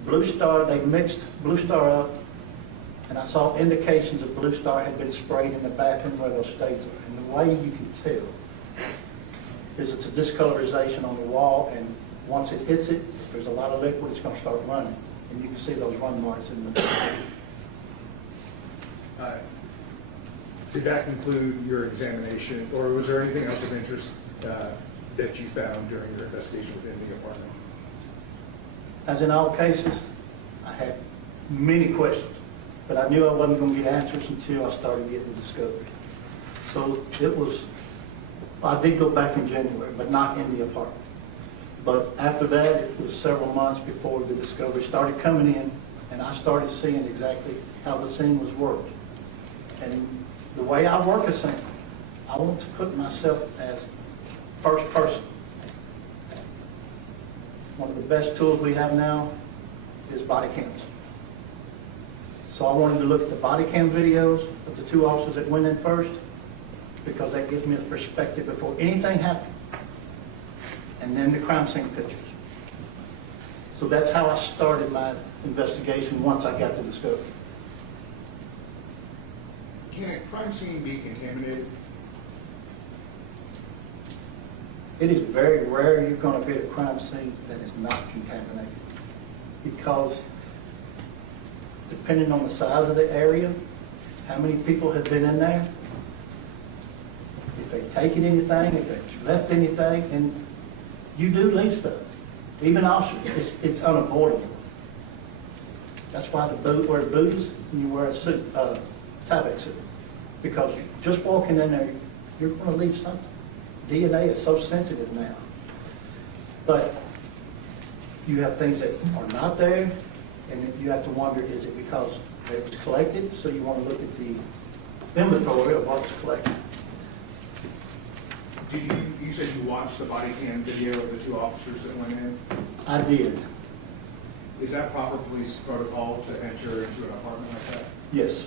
Blue Star, they mixed Blue Star up, and I saw indications of Blue Star had been sprayed in the bathroom where those stains are. And the way you can tell is it's a discolorization on the wall, and once it hits it, if there's a lot of liquid, it's going to start running. And you can see those run marks in the Did that conclude your examination, or was there anything else of interest that you found during your investigation within the apartment? As in all cases, I had many questions, but I knew I wasn't going to get answers until I started getting the discovery. So it was, I did go back in January, but not in the apartment. But after that, it was several months before the discovery started coming in, and I started seeing exactly how the scene was worked. And the way I work a scene, I want to put myself as first person. One of the best tools we have now is body cams. So I wanted to look at the body cam videos of the two officers that went in first, because that gives me a perspective before anything happened. And then the crime scene pictures. So that's how I started my investigation once I got the discovery. Can a crime scene be contaminated? It is very rare you're going to hit a crime scene that is not contaminated, because depending on the size of the area, how many people have been in there, if they've taken anything, if they've left anything, and you do leave stuff. Even officers, it's unavoidable. That's why the boot, wear boots and you wear a suit, Tyvek suit, because just walking in there, you're going to leave something. DNA is so sensitive now. But you have things that are not there, and you have to wonder, is it because it was collected? So you want to look at the inventory of what was collected. You said you watched the body cam video of the two officers that went in? I did. Is that proper police protocol to enter into an apartment like that? Yes.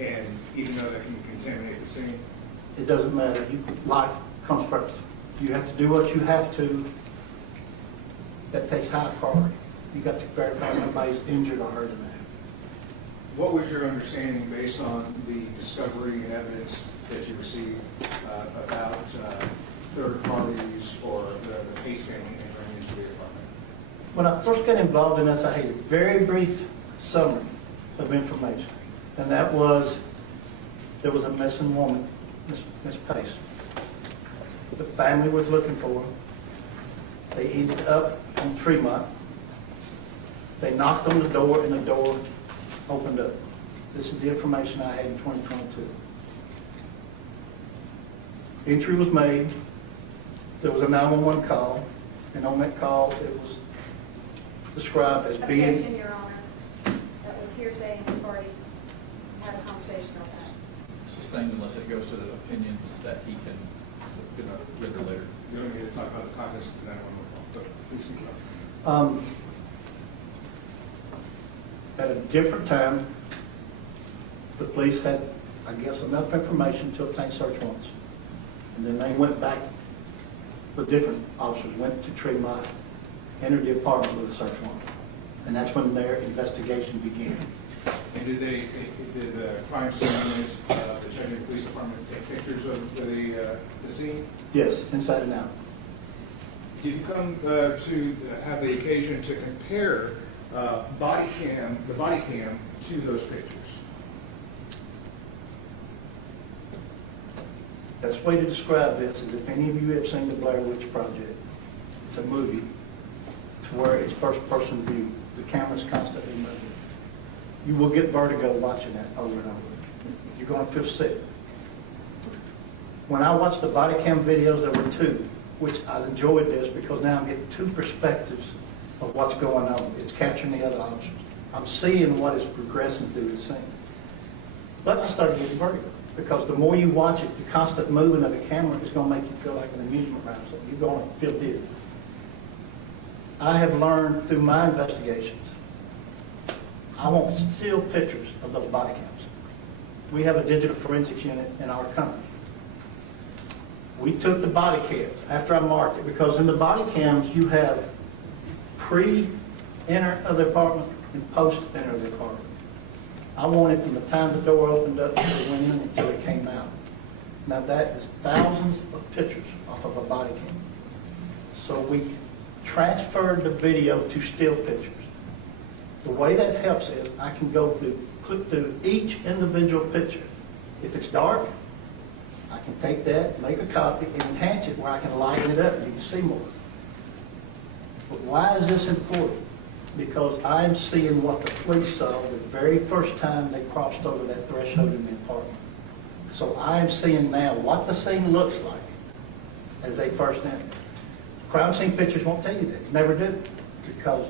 And even though that can contaminate the scene? It doesn't matter. Life comes first. You have to do what you have to. That takes high priority. You got to verify nobody's injured or hurt in there. What was your understanding based on the discovery and evidence that you received about third parties or the Pace family entering into the apartment? When I first got involved in this, I had a very brief summary of information. And that was, there was a missing woman, Miss Pace. The family was looking for her. They ended up on Tremont. They knocked on the door, and the door opened up. This is the information I had in 2022. Entry was made. There was a 911 call, and on that call, it was described as being... Objection, Your Honor. That was hearsay, and we've already had a conversation about that. Sustained unless it goes to the opinions that he can, later. You don't need to talk about the context of that one, but please continue. At a different time, the police had, I guess, enough information to obtain search warrants. And then they went back, the different officers went to Tremont, entered the apartment with a search warrant. And that's when their investigation began. And did the crime scene units, the Chattanooga Police Department, take pictures of the scene? Yes, inside and out. Did you come to have the occasion to compare the body cam to those pictures? Best way to describe this is if any of you have seen the Blair Witch Project, it's a movie to where it's first-person view. The camera's constantly moving. You will get vertigo watching that over and over. You're going to feel sick. When I watched the body cam videos, there were two, which I enjoyed this because now I'm getting two perspectives of what's going on. It's capturing the other officers. I'm seeing what is progressing through the scene. But I started getting vertigo because the more you watch it, the constant movement of the camera is going to make you feel like an amusement ride. So you're going to feel dizzy. I have learned through my investigations, I want still pictures of those body cams. We have a digital forensics unit in our company. We took the body cams after I marked it, because in the body cams you have pre-enter of the apartment and post-enter of the apartment. I want it from the time the door opened up until it went in until it came out. Now that is thousands of pictures off of a body cam. So we transferred the video to still pictures. The way that helps is I can go through, click through each individual picture. If it's dark, I can take that, make a copy, and enhance it where I can lighten it up and you can see more. But why is this important? Because I'm seeing what the police saw the very first time they crossed over that threshold in the apartment. So I'm seeing now what the scene looks like as they first enter. Crime scene pictures won't tell you that, never do, because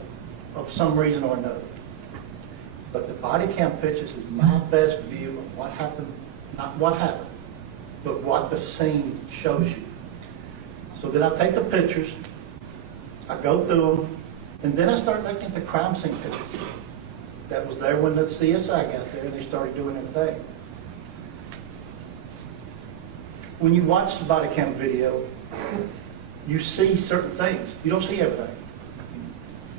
of some reason or another. But the body cam pictures is my best view of what happened, not what happened, but what the scene shows you. So then I take the pictures, I go through them, and then I start looking at the crime scene pictures that was there when the CSI got there and they started doing their thing. When you watch the body cam video, you see certain things. You don't see everything.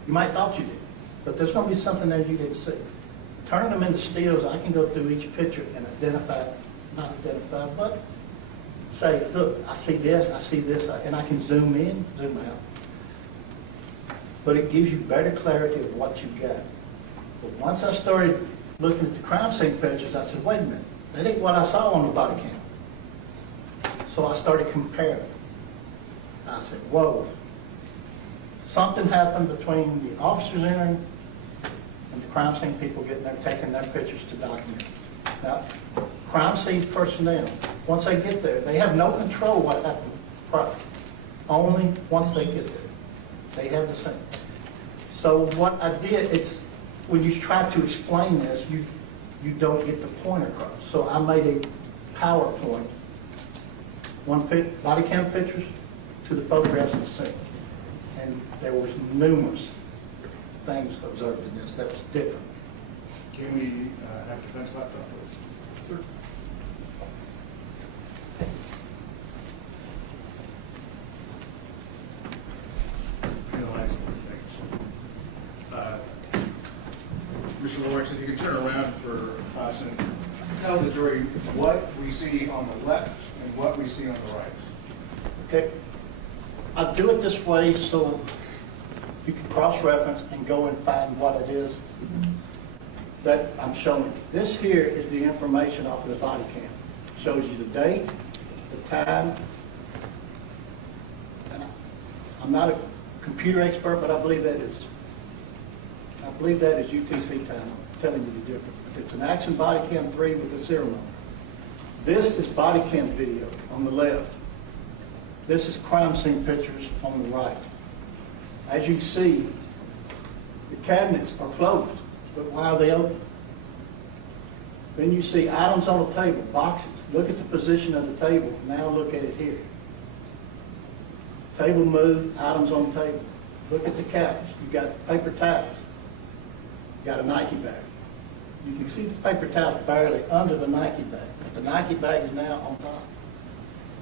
You might thought you did, but there's going to be something there you didn't see. Turning them into stills, I can go through each picture and not identify, but say, look, I see this, and I can zoom in, zoom out. But it gives you better clarity of what you've got. But once I started looking at the crime scene pictures, I said, wait a minute, that ain't what I saw on the body cam. So I started comparing. I said, whoa, something happened between the officers entering and the crime scene people getting there, taking their pictures to document. Now, crime scene personnel, once they get there, they have no control what happened prior. Only once they get there. They have the same. So what I did, it's when you try to explain this, you don't get the point across. So I made a PowerPoint, body cam pictures to the photographs of the scene. And there was numerous things observed in this that was different. Can we have defense laptop, please? Sure. Mr. Lawrence, if you could turn around for us and tell the jury what we see on the left and what we see on the right. Okay. I do it this way so you can cross-reference and go and find what it is that I'm showing. This here is the information off of the body cam. It shows you the date, the time. And I'm not a computer expert, but I believe that is UTC time. I'm telling you the difference. It's an Action Body Cam 3 with the serial number. This is body cam video on the left. This is crime scene pictures on the right. As you can see, the cabinets are closed, but why are they open? Then you see items on the table, boxes. Look at the position of the table. Now look at it here. Table moved, items on the table. Look at the couch. You've got paper towels. You've got a Nike bag. You can see the paper towels barely under the Nike bag. The Nike bag is now on top.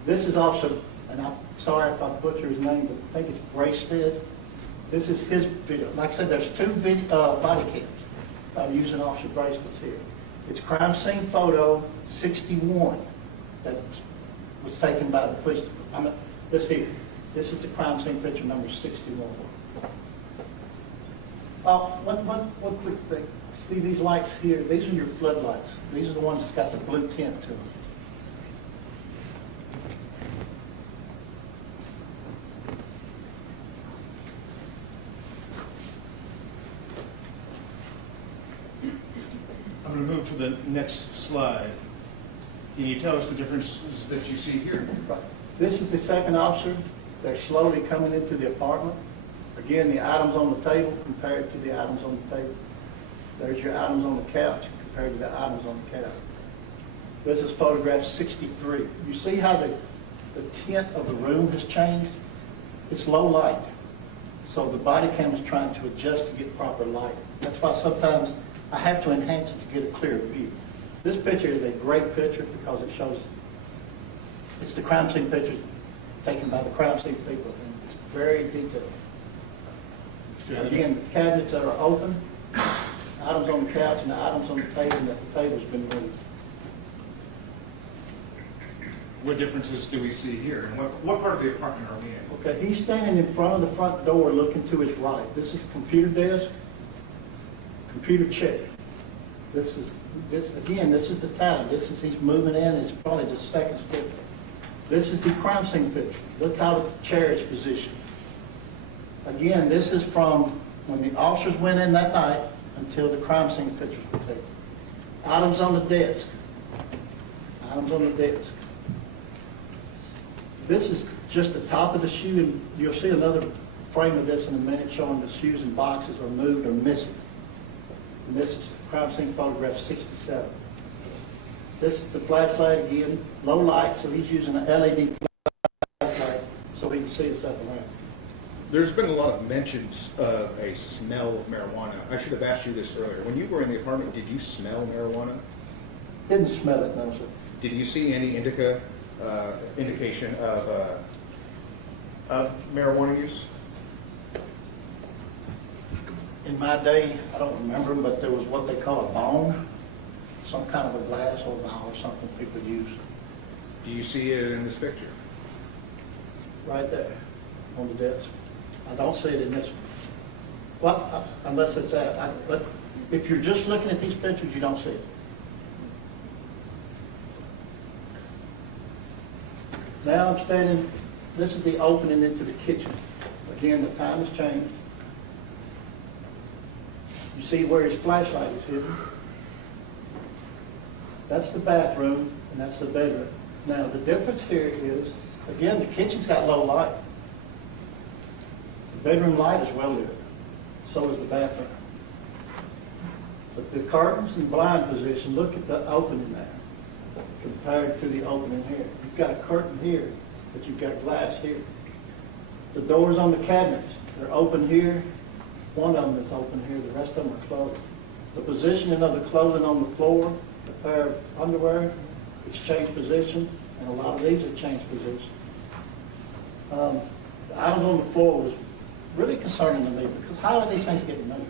This is Officer, and I'm sorry if I butcher his name, but I think it's Braystead. This is his video. Like I said, there's two body cams. I'm using Officer Braystead's here. It's crime scene photo 61 that was taken by the police department. This here. This is the crime scene picture number 61. One quick thing. See these lights here? These are your floodlights. These are the ones that's got the blue tint to them. I'm going to move to the next slide. Can you tell us the differences that you see here? Right. This is the second officer. They're slowly coming into the apartment. Again, the items on the table compared to the items on the table. There's your items on the couch compared to the items on the couch. This is photograph 63. You see how the tint of the room has changed? It's low light. So the body cam is trying to adjust to get proper light. That's why sometimes I have to enhance it to get a clearer view. This picture is a great picture because it shows, it's the crime scene picture taken by the crime scene people, and it's very detailed. Again, the cabinets that are open, items on the couch and the items on the table, and that the table's been moved. What differences do we see here? And what part of the apartment are we in? Okay, he's standing in front of the front door looking to his right. This is computer desk, computer chair. This is the time. He's moving in, it's probably just seconds later. This is the crime scene picture. Look how the chair is positioned. Again, this is from when the officers went in that night until the crime scene pictures were taken. Items on the desk. Items on the desk. This is just the top of the shoe, and you'll see another frame of this in a minute showing the shoes and boxes are moved or missing. And this is crime scene photograph 67. This is the flashlight again, low light, so he's using an LED flashlight so he can see himself around. There's been a lot of mentions of a smell of marijuana. I should have asked you this earlier. When you were in the apartment, did you smell marijuana? Didn't smell it, no, sir. Did you see any indication of marijuana use? In my day, I don't remember, but there was what they call a bong, some kind of a glass or vial or something people use. Do you see it in this picture? Right there on the desk. I don't see it in this one. Well, unless it's that. But if you're just looking at these pictures, you don't see it. Now I'm standing, this is the opening into the kitchen. Again, the time has changed. You see where his flashlight is hidden? That's the bathroom, and that's the bedroom. Now, the difference here is, again, the kitchen's got low light. The bedroom light is well lit. So is the bathroom. But the curtains and blind position, look at the opening there compared to the opening here. You've got a curtain here, but you've got glass here. The doors on the cabinets, they're open here. One of them is open here, the rest of them are closed. The positioning of the clothing on the floor, the pair of underwear, it's changed position, and a lot of these have changed position. The items on the floor was really concerning to me, because how are these things getting moved?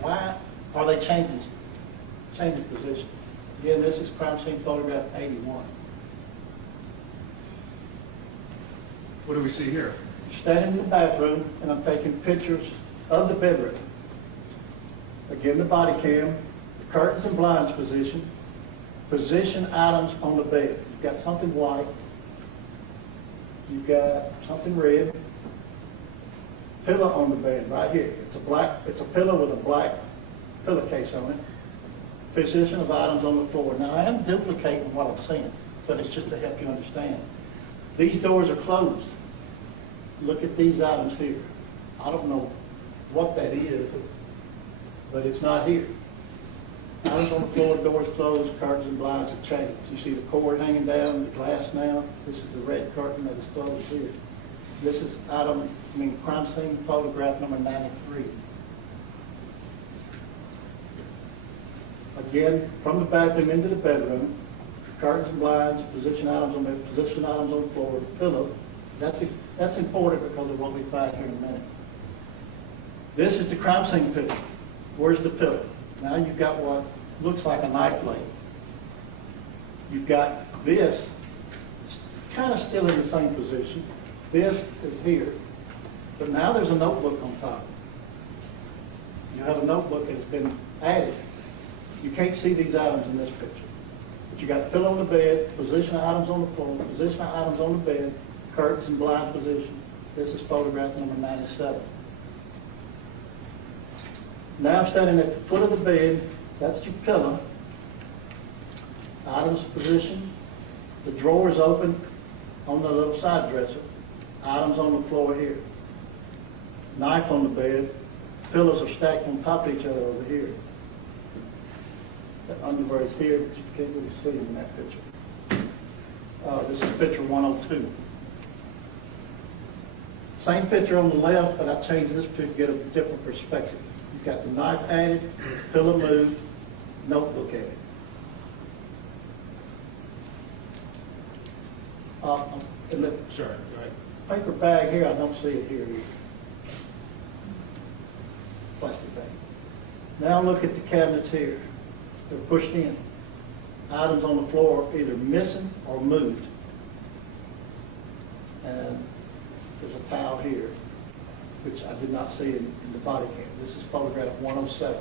Why are they changing position? Again, this is crime scene photograph 81. What do we see here? Standing in the bathroom, and I'm taking pictures of the bedroom. Again, the body cam, the curtains and blinds position items on the bed. You've got something white, you've got something red, pillow on the bed right here. It's a pillow with a black pillowcase on it. Position of items on the floor. Now, I am duplicating what I'm saying, but it's just to help you understand. These doors are closed. Look at these items here. I don't know what that is, but it's not here. Items on the floor, doors closed, curtains and blinds have changed. You see the cord hanging down, the glass now. This is the red curtain that is closed here. This is crime scene photograph number 93. Again, from the bathroom into the bedroom, curtains and blinds, position items on the floor, the pillow. That's important because of what we find here in a minute. This is the crime scene picture. Where's the pillow? Now you've got what looks like a knife blade. You've got this kind of still in the same position. This is here. But now there's a notebook on top. You have a notebook that's been added. You can't see these items in this picture. But you got the pillow on the bed, position of items on the floor, position of items on the bed, curtains and blind position. This is photograph number 97. Now I'm standing at the foot of the bed. That's your pillow. Items position. The drawer is open on the little side dresser. Items on the floor here. Knife on the bed. Pillows are stacked on top of each other over here. The underwear is here, but you can't really see them in that picture. This is picture 102. Same picture on the left, but I changed this to get a different perspective. You've got the knife added, pillow moved, notebook added. And the Sure, go ahead. paper bag here, I don't see it here either. Plastic bag. Now look at the cabinets here. They're pushed in. Items on the floor either missing or moved. And there's a towel here, which I did not see in the body cam. This is photograph 107.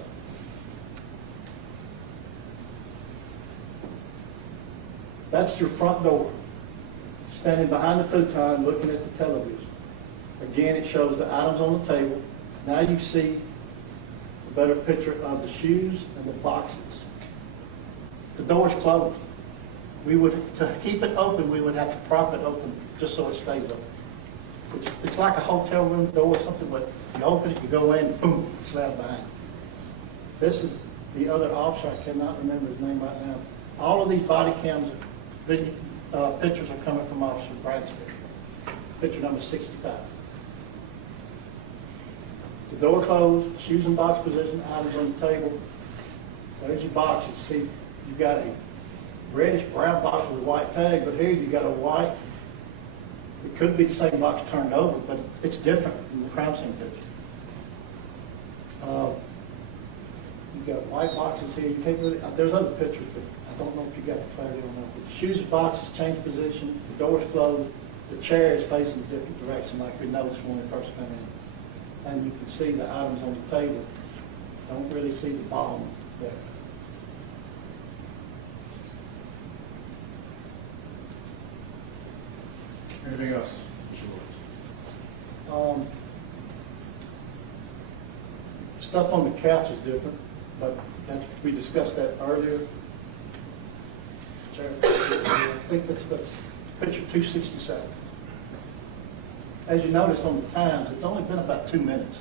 That's your front door. Standing behind the futon looking at the television. Again, it shows the items on the table. Now you see a better picture of the shoes and the boxes. The door's closed. To keep it open, we would have to prop it open just so it stays open. It's like a hotel room door or something, but you open it, you go in, boom, slap behind. This is the other officer, I cannot remember his name right now. All of these body cams, pictures are coming from Officer Bradsfield. Picture number 65. The door closed, shoes in box position, items on the table. There's your boxes. See, you've got a reddish brown box with a white tag, but here you got a white. It could be the same box turned over, but it's different from the crime scene picture. You've got white boxes here. You take there's other pictures, but I don't know if you got the clarity on that. But the shoes and boxes change position. The door's closed. The chair is facing a different direction, like we noticed when we first came in. And you can see the items on the table. Don't really see the bottom there. Anything else? Stuff on the couch is different, but we discussed that earlier. I think that's picture 267. As you notice on the times, it's only been about 2 minutes.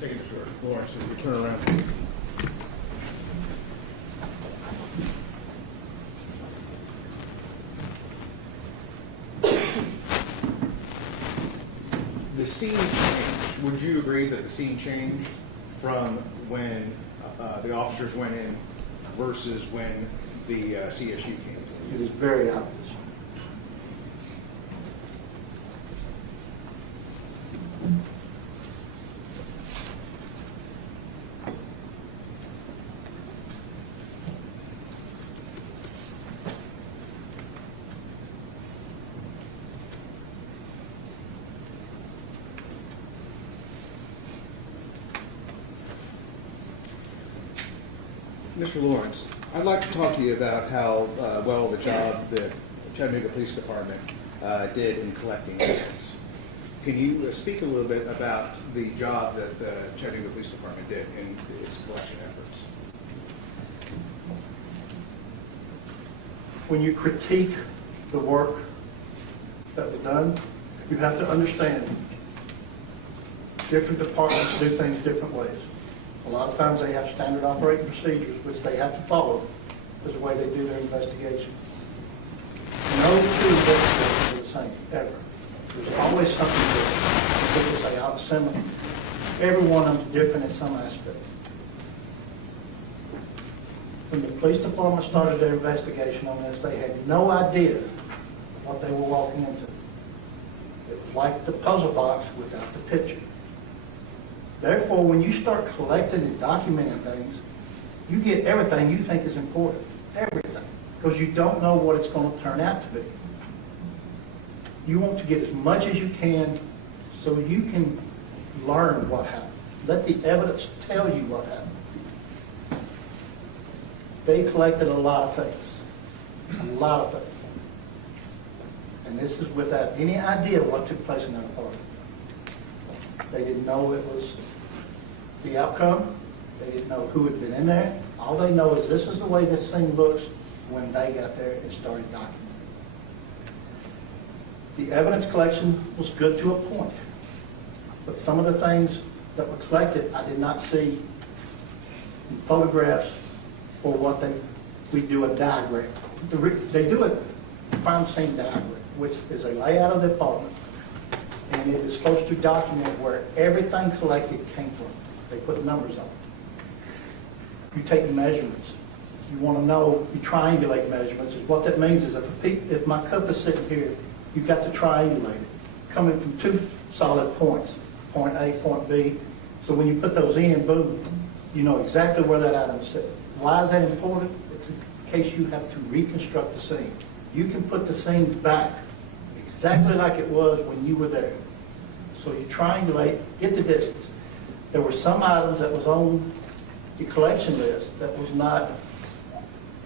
Thank you, Mr. Lawrence, if you turn around. The scene changed. Would you agree that the scene changed from when the officers went in versus when the CSU came? It is very obvious. Mr. Lawrence, I'd like to talk to you about how well the job the Chattanooga Police Department did in collecting evidence. Can you speak a little bit about the job that the Chattanooga Police Department did in its collection efforts? When you critique the work that was done, you have to understand different departments do things different ways. A lot of times they have standard operating procedures which they have to follow as the way they do their investigation. No two investigations are the same, ever. There's always something different. People say, oh, similar. Every one of them is different in some aspect. When the police department started their investigation on this, they had no idea what they were walking into. It was like the puzzle box without the picture. Therefore, when you start collecting and documenting things, you get everything you think is important. Everything. Because you don't know what it's going to turn out to be. You want to get as much as you can so you can learn what happened. Let the evidence tell you what happened. They collected a lot of things. A lot of things. And this is without any idea what took place in that apartment. They didn't know it was the outcome. They didn't know who had been in there. All they know is this is the way this thing looks when they got there and started documenting. The evidence collection was good to a point. But some of the things that were collected, I did not see in photographs or what they we do a diagram. They do a crime scene diagram, which is a layout of the apartment, and it is supposed to document where everything collected came from. They put numbers on it. You take measurements. You want to know, you triangulate measurements. What that means is if my cup is sitting here, you've got to triangulate it, coming from two solid points, point A, point B. So when you put those in, boom, you know exactly where that item is sitting. Why is that important? It's in case you have to reconstruct the scene. You can put the scene back exactly like it was when you were there. So you triangulate, get the distance. There were some items that was on the collection list that was not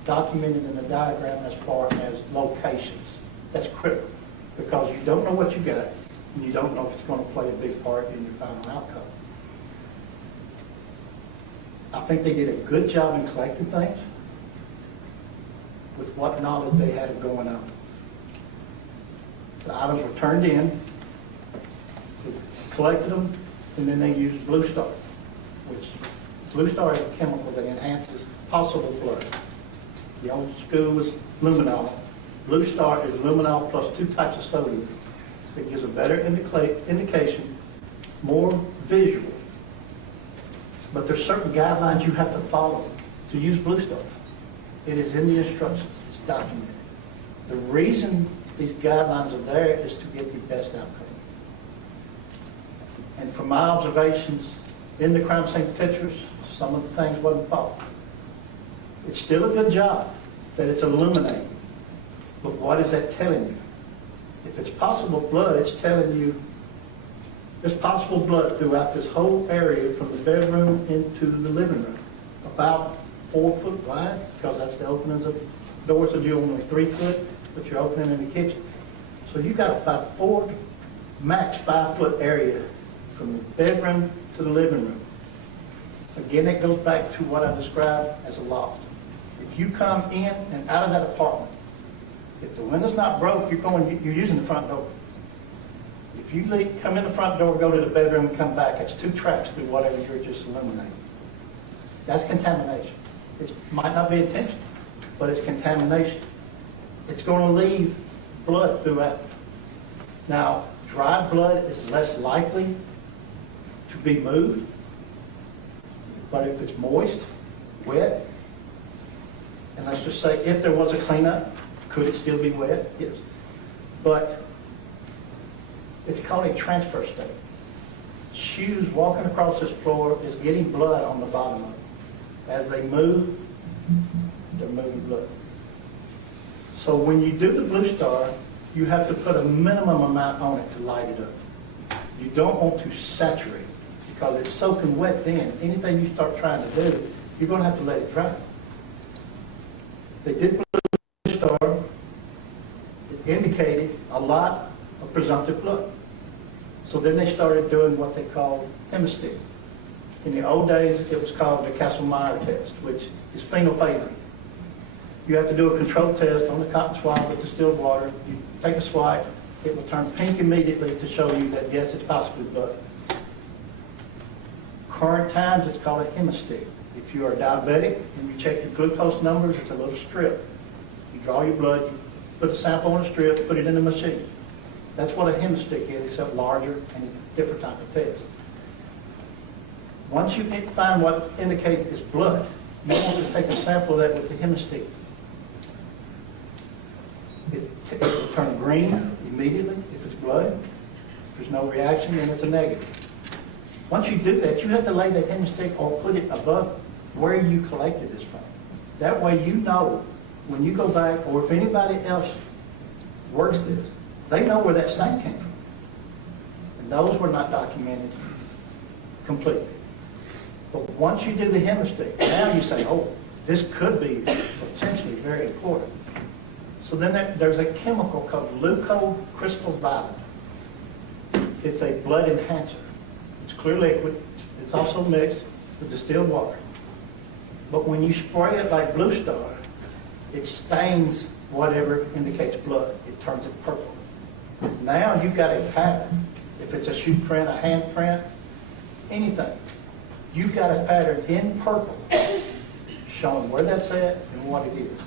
documented in the diagram as far as locations. That's critical because you don't know what you got and you don't know if it's going to play a big part in your final outcome. I think they did a good job in collecting things with what knowledge they had going on. The items were turned in, they collected them, and then they used Blue Star, which Blue Star is a chemical that enhances possible blood. The old school was luminol. Blue Star is luminol plus 2 types of sodium. It gives a better indication, more visual. But there's certain guidelines you have to follow to use Blue Star. It is in the instructions. It's documented. The reason these guidelines are there is to get the best outcome. And from my observations in the crime scene pictures, some of the things wasn't followed. It's still a good job that it's illuminating. But what is that telling you? If it's possible blood, it's telling you there's possible blood throughout this whole area from the bedroom into the living room. About 4 foot wide, because that's the openings of doors that are only 3 foot, but you're opening in the kitchen. So you've got about 4, max 5 foot area from the bedroom to the living room. Again, it goes back to what I described as a loft. If you come in and out of that apartment, if the window's not broke, you're using the front door. If you come in the front door, go to the bedroom, and come back, it's 2 tracks through whatever you're just illuminating. That's contamination. It might not be intentional, but it's contamination. It's going to leave blood throughout. Now, dry blood is less likely to be moved, but if it's moist, wet, and let's just say if there was a cleanup, could it still be wet? Yes. But it's called a transfer state. Shoes walking across this floor is getting blood on the bottom of it. As they move, they're moving blood. So when you do the Blue Star, you have to put a minimum amount on it to light it up. You don't want to saturate it because it's soaking wet then. Anything you start trying to do, you're going to have to let it dry. They did Blue Star. It indicated a lot of presumptive blood. So then they started doing what they call hemistick. In the old days, it was called the Kastle-Meyer test, which is phenolphthalein. You have to do a control test on the cotton swab with distilled water. You take a swipe, it will turn pink immediately to show you that, yes, it's possibly blood. Current times, it's called a hemistick. If you are diabetic and you check your glucose numbers, it's a little strip. You draw your blood, you put the sample on a strip, put it in the machine. That's what a hemistick is, except larger and a different type of test. Once you find what indicates it's blood, you want to take a sample of that with the hemistick. It will turn green immediately if it's blood. If there's no reaction, then it's a negative. Once you do that, you have to lay that hemistick or put it above where you collected this from. That way you know when you go back, or if anybody else works this, they know where that stain came from. And those were not documented completely. But once you do the hemistick, now you say, oh, this could be potentially very important. So then there's a chemical called leucocrystal-violet. It's a blood enhancer. It's clear liquid. It's also mixed with distilled water. But when you spray it like Blue Star, it stains whatever indicates blood. It turns it purple. Now you've got a pattern. If it's a shoe print, a hand print, anything. You've got a pattern in purple showing where that's at and what it is.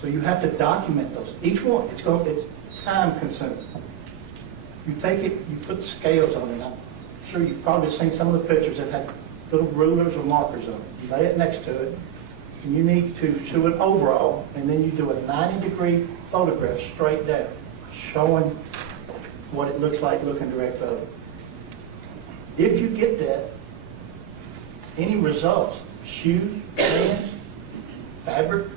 So you have to document those. Each one, it's time consuming. You take it, you put scales on it. I'm sure you've probably seen some of the pictures that have little rulers or markers on it. You lay it next to it, and you need to do an overall, and then you do a 90-degree photograph straight down, showing what it looks like looking direct photo. If you get that, any results, shoes, hands, fabric,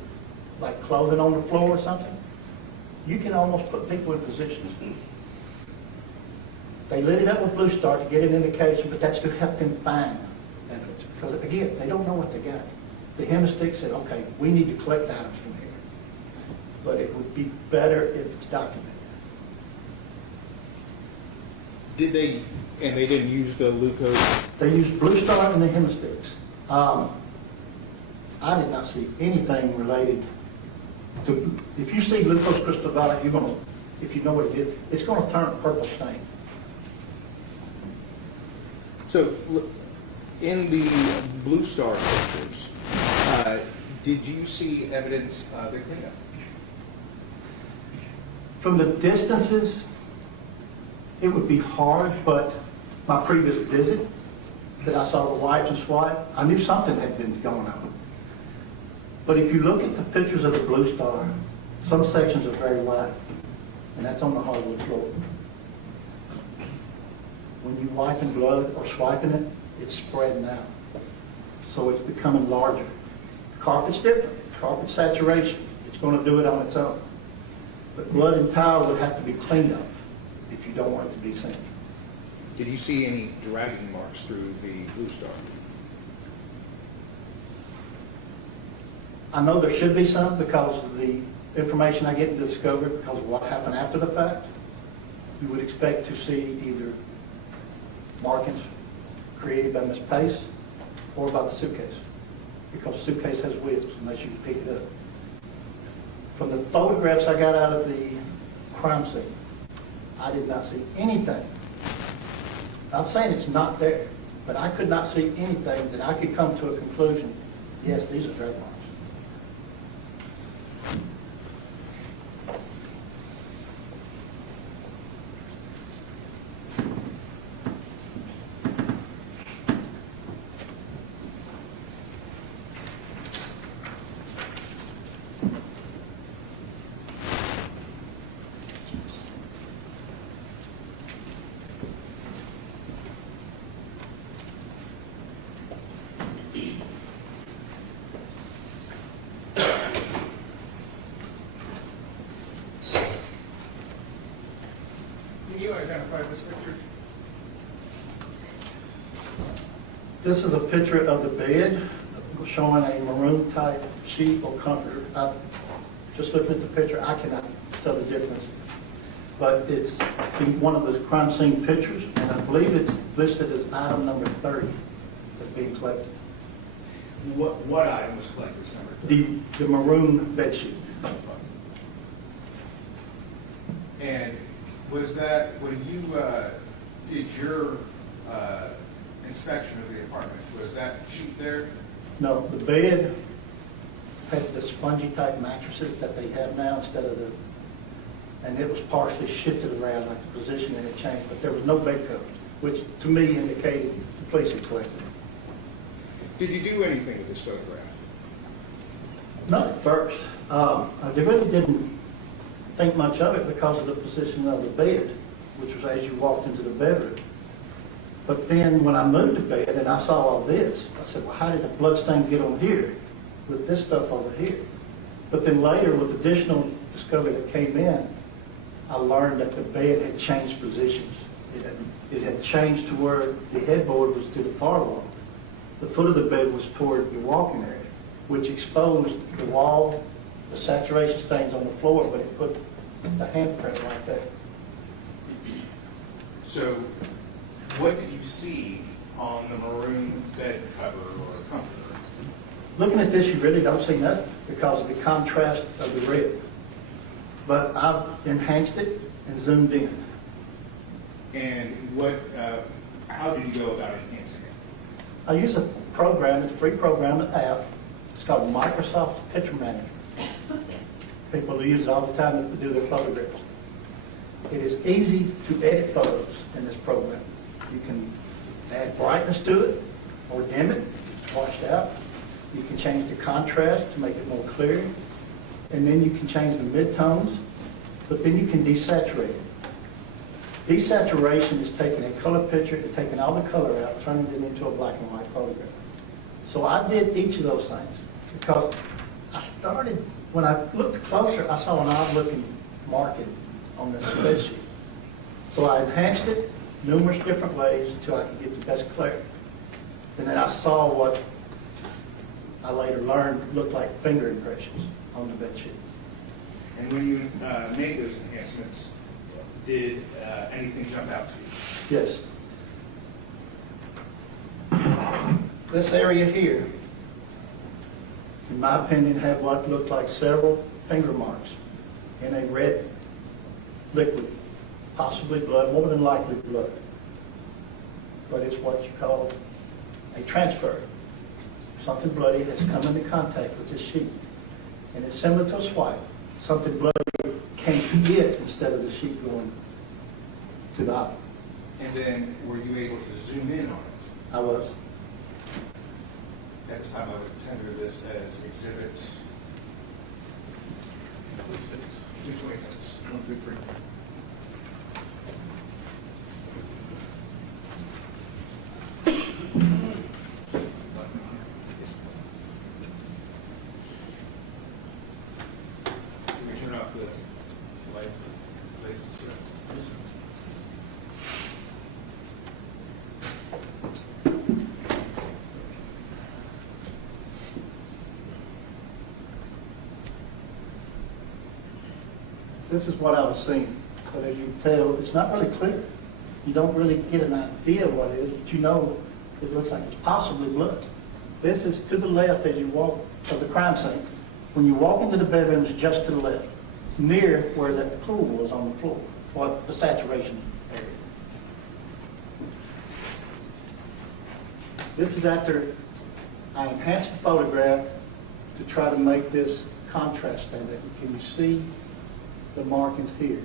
like clothing on the floor or something, you can almost put people in positions. They lit it up with Blue Star to get an indication, but that's to help them find evidence. Because again, they don't know what they got. The hemistick said, okay, we need to collect items from here. But it would be better if it's documented. Did they, and they didn't use the Lucas? They used Blue Star and the hemisticks. I did not see anything related to, if you see glucose crystal violet, you're going to, if you know what it is, it's going to turn a purple stain. So, in the Blue Star pictures, did you see evidence of the cleanup? From the distances, it would be hard, but my previous visit that I saw the wipe and swipe, I knew something had been going on. But if you look at the pictures of the Blue Star, some sections are very wide, and that's on the hardwood floor. When you wiping blood or swiping it, it's spreading out. So it's becoming larger. Carpet's different. Carpet saturation, it's going to do it on its own. But blood and tile would have to be cleaned up if you don't want it to be seen. Did you see any dragging marks through the Blue Star? I know there should be some because of the information I get in Discovery because of what happened after the fact. You would expect to see either markings created by Ms. Pace or by the suitcase because the suitcase has wheels unless you can pick it up. From the photographs I got out of the crime scene, I did not see anything. Not saying it's not there, but I could not see anything that I could come to a conclusion, yes, these are drag marks. Can you identify this picture? This is a picture of the bed showing a maroon type sheet or comforter. Just looking at the picture, I cannot tell the difference. But it's one of the crime scene pictures, and I believe it's listed as item number 30 that's being collected. What item was collected, this number 30? The maroon bed sheet. And was that, when you did your inspection of the apartment, was that sheet there? No, the bed had the spongy type mattresses that they have now instead of the, and it was partially shifted around, like the position and it changed, but there was no bed covers, which to me indicated the police had collected it. Did you do anything with this photograph? Not at first. I really didn't think much of it because of the position of the bed, which was as you walked into the bedroom. But then when I moved the bed and I saw all this, I said, well, how did the blood stain get on here with this stuff over here? But then later, with additional discovery that came in, I learned that the bed had changed positions. It had changed to where the headboard was to the far wall. The foot of the bed was toward the walking area, which exposed the wall, the saturation stains on the floor, but it put the handprint right there. So what did you see on the maroon bed cover or comforter? Looking at this, you really don't see nothing because of the contrast of the red. But I've enhanced it and zoomed in. And what, how did you go about enhancing it? I use a program, it's a free program, an app. It's It's called Microsoft Picture Manager. People use it all the time to do their photographs. It is easy to edit photos in this program. You can add brightness to it or dim it. It's washed out. You can change the contrast to make it more clear. And then you can change the midtones, but then you can desaturate it. Desaturation is taking a color picture and taking all the color out, turning it into a black and white photograph. So I did each of those things because I started, when I looked closer, I saw an odd-looking marking on the spreadsheet. So I enhanced it numerous different ways until I could get the best clarity. And then I saw what I later learned looked like finger impressions on the bed sheet. And when you made those enhancements, did anything jump out to you? Yes. This area here, in my opinion, had what looked like several finger marks in a red liquid, possibly blood, more than likely blood. But it's what you call a transfer. Something bloody has come into contact with this sheet. And it's similar to a swipe. Something bloody came to it instead of the sheet going to the object. And then were you able to zoom in on it? I was. At this time, I would tender this as Exhibit 226. 1 through 3. Can we turn off the light, please? This is what I was seeing, but as you can tell, it's not really clear. You don't really get an idea what it is, but you know it looks like it's possibly blood. This is to the left as you walk of the crime scene. When you walk into the bedroom, it's just to the left, near where that pool was on the floor, or the saturation area. This is after I enhanced the photograph to try to make this contrast stand out. Can you see the markings here?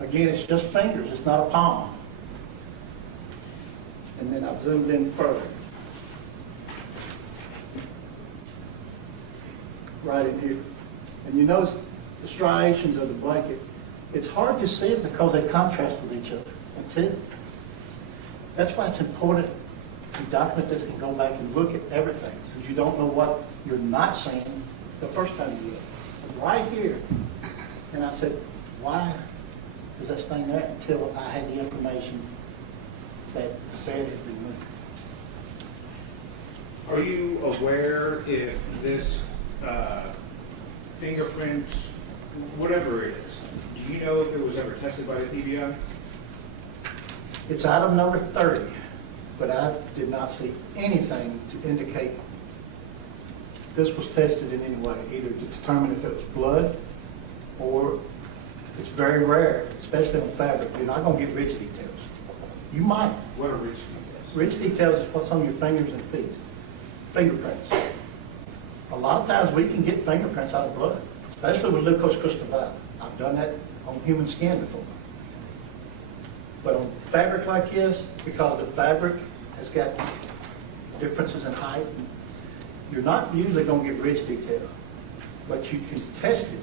Again, it's just fingers, it's not a palm. And then I've zoomed in further. Right in here. And you notice the striations of the blanket. It's hard to see it because they contrast with each other. It is. That's why it's important to document this and go back and look at everything, because you don't know what you're not seeing the first time you do it. Right here. And I said, why is that thing there? Until I had the information that the bed had been moved. Are you aware if this fingerprint, whatever it is, do you know if it was ever tested by the TBI? It's item number 30, but I did not see anything to indicate this was tested in any way, either to determine if it was blood or it's very rare, especially on fabric. You're not going to get rich details. You might. What are rich details? Rich details is what's on your fingers and feet. Fingerprints. A lot of times we can get fingerprints out of blood, especially with glucose crystal valve. I've done that on human skin before. But on fabric like this, because the fabric has got differences in height, you're not usually going to get rich detail. But you can test it.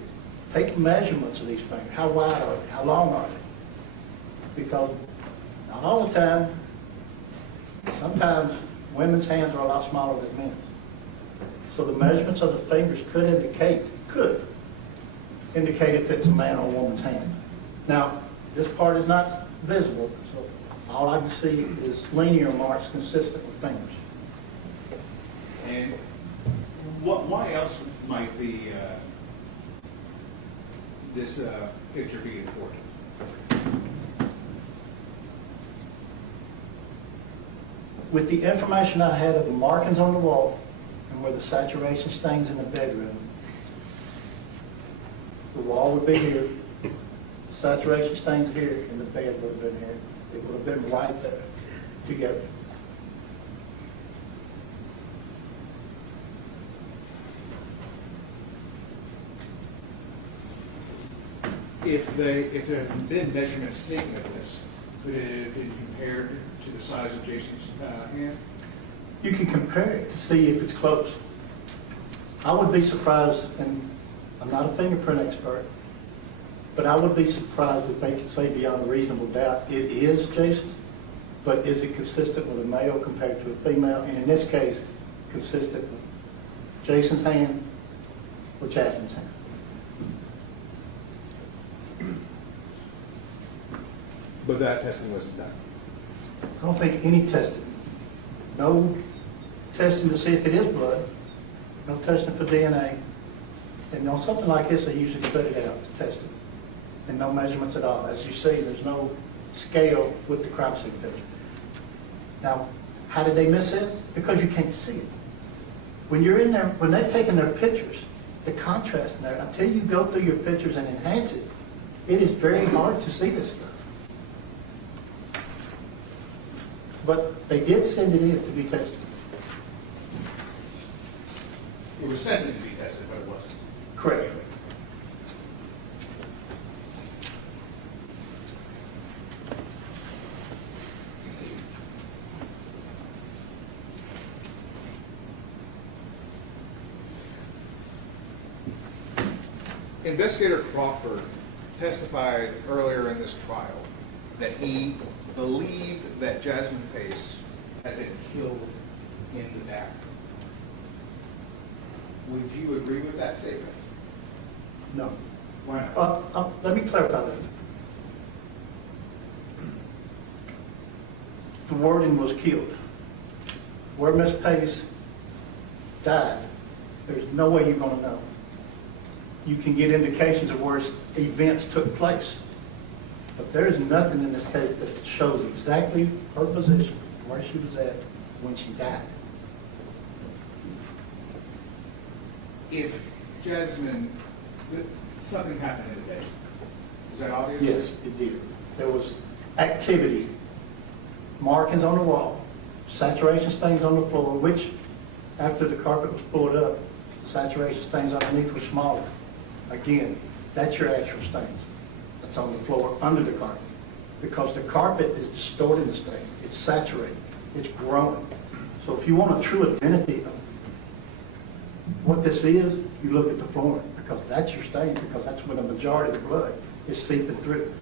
Take measurements of these fingers. How wide are they? How long are they? Because not all the time, sometimes women's hands are a lot smaller than men's. So the measurements of the fingers could indicate if it's a man or a woman's hand. Now, this part is not visible, so all I can see is linear marks consistent with fingers. And why else might this picture be important? With the information I had of the markings on the wall and where the saturation stains in the bedroom, the wall would be here, the saturation stains here, and the bed would have been here. It would have been right there together. If there had been measurements taken of this, could it have been compared to the size of Jason's hand? You can compare it to see if it's close. I would be surprised, and I'm not a fingerprint expert, but I would be surprised if they could say beyond a reasonable doubt it is Jason's, but is it consistent with a male compared to a female? And in this case, consistent with Jason's hand or Jasmine's hand. But that testing wasn't done. I don't think any testing. No testing to see if it is blood. No testing for DNA. And on something like this, they usually split it out to test it. And no measurements at all. As you see, there's no scale with the crime scene picture. Now, how did they miss this? Because you can't see it. When you're in there, when they're taking their pictures, the contrast in there, until you go through your pictures and enhance it, it is very hard to see this stuff. But they did send it in to be tested. It was sent in to be tested, but it wasn't. Correct. Investigator Crawford testified earlier in this trial that he believed that Jasmine Pace had been killed in the bathroom. Would you agree with that statement? No. Why not? Let me clarify that. The wording was killed. Where Miss Pace died, there's no way you're going to know. You can get indications of where events took place. But there is nothing in this case that shows exactly her position, where she was at when she died. If Jasmine, something happened in the day, is that obvious? Yes, it did. There was activity, markings on the wall, saturation stains on the floor, which after the carpet was pulled up, the saturation stains underneath were smaller. Again, that's your actual stains. That's on the floor under the carpet. Because the carpet is distorting the stain. It's saturated. It's growing. So if you want a true identity of what this is, you look at the flooring, because that's your stain, because that's where the majority of the blood is seeping through.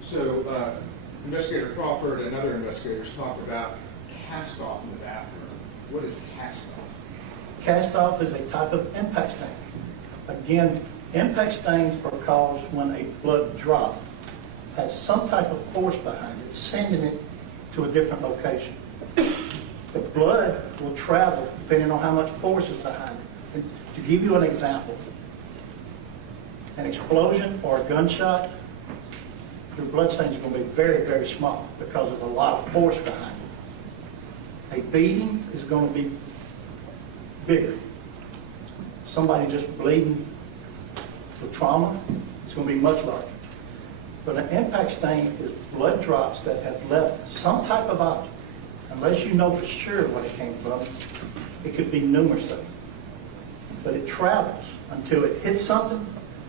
So Investigator Crawford and other investigators talked about cast off in the bathroom. What is cast off? Cast off is a type of impact stain. Again, impact stains are caused when a blood drop has some type of force behind it, sending it to a different location. The blood will travel depending on how much force is behind it. And to give you an example, an explosion or a gunshot, your blood stains are going to be very, very small because there's a lot of force behind it. A beating is going to be bigger. Somebody just bleeding for trauma, it's going to be much larger. But an impact stain is blood drops that have left some type of object. Unless you know for sure what it came from, it could be numerous things. But it travels until it hits something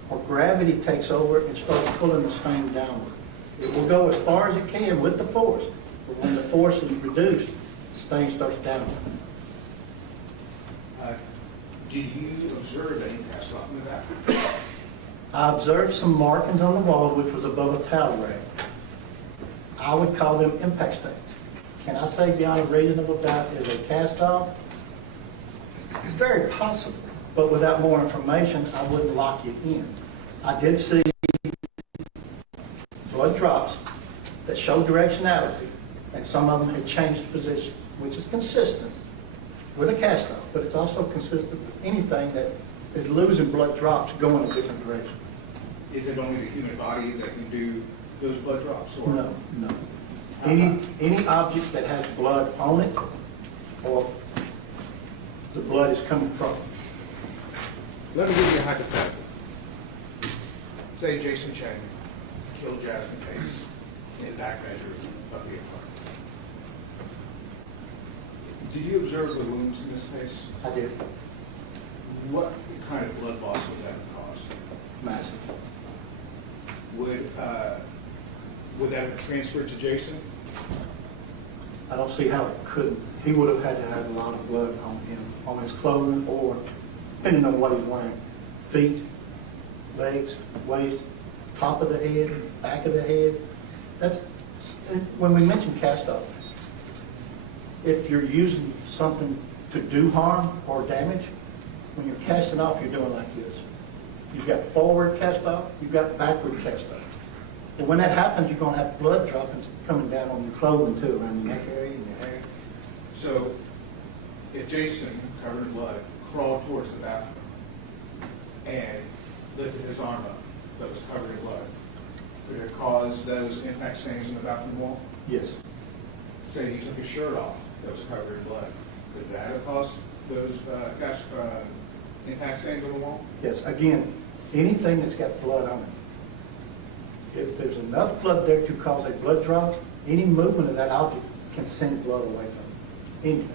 or gravity takes over and starts pulling the stain downward. It will go as far as it can with the force, but when the force is reduced, the stain starts downward. Did you observe any cast off in the bathroom? I observed some markings on the wall which was above a towel rag. I would call them impact stains. Can I say beyond a reasonable doubt is a cast off? Very possible, but without more information, I wouldn't lock it in. I did see blood drops that showed directionality, and some of them had changed position, which is consistent with a cast off, but it's also consistent with anything that is losing blood drops going in a different direction. Is it only the human body that can do those blood drops? Or? No, no. Any object that has blood on it, or the blood is coming from. Let me give you a hypothetical. Say Jason Chen killed Jasmine Pace in back measures of the apartment. Did you observe the wounds in this case? I did. What kind of blood loss would that have caused? massive. Would that have transferred to Jason? I don't see how it couldn't. He would have had to have a lot of blood on him, on his clothing, or depending on what he's wearing, feet, legs, waist, top of the head, back of the head. That's, and when we mention cast off, if you're using something to do harm or damage, when you're casting off, you're doing like this. You've got forward cast off, you've got backward cast off. And when that happens, you're going to have blood droppings coming down on your clothing too, around your neck area and your hair. So if Jason, covered in blood, crawled towards the bathroom and lifted his arm up that was covered in blood, would it cause those impact stains in the bathroom wall? Yes. Say he took his shirt off that was covered in blood, could that have caused those impact stains on the wall? Yes. Again, anything that's got blood on it, if there's enough blood there to cause a blood drop, any movement of that object can send blood away from it. Anything.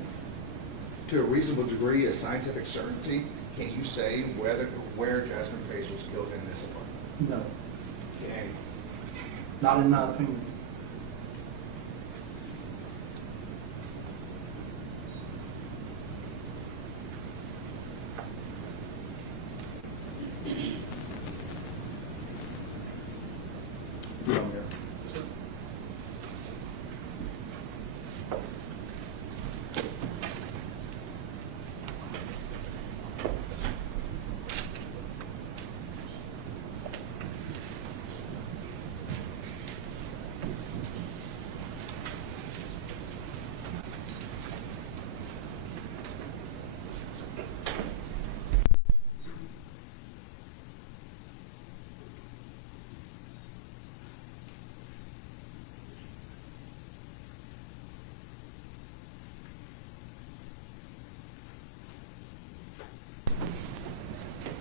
To a reasonable degree of scientific certainty, can you say where Jasmine Pace was killed in this apartment? No. Okay. Not in my opinion.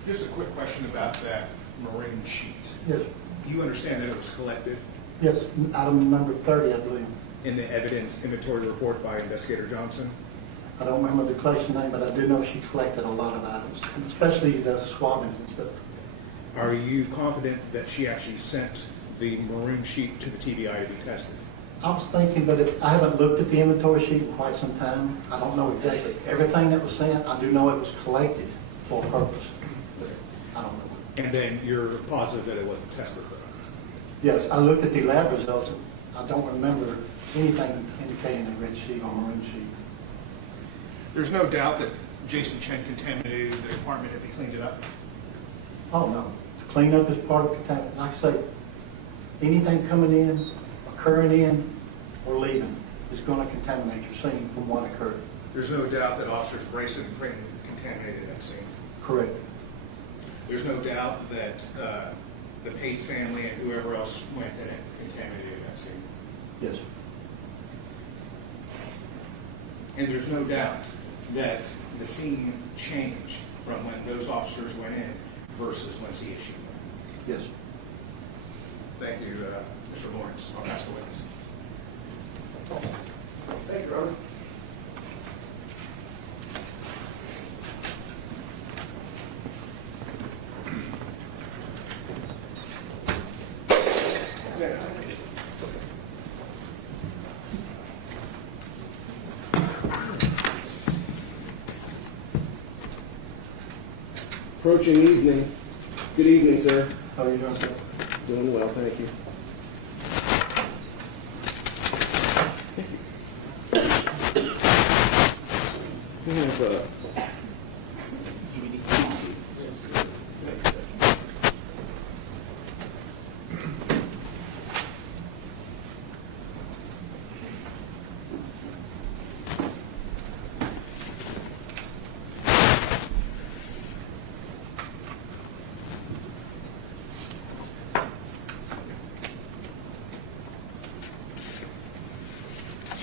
Just a quick question about that maroon sheet. Yes. You understand that it was collected Yes. Item number 30, I believe. in the evidence inventory report by Investigator Johnson? I don't remember the collection name, but I do know she collected a lot of items, especially the swabbings and stuff. Are you confident that she actually sent the maroon sheet to the TBI to be tested? I was thinking, but I haven't looked at the inventory sheet in quite some time. I don't know exactly everything that was sent. I do know it was collected for a purpose, but I don't know. And then you're positive that it wasn't tested for that? Yes, I looked at the lab results. I don't remember anything indicating a red sheet or maroon sheet. There's no doubt that Jason Chen contaminated the apartment if he cleaned it up. Oh, no. Cleanup is part of contamination. Like I say, anything coming in, occurring in, or leaving is going to contaminate your scene from what occurred. There's no doubt that Officers Grayson and Creighton contaminated that scene. Correct. There's no doubt that the Pace family and whoever else went in it contaminated that scene. Yes. And there's no doubt that the scene changed from when those officers went in versus when CSU went Yes. in. Thank you, Mr. Lawrence. I'll ask the witness. Thank you, Your Honor. Approaching evening. Good evening, sir. How are you doing, sir? Doing well, thank you. We have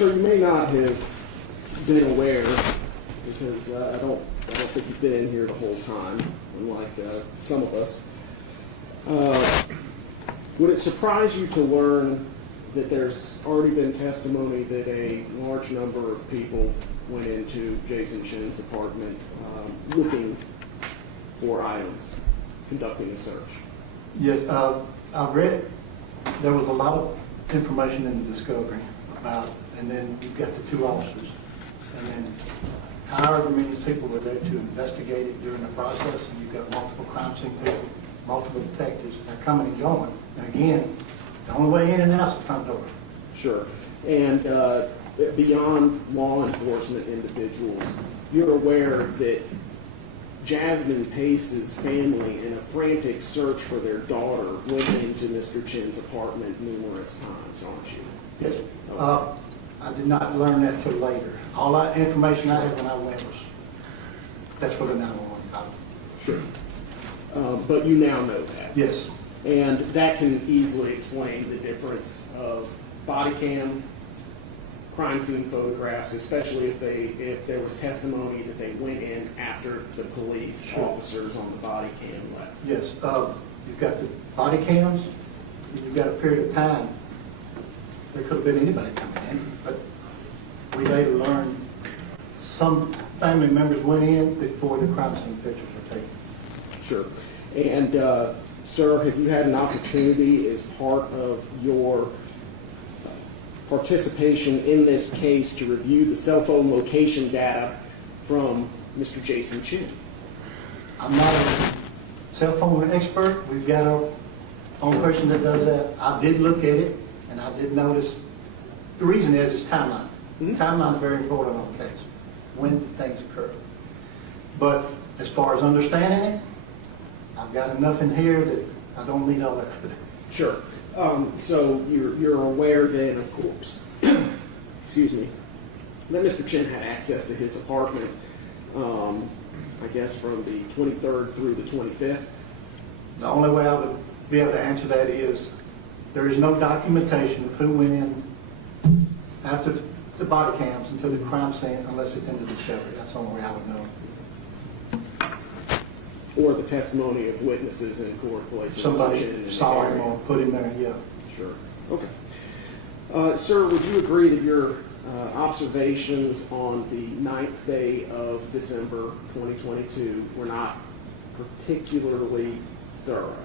So you may not have been aware, because I don't think you've been in here the whole time, unlike some of us. Would it surprise you to learn that there's already been testimony that a large number of people went into Jason Chen's apartment looking for items, conducting a search? Yes, I read, there was a lot of information in the discovery about, and then you've got the two officers. And then however many people were there to investigate it during the process, and you've got multiple crime scene people, multiple detectives, they're coming and going. And again, the only way in and out is the front door. Sure. And beyond law enforcement individuals, you're aware that Jasmine Pace's family, in a frantic search for their daughter, went into Mr. Chen's apartment numerous times, aren't you? Yes. I did not learn that till later. All that information I had when I went was, that's what a 911 call. Sure. But you now know that. Yes. And that can easily explain the difference of body cam, crime scene photographs, especially if there was testimony that they went in after the police officers on the body cam left. Yes. You've got the body cams, and you've got a period of time. There could have been anybody coming in, but we later learned some family members went in before the crime scene pictures were taken. Sure. And, sir, have you had an opportunity as part of your participation in this case to review the cell phone location data from Mr. Jason Chen? I'm not a cell phone expert. We've got our own person that does that. I did look at it, and I did notice, the reason is timeline. Timeline is very important on the case, when things occur. But as far as understanding it, I've got enough in here that I don't need all that. Sure. So you're aware then, of course, excuse me, that Mr. Chen had access to his apartment, I guess from the 23rd through the 25th? The only way I would be able to answer that is there is no documentation of who went in after the body cams into the crime scene unless it's in the discovery. That's the only way I would know. Or the testimony of witnesses in court places. Somebody saw him or put him there, yeah. Sure. Okay. Sir, would you agree that your observations on the 9th day of December 2022 were not particularly thorough?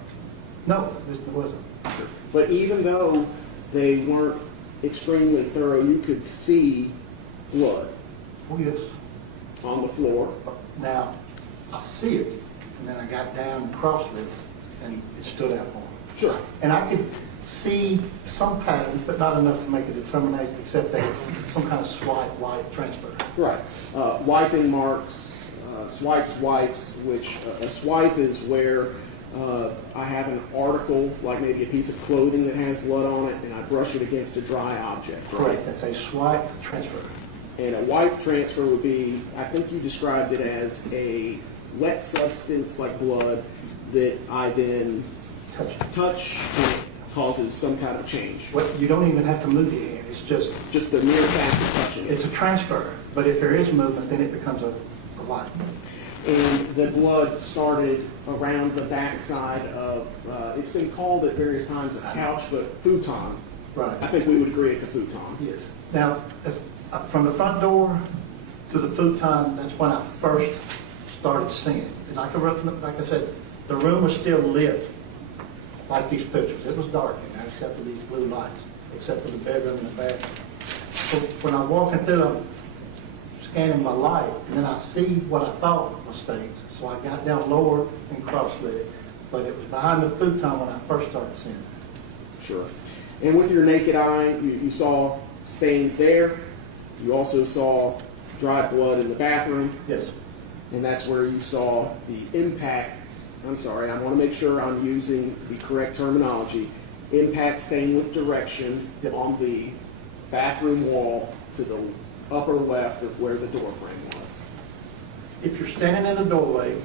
No, it wasn't. Sure. But even though they weren't extremely thorough, you could see blood Oh, yes. on the floor. Now, I see it, and then I got down and crossed it, and it stood out more. Sure. And I could see some patterns, but not enough to make a determination, except that some kind of swipe, white transfer. Right. Wiping marks, wipes, which a swipe is where I have an article, like maybe a piece of clothing that has blood on it, and I brush it against a dry object. Right? Correct. That's a swipe transfer. And a wipe transfer would be, I think you described it as a wet substance like blood that I then touch and it causes some kind of change. Well, you don't even have to move your hand. It's just the mere fact of touching it. It's a transfer. But if there is movement, then it becomes a wipe. And the blood started around the backside of, it's been called at various times a couch, but futon. Right. I think we would agree it's a futon. Yes. Now, from the front door to the futon, that's when I first started seeing it. And like I said, the room was still lit like these pictures. It was dark in there except for these blue lights, except for the bedroom and the bathroom. So when I'm walking through, I'm scanning my light, and then I see what I thought was stains. So I got down lower and cross-lit it. But it was behind the futon when I first started seeing it. Sure. And with your naked eye, you saw stains there. You also saw dried blood in the bathroom. Yes. And that's where you saw the impact. I'm sorry, I want to make sure I'm using the correct terminology. Impact stain with direction on the bathroom wall to the upper left of where the door frame was. If you're standing in the doorway,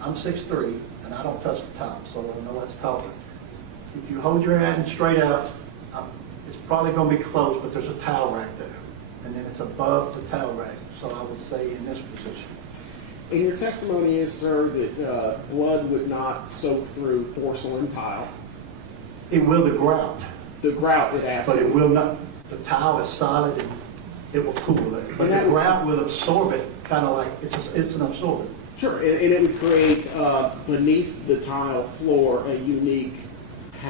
I'm 6'3", and I don't touch the top, so I know that's taller. If you hold your hand straight out, it's probably going to be close, but there's a towel rack there. And then it's above the towel rack, so I would say in this position. And your testimony is, sir, that blood would not soak through porcelain tile. It will the grout. The grout, it absolutely. But it will not. The tile is solid and it will cool there. But the grout will absorb it, kind of like it's an absorbent. Sure, and it would create beneath the tile floor a unique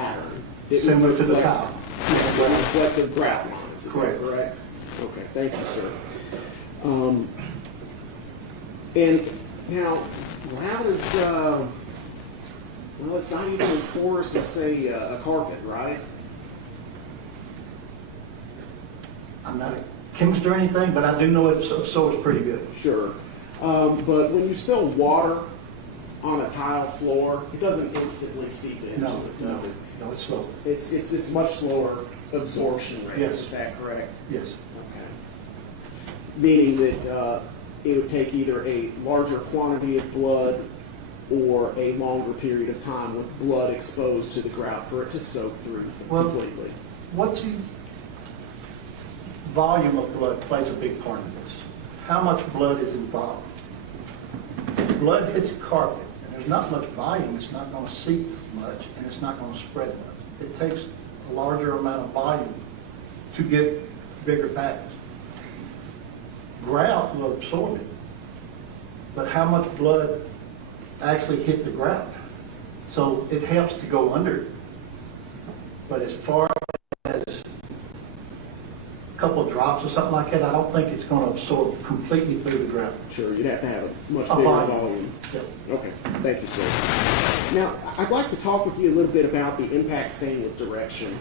pattern. It would Similar to the reflect- tile. Yeah, would reflect the grout lines, is that Correct. correct? Okay, thank you, sir. And now, how does, well, it's not even as porous as, say, a carpet, right? I'm not a chemist or anything, but I do know it absorbs pretty good. Sure. But when you spill water on a tile floor, it doesn't instantly seep into No, it, no, does it? no, it's slow. It's much slower absorption rate, Yes. is that correct? Yes. Okay. Meaning that it would take either a larger quantity of blood or a longer period of time with blood exposed to the grout for it to soak through completely. What's the volume of blood plays a big part in this. How much blood is involved? If blood hits carpet and there's not much volume, it's not going to seep much and it's not going to spread much. It takes a larger amount of volume to get bigger patterns. Grout will absorb it, but how much blood actually hit the grout? So it helps to go under it. But as far as a couple of drops or something like that, I don't think it's going to absorb completely through the grout. Sure, you'd have to have a much A bigger volume. volume. Yep. Okay, thank you, sir. Now, I'd like to talk with you a little bit about the impact stain with direction.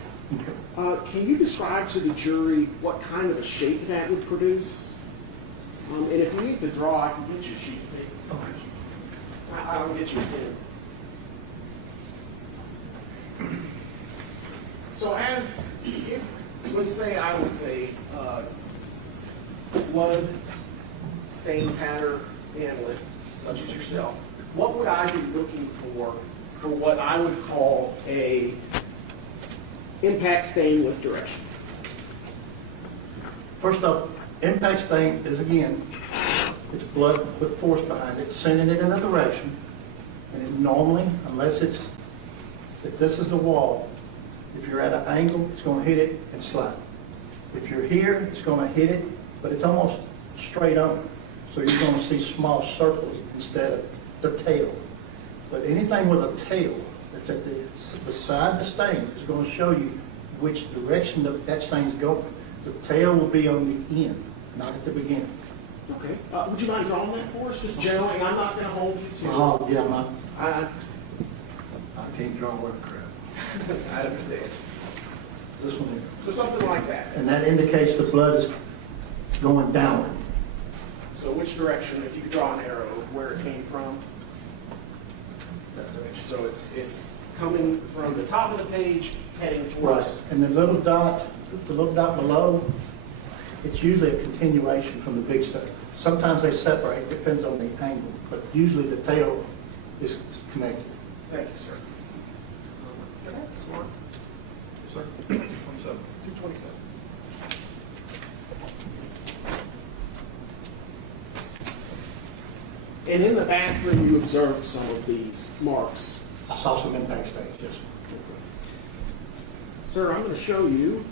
Can you describe to the jury what kind of a shape that would produce? And if you need to draw, I can get you a sheet of paper. I'll get you a pen. So as, if, let's say I was a blood stain pattern analyst, such as yourself, what would I be looking for what I would call a impact stain with direction? First up, impact stain is, again, it's blood with force behind it, sending it in a direction. And it normally, unless it's, if this is the wall, if you're at an angle, it's going to hit it and slide. If you're here, it's going to hit it, but it's almost straight on. So you're going to see small circles instead of the tail. But anything with a tail that's at the side of the stain is going to show you which direction that stain's going. The tail will be on the end, not at the beginning. Okay. Would you mind drawing that for us? Just generally, I'm not going to hold you to. Oh, yeah, I can't draw word crap. I understand. This one here. So something like that. And that indicates the blood is going downward. So which direction, if you could draw an arrow of where it came from? That direction. So it's coming from the top of the page, heading Right. towards. And the little dot below, it's usually a continuation from the big stuff. Sometimes they separate, depends on the angle, but usually the tail is connected. Thank you, sir. Can I have this mark? Yes, sir. 27. 227. And in the bathroom, you observed some of these marks. I saw some impact stains, yes. Sir, I'm going to show you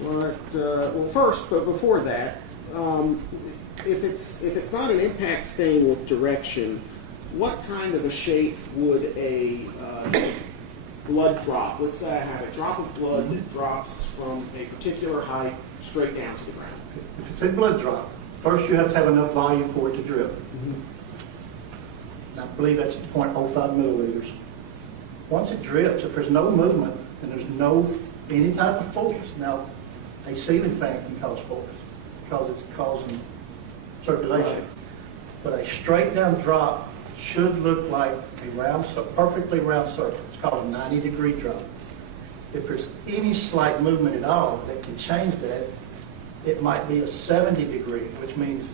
what, well, first, but before that, if it's not an impact stain with direction, what kind of a shape would a blood drop? Let's say I have a drop of blood that drops from a particular height straight down to the ground. If it's a blood drop, first you have to have enough volume for it to drip. I believe that's 0.05 milliliters. Once it drips, if there's no movement and there's no any type of force, now a ceiling fan can cause force because it's causing circulation. Right. But a straight down drop should look like a perfectly round circle. It's called a 90-degree drop. If there's any slight movement at all that can change that, it might be a 70-degree, which means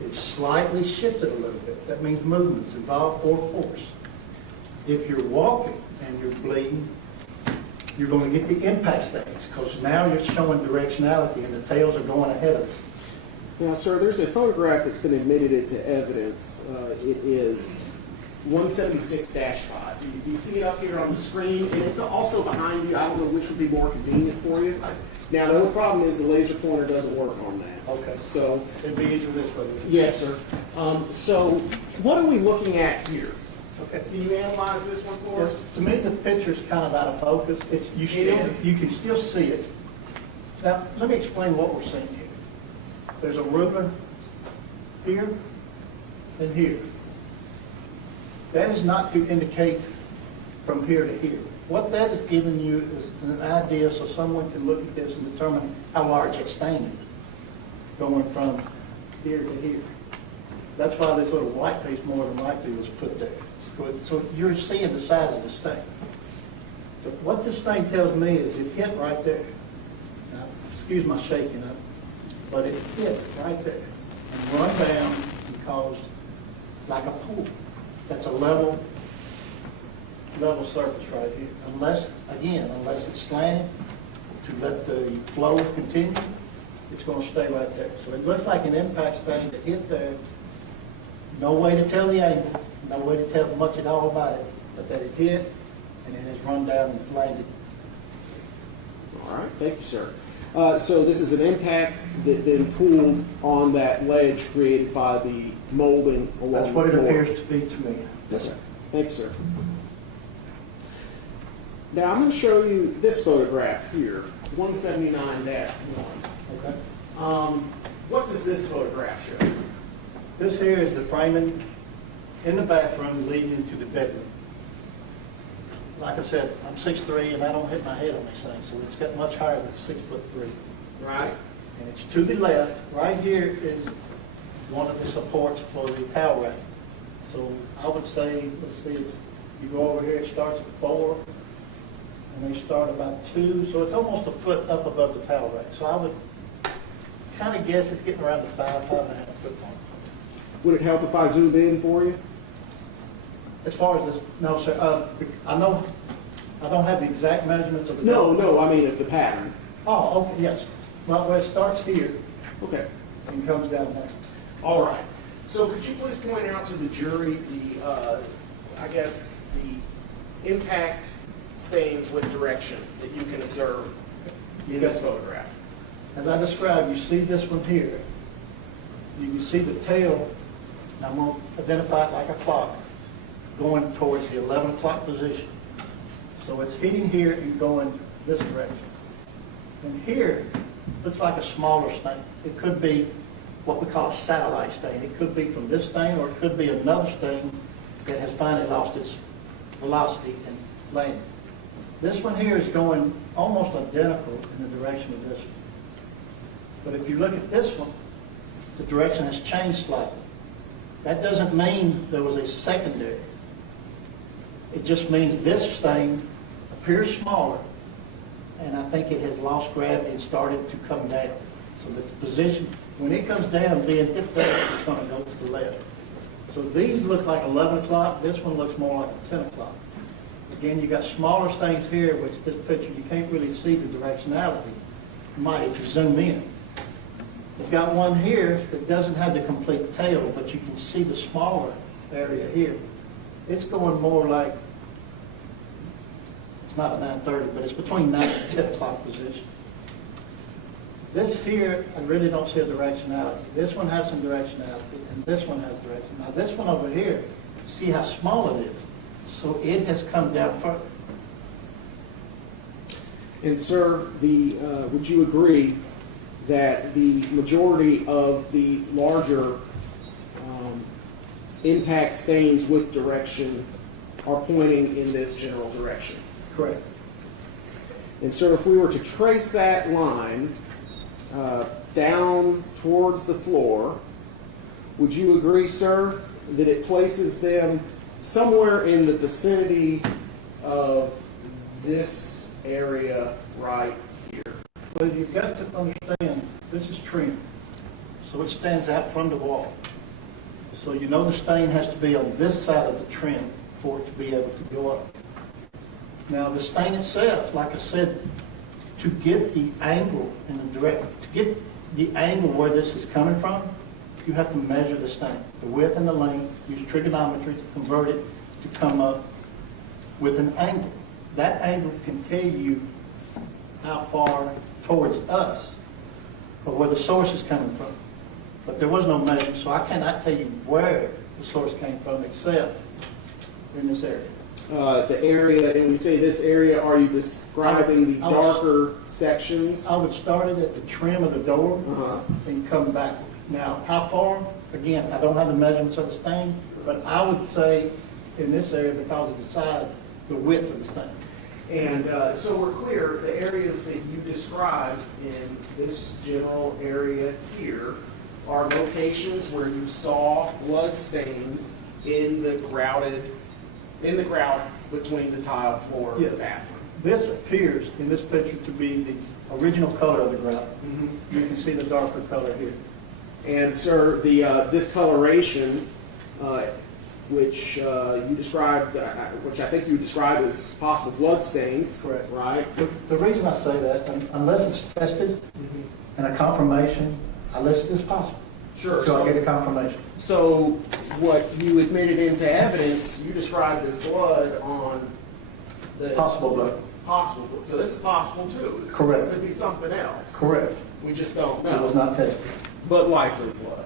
it's slightly shifted a little bit. That means movement's involved or force. If you're walking and you're bleeding, you're going to get the impact stains because now you're showing directionality and the tails are going ahead of it. Now, sir, there's a photograph that's been admitted into evidence. It is 176-5. You see it up here on the screen, and it's also behind you. I don't know which would be more convenient for you. Now, the only problem is the laser pointer doesn't work on that. Okay. So, It'd be easier this way. yes, sir. So, what are we looking at here? Okay, can you analyze this one for us? To me, the picture's kind of out of focus. You can still see it. Now, let me explain what we're seeing here. There's a ruler here and here. That is not to indicate from here to here. What that is giving you is an idea so someone can look at this and determine how large that stain is, going from here to here. That's why this little white piece more than likely was put there. So you're seeing the size of the stain. But what this stain tells me is it hit right there. Now, excuse my shaking up, but it hit right there and run down and caused like a pool. That's a level surface right here. Unless it's slanted to let the flow continue, it's going to stay right there. So it looks like an impact stain that hit there. No way to tell the angle, no way to tell much at all about it, but that it hit and then it's run down and landed. All right, thank you, sir. So this is an impact that then pooled on that ledge created by the molding along That's what the it floor. appears to be to me. Yes, sir. Thank you, sir. Now I'm going to show you this photograph here, 179-1. Okay. What does this photograph show? This here is the framing in the bathroom leading into the bedroom. Like I said, I'm 6'3" and I don't hit my head on these things, so it's got much higher than 6'3". Right. And it's to the left. Right here is one of the supports for the towel rack. So I would say, let's see, you go over here, it starts at 4, and they start about 2, so it's almost a foot up above the towel rack. So I would kind of guess it's getting around the 5.5 foot mark. Would it help if I zoomed in for you? As far as this, no, sir. I know I don't have the exact measurements of the. No, I mean of the pattern. Oh, okay, yes. Well, it starts here Okay. and comes down there. All right. So could you please point out to the jury the, I guess, the impact stains with direction that you can observe in this photograph? As I described, you see this one here. You can see the tail, and I'm going to identify it like a clock, going towards the 11 o'clock position. So it's hitting here and going this direction. And here, looks like a smaller stain. It could be what we call a satellite stain. It could be from this stain, or it could be another stain that has finally lost its velocity and landed. This one here is going almost identical in the direction of this one. But if you look at this one, the direction has changed slightly. That doesn't mean there was a secondary. It just means this stain appears smaller, and I think it has lost gravity and started to come down. So that the position, when it comes down, being hit there, it's going to go to the left. So these look like 11 o'clock. This one looks more like 10 o'clock. Again, you got smaller stains here, which this picture, you can't really see the directionality. You might if you zoom in. You've got one here that doesn't have the complete tail, but you can see the smaller area here. It's going more like, it's not a 9:30, but it's between 9 and 10 o'clock position. This here, I really don't see a directionality. This one has some directionality, and this one has direction. Now this one over here, see how small it is. So it has come down further. And sir, would you agree that the majority of the larger impact stains with direction are pointing in this general direction? Correct. And so if we were to trace that line down towards the floor, would you agree, sir, that it places them somewhere in the vicinity of this area right here? Well, you've got to understand, this is trim, so it stands out from the wall. So you know the stain has to be on this side of the trim for it to be able to go up. Now the stain itself, like I said, to get the angle in the to get the angle where this is coming from, you have to measure the stain, the width and the length, use trigonometry to convert it to come up with an angle. That angle can tell you how far towards us or where the source is coming from. But there was no measurement, so I cannot tell you where the source came from, except in this area. The area, and when you say this area, are you describing the I was- darker sections? I would start it at the trim of the door Uh-huh. and come back. Now, how far? Again, I don't have the measurements of the stain, but I would say in this area, because of the size, the width of the stain. And so we're clear, the areas that you described in this general area here are locations where you saw blood stains in the grout between the tile floor and the Yes. bathroom. This appears in this picture to be the original color of the grout. You can see the darker color here. And sir, the discoloration, which you described, which I think you described as possible blood stains. Correct. Right? The reason I say that, unless it's tested and a confirmation, I list it as possible. Sure. So I get a confirmation. So what you admitted into evidence, you described as blood on the Possible blood. possible blood. So this is possible too. This Correct. could be something else. Correct. We just don't It was know. not tested. But likely blood.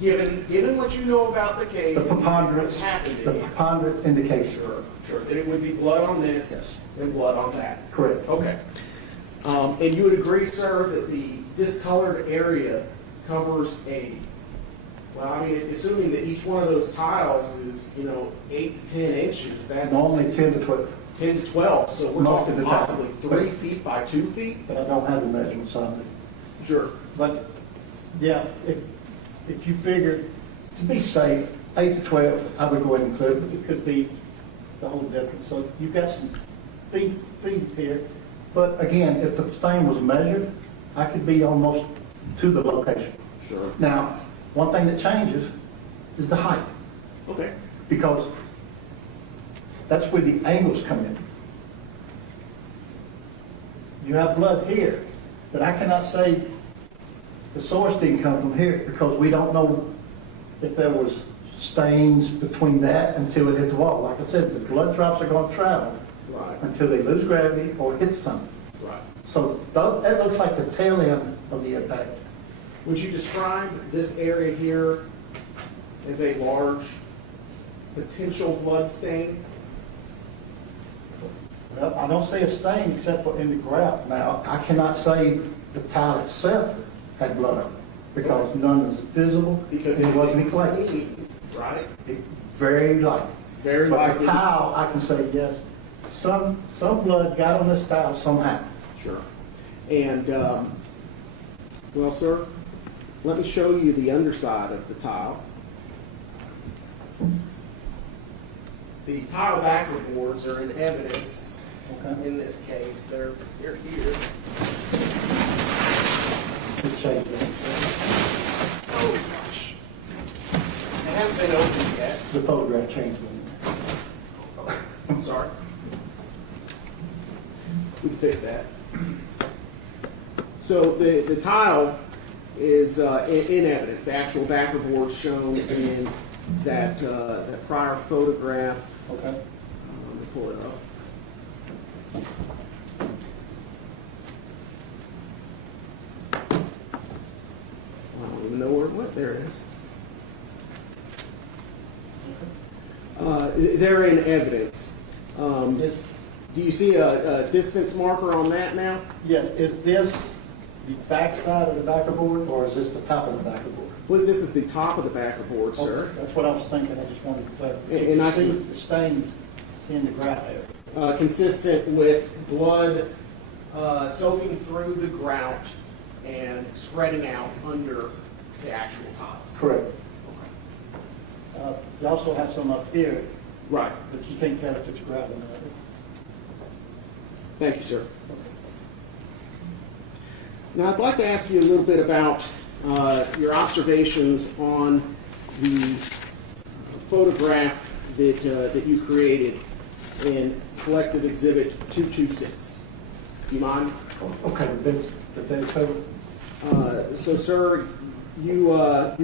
Given what you know about the case, The and things preponderance, that happened the to you, preponderance indicates. sure, that it would be blood on this Yes. and blood on that. Correct. Okay. And you would agree, sir, that the discolored area covers well, I mean, assuming that each one of those tiles is, 8 to 10 inches, that's Normally 10 to 12, 10 to 12. So we're Most talking of the time. possibly 3 feet by 2 feet? but I don't have the measurements on it. Sure. But, yeah, if you figure, to be safe, 8 to 12, I would go ahead and include, but it could be the whole difference. So you've got some feet here. But again, if the stain was measured, I could be almost to the location. Sure. Now, one thing that changes is the height, Okay. because that's where the angles come in. You have blood here, but I cannot say the source didn't come from here because we don't know if there was stains between that until it hit the wall. Like I said, the blood drops are going to travel Right. until they lose gravity or hit something. Right. So that looks like the tail end of the impact. Would you describe this area here as a large potential blood stain? Well, I don't see a stain except for in the grout. Now, I cannot say the tile itself had blood on it because none is visible because it wasn't clay. clean, right? Very light. Very But likely. the tile, I can say yes, some blood got on this tile somehow. Sure. And, well, sir, let me show you the underside of the tile. The tile backer boards are in evidence Okay. in this case. They're here. Good shape. Oh, gosh. They haven't been opened yet. The photograph changed. I'm sorry. We can fix that. So the tile is in evidence. The actual backer board shown in that prior photograph. Okay. Let me pull it up. I don't even know where it went. There it is. They're in evidence. Is, Do you see a distance marker on that now? yes, is this the back side of the backer board or is this the top of the backer board? Well, this is the top of the backer board, sir. Okay, that's what I was thinking, I just wanted to clarify. And You can I see can- the stains in the grout area. Consistent with blood soaking through the grout and spreading out under the actual tiles. Correct. You also have some up here, Right. but you can't tell if it's grout or not. It's- Thank you, sir. Now, I'd like to ask you a little bit about your observations on the photograph that you created in Collective Exhibit 226. Do you mind? Okay, the base over. So, sir, you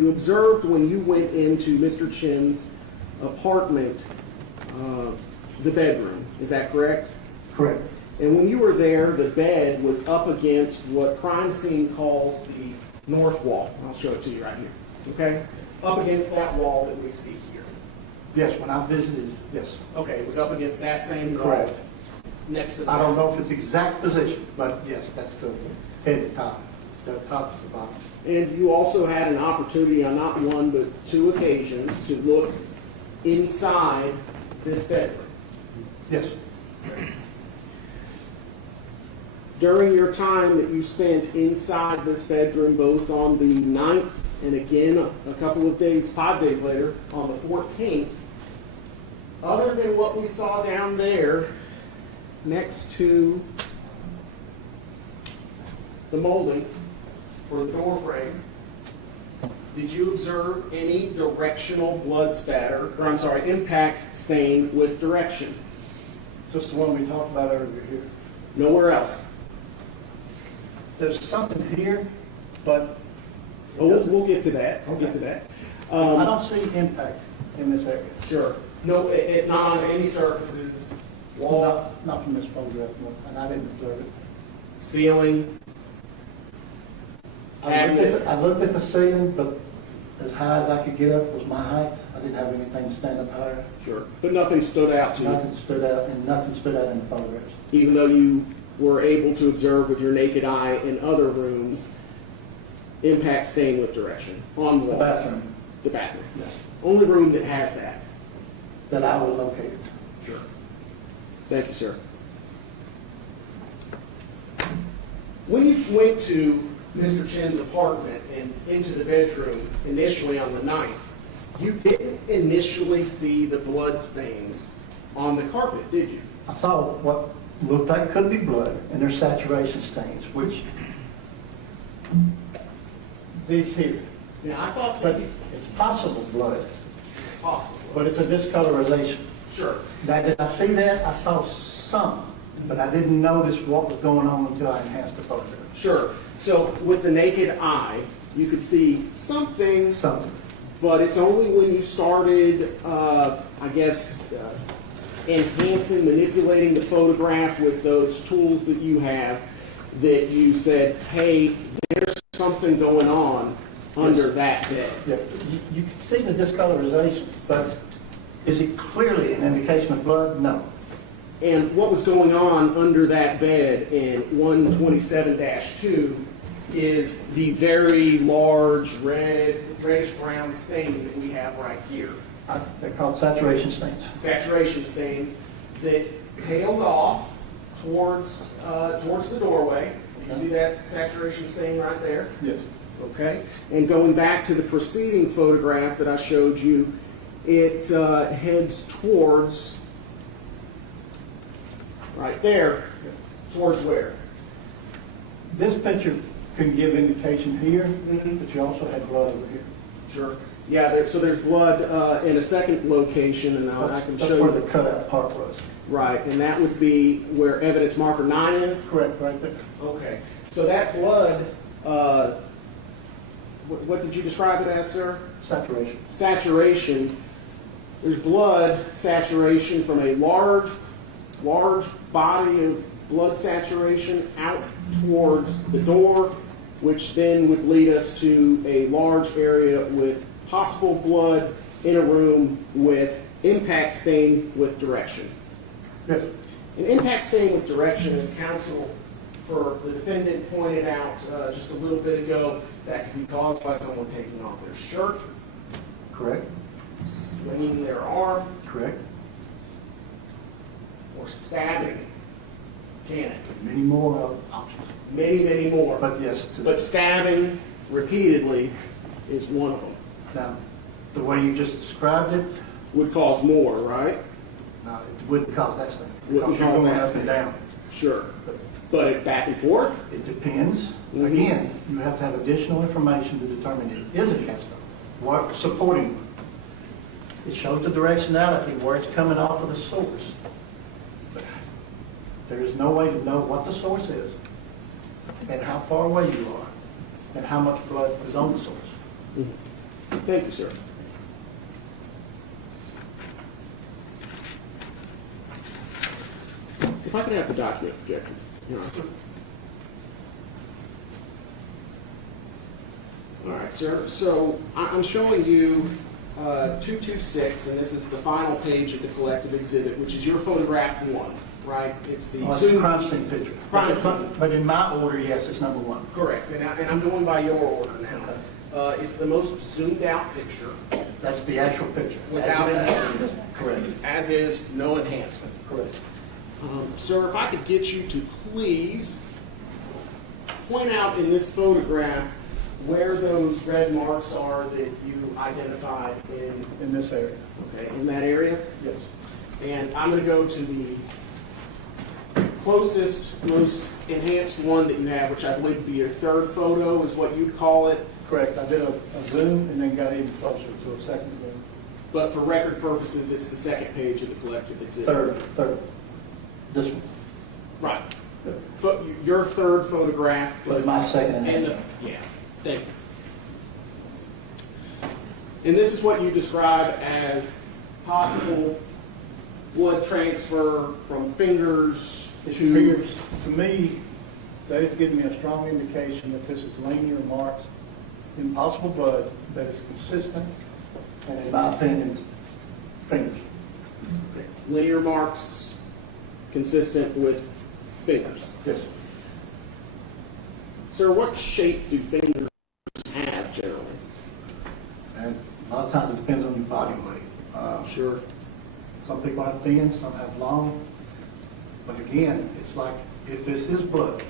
observed when you went into Mr. Chen's apartment, the bedroom. Is that correct? Correct. And when you were there, the bed was up against what crime scene calls the north wall. I'll show it to you right here. Okay? Up against that wall that we see here. Yes, when I visited, yes. Okay, it was up against that same wall, Correct. next to the I don't bathroom. know if it's exact position, but yes, that's the head to top. The top to the bottom. And you also had an opportunity on not one but two occasions to look inside this bedroom. Yes. During your time that you spent inside this bedroom, both on the 9th and again a couple of days, 5 days later, on the 14th, other than what we saw down there next to the molding for the door frame, did you observe any directional blood spatter, or I'm sorry, impact stain with direction? Just the one we talked about earlier here. Nowhere else? There's something here, but Oh, we'll get to that. I'll get to that. I don't see impact in this area. Sure. No, not on any surfaces, wall, Not from this photograph, no, and I didn't observe it. ceiling, cabinets. I looked at the ceiling, but as high as I could get up was my height. I didn't have anything stand up higher. Sure. But nothing stood out to you, Nothing stood out, and nothing stood out in the photographs. even though you were able to observe with your naked eye in other rooms, impact stain with direction on walls. The bathroom. The bathroom. Yes. Only room that has that. That I was located. Sure. Thank you, sir. When you went to Mr. Chen's apartment and into the bedroom initially on the 9th, you didn't initially see the blood stains on the carpet, did you? I saw what looked like could be blood, and there's saturation stains, which these here. Now, I thought But that you... it's possible blood, Possible. but it's a discolorization. Sure. Now, did I see that? I saw some, but I didn't notice what was going on until I enhanced the photograph. Sure. So with the naked eye, you could see something, Something. but it's only when you started, I guess, enhancing, manipulating the photograph with those tools that you have, that you said, hey, there's something going on under that bed. Yeah, you can see the discolorization, but is it clearly an indication of blood? No. And what was going on under that bed in 127-2 is the very large reddish-brown stain that we have right here. They're called saturation stains. Saturation stains that tailed off towards the doorway. You see that saturation stain right there? Yes. Okay. And going back to the preceding photograph that I showed you, it heads towards right there. Towards where? This picture can give indication here, but you also had blood over here. Sure. Yeah, so there's blood in a second location, and I can That's show where you. the cutout part was. Right, and that would be where evidence marker 9 is? Correct, right there. Okay. So that blood, what did you describe it as, sir? Saturation. Saturation. There's blood saturation from a large body of blood saturation out towards the door, which then would lead us to a large area with possible blood in a room with impact stain with direction. Yes. An impact stain with direction, as counsel for the defendant pointed out just a little bit ago, that can be caused by someone taking off their shirt, Correct. swinging their arm, Correct. or stabbing. Can it? Many more options. Many, many more. But yes, But stabbing repeatedly is one of them. now, the way you just described it, Would cause more, right? no, it wouldn't cause that stain. Wouldn't Because you're cause going that up stain. and down. Sure. But But it back and forth? it depends. Mhm. Again, you have to have additional information to determine it is a cast iron. What supporting? It shows the directionality where it's coming off of the source. But there is no way to know what the source is and how far away you are and how much blood is on the source. Thank you, sir. If I could have the document projected. Your Honor. All right, sir. So I'm showing you 226, and this is the final page of the collective exhibit, which is your photograph 1, right? It's the It's a crime scene picture. Crime scene. But in my order, yes, it's number 1. Correct, and I'm going by your order now. It's the most zoomed out picture. That's the actual picture. Without enhancement. Correct. As is, no enhancement. Correct. Sir, if I could get you to please point out in this photograph where those red marks are that you identified In this area. in that area. Yes. And I'm going to go to the closest, most enhanced one that you have, which I believe would be your third photo, is what you'd call it. Correct. I did a zoom and then got even closer to a second zoom. But for record purposes, it's the second page of the collective exhibit. Third. This one. Right. But your third photograph. But my second And the, enhancement. yeah, thank you. And this is what you describe as possible blood transfer from fingers It to... appears, to me, that is giving me a strong indication that this is linear marks in possible blood that is consistent, and in my opinion, fingers. linear marks consistent with fingers. Yes. Sir, what shape do fingers have generally? And a lot of times it depends on your body weight. Sure. Some people have thin, some have long. But again, it's like if this is blood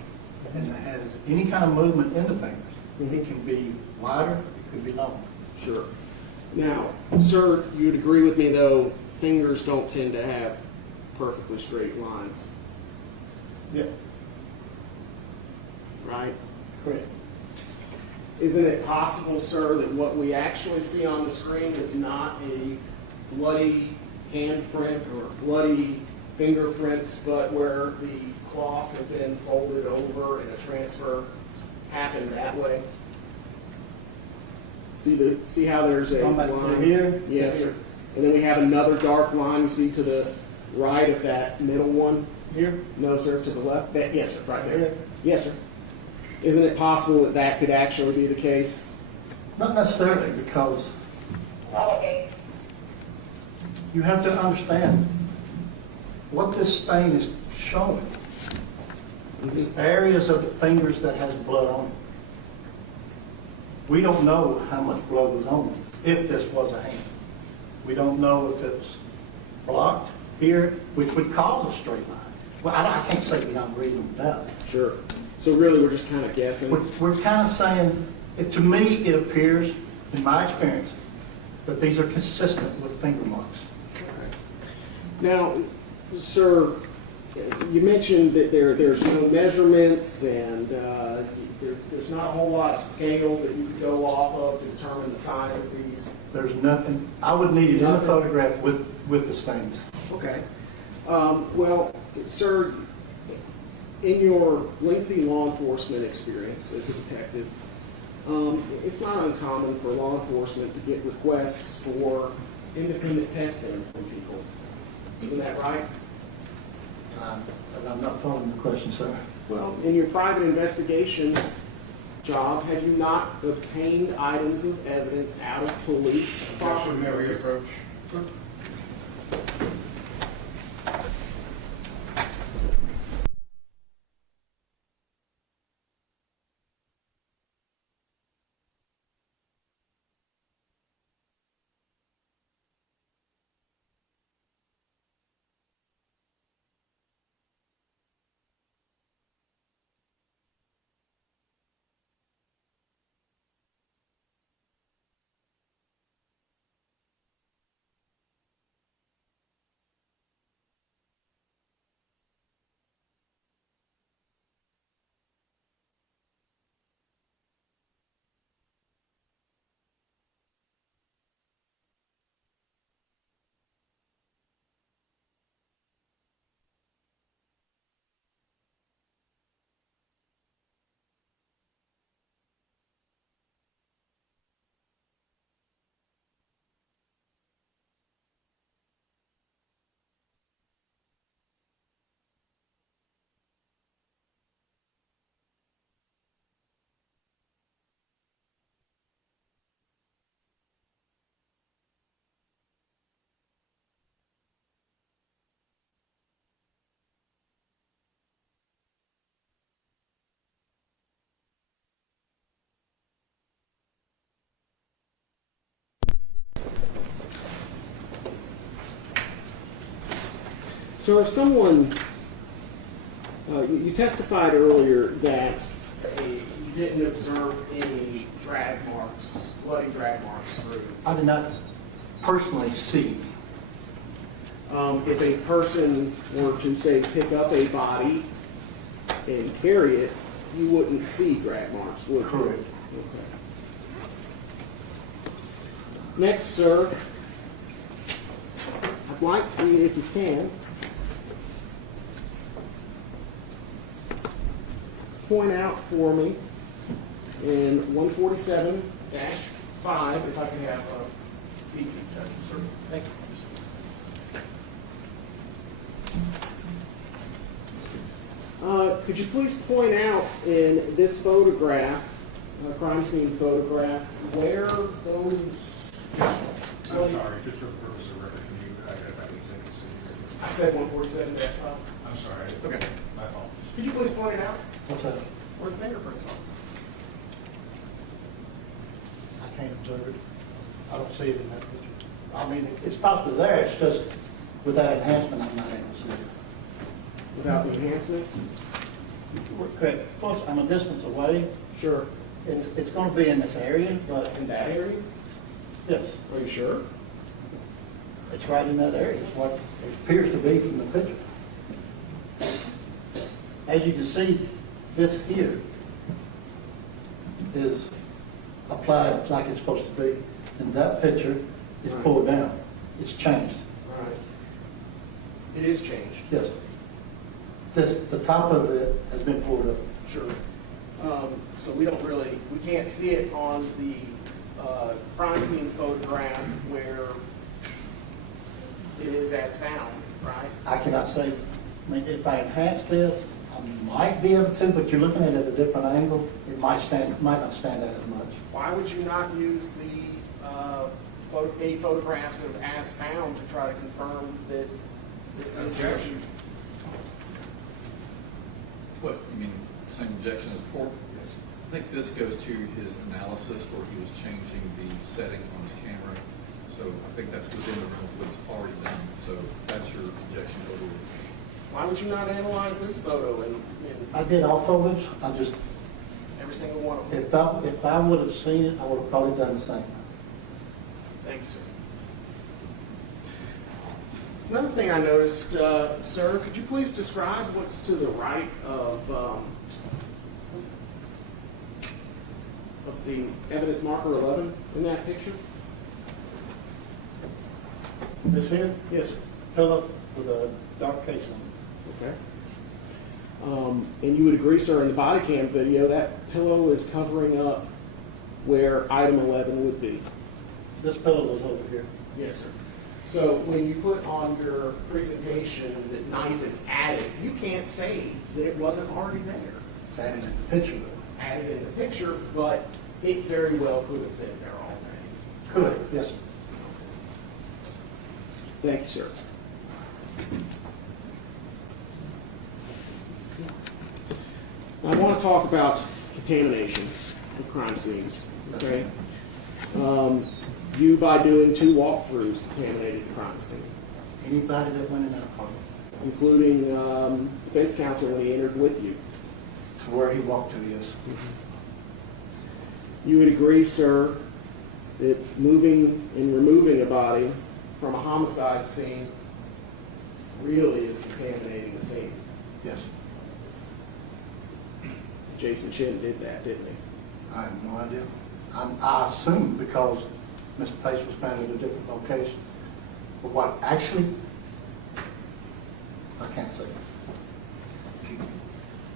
and it has any kind of movement in the fingers, it can be wider, it could be longer. Sure. Now, sir, you'd agree with me, though, fingers don't tend to have perfectly straight lines, Yeah, right? correct. Isn't it possible, sir, that what we actually see on the screen is not a bloody handprint or bloody fingerprints, but where the cloth had been folded over and a transfer happened that way? See how there's a Talking about line here? Yes, sir. And then we have another dark line you see to the right of that middle one. Here? No, sir, to the left. Yes, sir, right there. Here? Yes, sir. Isn't it possible that that could actually be the case? Not necessarily, because you have to understand what this stain is showing is areas of the fingers that has blood on it. We don't know how much blood was on it if this was a hand. We don't know if it's blocked here, which would cause a straight line. Well, I can't say beyond reasonable doubt. Sure. So really, we're just kind of guessing. We're kind of saying, to me, it appears, in my experience, that these are consistent with finger marks. Now, sir, you mentioned that there's no measurements and there's not a whole lot of scale that you could go off of to determine the size of these. There's nothing, I would need it in the photograph with the stains. Okay. Well, sir, in your lengthy law enforcement experience as a detective, it's not uncommon for law enforcement to get requests for independent testing from people. Isn't that right? I'm not following the question, sir. Well, in your private investigation job, have you not obtained items of evidence out of police properties? approach. So if someone, you testified earlier that you didn't observe any drag marks, bloody drag marks through. I did not personally see. If a person were to, say, pick up a body and carry it, you wouldn't see drag marks, would you? Correct. Okay. Next, sir, I'd like for you, if you can, point out for me in 147-5, if I can have a peek, sir. Thank you. Could you please point out in this photograph, crime scene photograph, where those... I'm sorry, just for the purpose of record, can you identify the exhibits? I said 147-5. I'm sorry. Okay. My fault. Could you please point it out What's that? where the fingerprints are? I can't observe it. I don't see it in that picture. I mean, it's possibly there, it's just with that enhancement, I'm not able to see it. Without the enhancement? Correct. Plus, I'm a distance away. Sure. It's going to be in this area, but In that area? yes, Are you sure? it's right in that area. It's what it appears to be from the picture. As you can see, this here is applied like it's supposed to be, and that picture is Right. pulled down. It's changed. Right. It is changed. Yes. The top of it has been pulled up. Sure. So we can't see it on the crime scene photograph where it is as found, right? I cannot say, I mean, if I enhance this, I might be able to, but you're looking at it at a different angle. It might not stand out as much. Why would you not use the photographs of as found to try to confirm that this is... Objection. What, you mean, same objection as before? Yes. I think this goes to his analysis where he was changing the settings on his camera. So I think that's within the realm of what he's already done. So that's your objection over. Why would you not analyze this photo and I did all photos. I just, every single one of them? if I would have seen it, I would have probably done the same. Thank you, sir. Another thing I noticed, sir, could you please describe what's to the right of the evidence marker 11 in that picture? This here, Yes, sir. pillow with a dark case on it. Okay. And you would agree, sir, in the body cam video, that pillow is covering up where item 11 would be? This pillow was over here. Yes, sir. So when you put on your presentation that knife is added, you can't say that it wasn't already there. It's added in the picture though. Added in the picture, but it very well could have been there already. Could, yes, sir. Thank you, sir. I want to talk about contamination of crime scenes, okay? You, by doing 2 walkthroughs, contaminated the crime scene, Anybody that went in that apartment, including defense counsel when he entered with you. to where he walked to, yes. You would agree, sir, that moving and removing a body from a homicide scene really is contaminating the scene. Yes. Jason Chen did that, didn't he? I have no idea. I assume because Mr. Pace was found at a different location. But what actually, I can't say.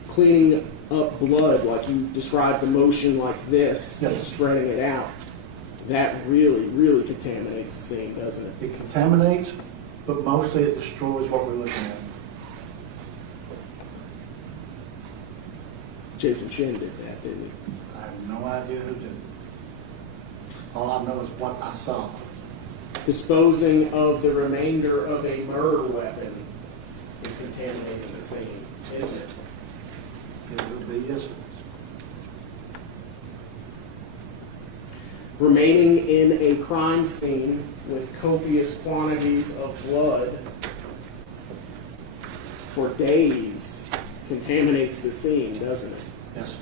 Cleaning up blood, like you described the motion like this, Yes. spreading it out, that really, really contaminates the scene, doesn't it? It contaminates, but mostly it destroys what we're looking at. Jason Chen did that, didn't he? I have no idea who did it. All I know is what I saw. Disposing of the remainder of a murder weapon is contaminating the scene, isn't it? It would be, yes. Remaining in a crime scene with copious quantities of blood for days contaminates the scene, doesn't it? Yes.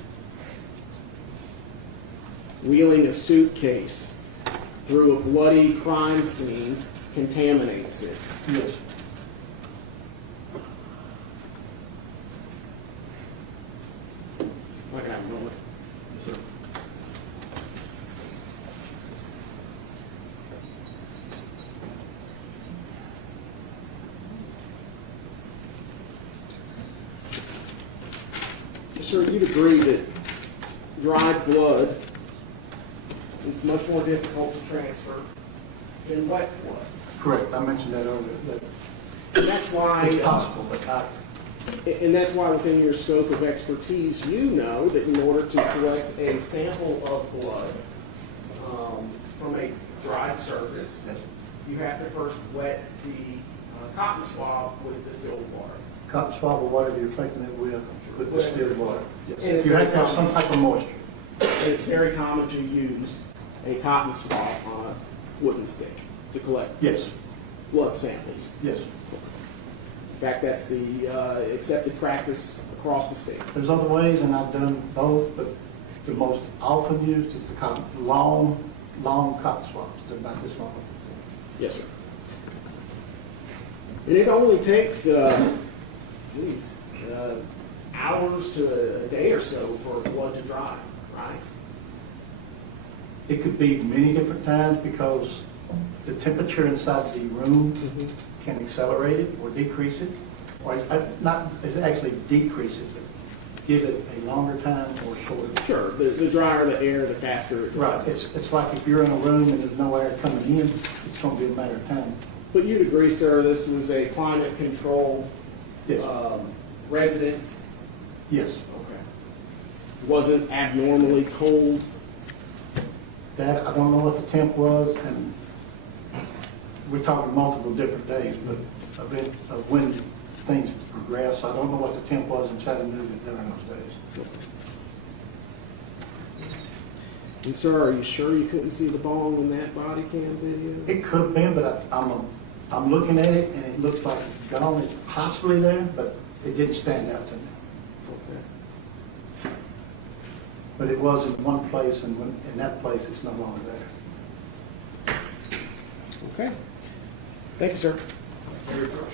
Wheeling a suitcase through a bloody crime scene contaminates it. Yes. I can have a moment. Yes, sir. Sir, you'd agree that dried blood is much more difficult to transfer than wet blood. Correct. I mentioned that earlier. That And that's why, it's possible, but not. and that's why within your scope of expertise, you know that in order to collect a sample of blood from a dried surface, you have to first wet the cotton swab with distilled water. Cotton swab or whatever you're taking it with distilled water. And it's You have very to have some type of moisture. And it's very common to use a cotton swab on a wooden stick to collect Yes, blood samples. yes. In fact, that's the accepted practice across the state. There's other ways, and I've done both, but the most often used is the cotton, long cotton swabs. They're about this long. Yes, sir. And it only takes, hours to a day or so for blood to dry, right? It could be many different times because the temperature inside the room can accelerate it or decrease it, or it's actually decrease it, but give it a longer time or shorter. Sure. The drier the air, the faster it Right. dries. It's like if you're in a room and there's no air coming in, it's going to be a matter of time. But you'd agree, sir, this was a climate-controlled Yes. residence? Yes. Okay. Wasn't abnormally cold? That, I don't know what the temp was, and we're talking multiple different days, but of when things progress, I don't know what the temp was in Chattanooga during those days. And sir, are you sure you couldn't see the bong in that body cam video? It could have been, but I'm looking at it, and it looks like it's gone. It's possibly there, but it didn't stand out to me. Okay. But it was in one place, and in that place, it's no longer there. Okay. Thank you, sir. Very much.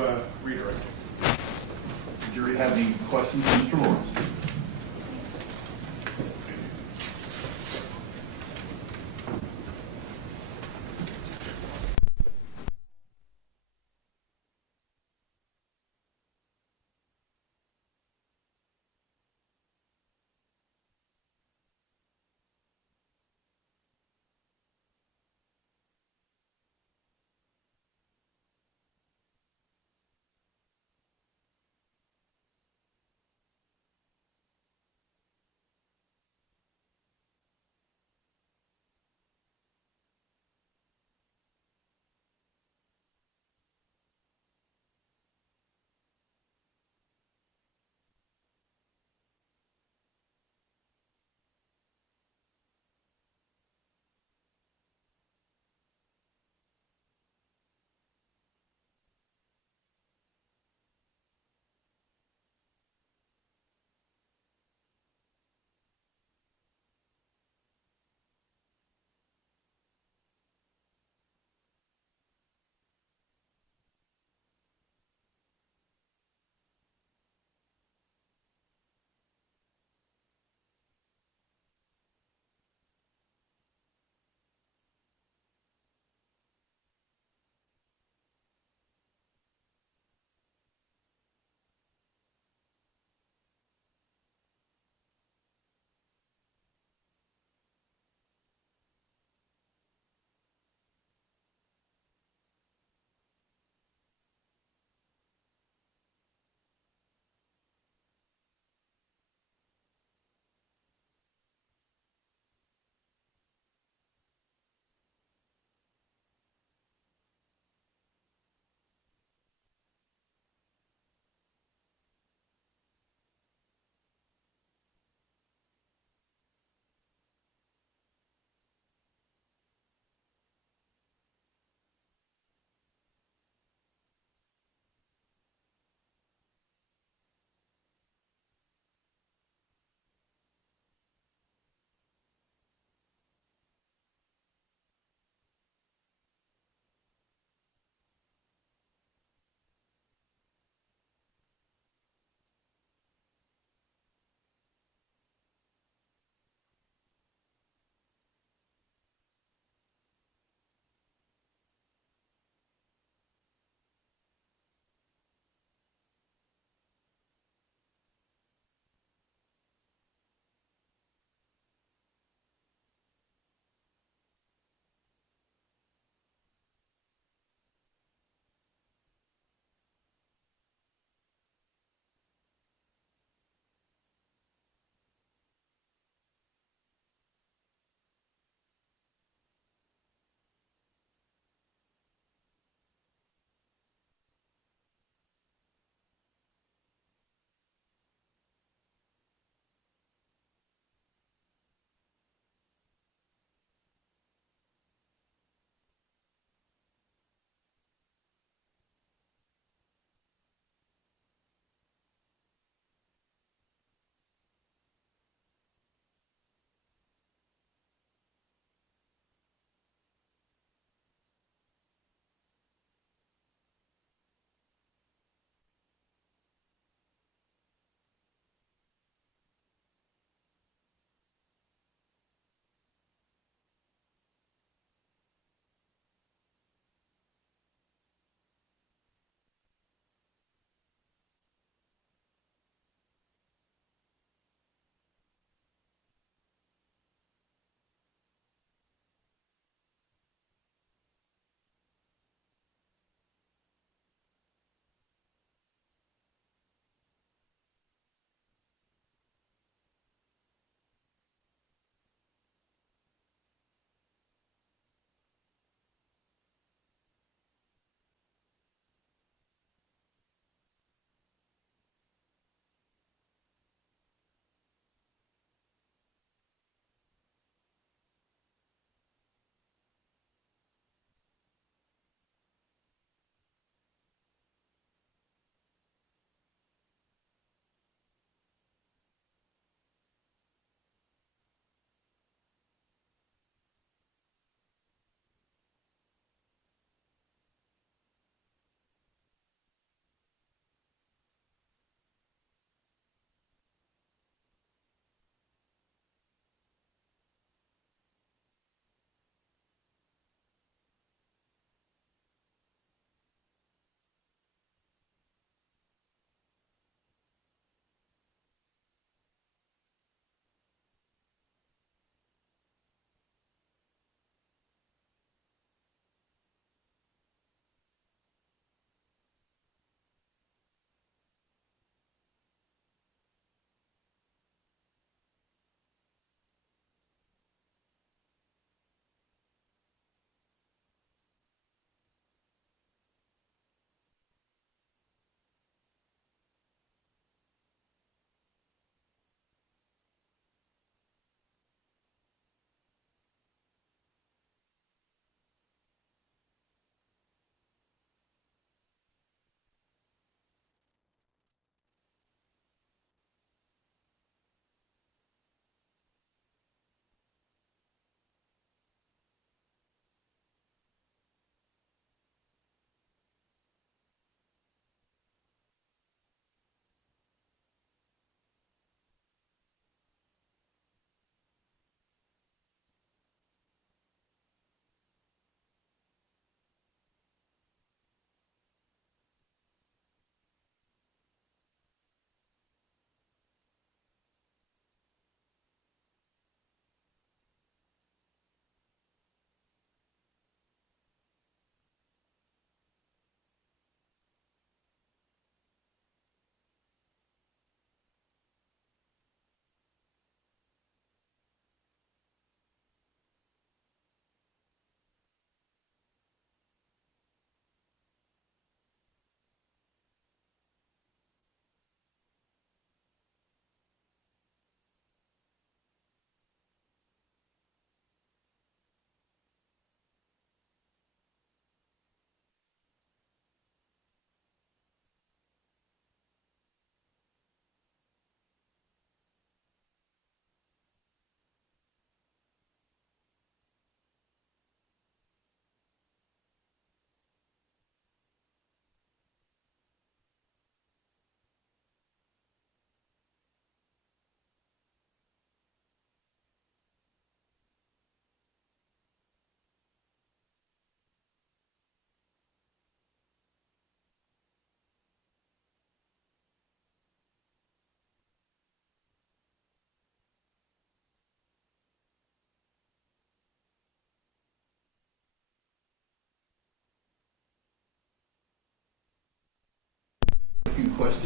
to redirect. The jury have any questions for Mr. Lawrence?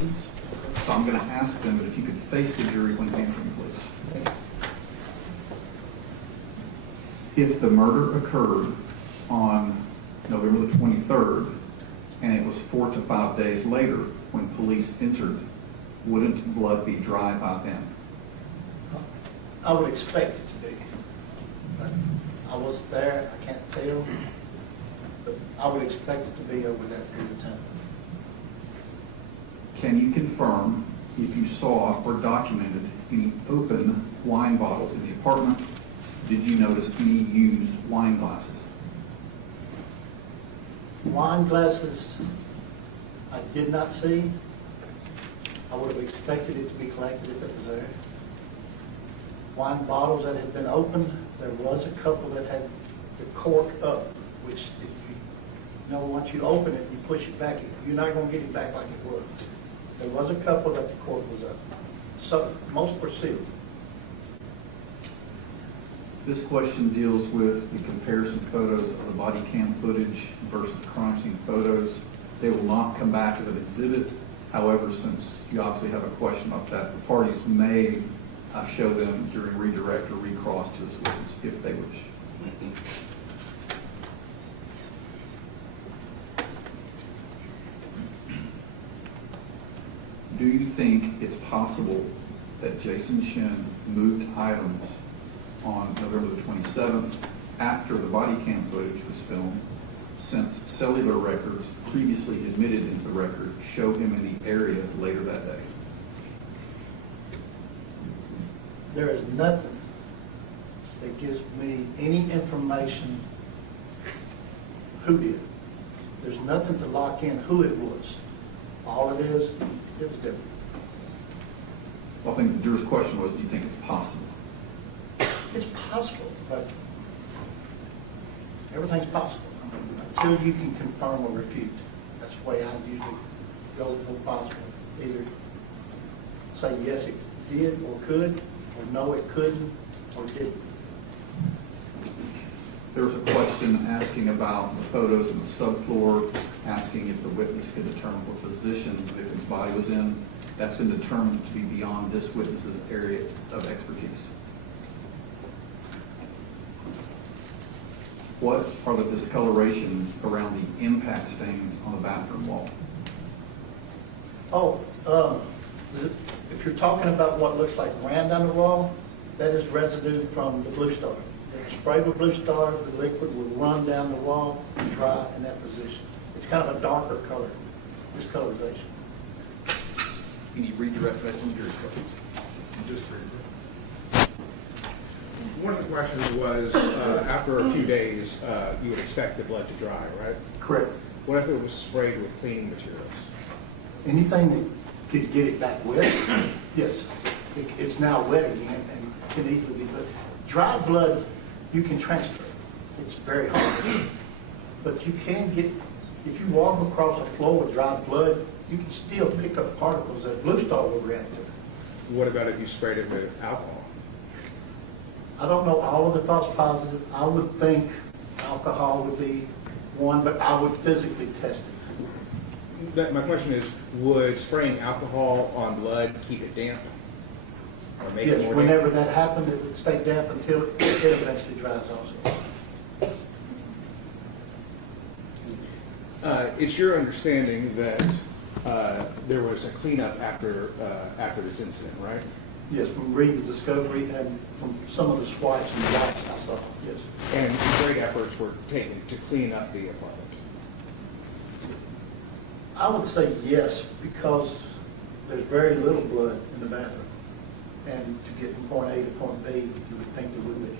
persons. So I'm going to ask them, but if you could face the jury when answering, please. If the murder occurred on November the 23rd, and it was 4 to 5 days later when police entered, wouldn't blood be dry by then? I would expect it to be. But I wasn't there, I can't tell, but I would expect it to be over that period of time. Can you confirm if you saw or documented any open wine bottles in the apartment? Did you notice any used wine glasses? Wine glasses, I did not see. I would have expected it to be collected if it was there. Wine bottles that had been opened, there was a couple that had the cork up, which if you know, once you open it, you push it back, you're not going to get it back like it was. There was a couple that the cork was up. So most were sealed. This question deals with the comparison photos of the body cam footage versus crime scene photos. They will not come back as an exhibit. However, since you obviously have a question about that, the parties may show them during redirect or recross to this witness if they wish. Do you think it's possible that Jason Chen moved items on November the 27th after the body cam footage was filmed, since cellular records previously admitted into the record show him in the area later that day? There is nothing that gives me any information who did. There's nothing to lock in who it was. All it is, it was different. Well, I think the juror's question was, do you think it's possible? It's possible, but everything's possible until you can confirm or refute. That's the way I usually go to the possible. Either say yes, it did or could, or no, it couldn't or didn't. There was a question asking about the photos in the subfloor, asking if the witness could determine what position the victim's body was in. That's been determined to be beyond this witness's area of expertise. What are the discolorations around the impact stains on the bathroom wall? If you're talking about what looks like ran down the wall, that is residue from the Blue Star. If you spray with Blue Star, the liquid will run down the wall and dry in that position. It's kind of a darker color, discolorization. Any redirect questions or questions? Just briefly. One of the questions was, after a few days, you would expect the blood to dry, right? Correct. What if it was sprayed with cleaning materials? Anything that could get it back wet, yes. It's now wet again and can easily be put. Dry blood, you can transfer. It's very hard. But you can get, if you walk across a floor with dry blood, you can still pick up particles that Blue Star will react to. What about if you sprayed it with alcohol? I don't know all of the false positives. I would think alcohol would be one, but I would physically test it. My question is, would spraying alcohol on blood keep it damp? Or make it Yes, more whenever damp? that happened, it would stay damp until it eventually dries also. It's your understanding that there was a cleanup after this incident, right? Yes, from reading the discovery and from some of the swipes and wipes I saw, yes. And great efforts were taken to clean up the apartment. I would say yes, because there's very little blood in the bathroom. And to get from point A to point B, you would think there would be.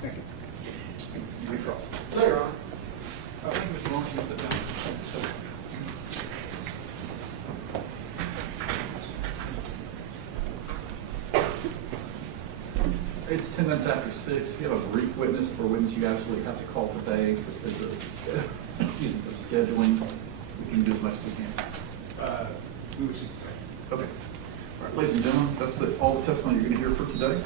Thank you. Recross. Later on. Thank you, Mr. Long. You have the time. It's 10 minutes after 6. If you have a brief witness or a witness you absolutely have to call today because of scheduling, we can do as much as we can. We would see. Okay. All right, ladies and gentlemen, that's all the testimony you're going to hear for today.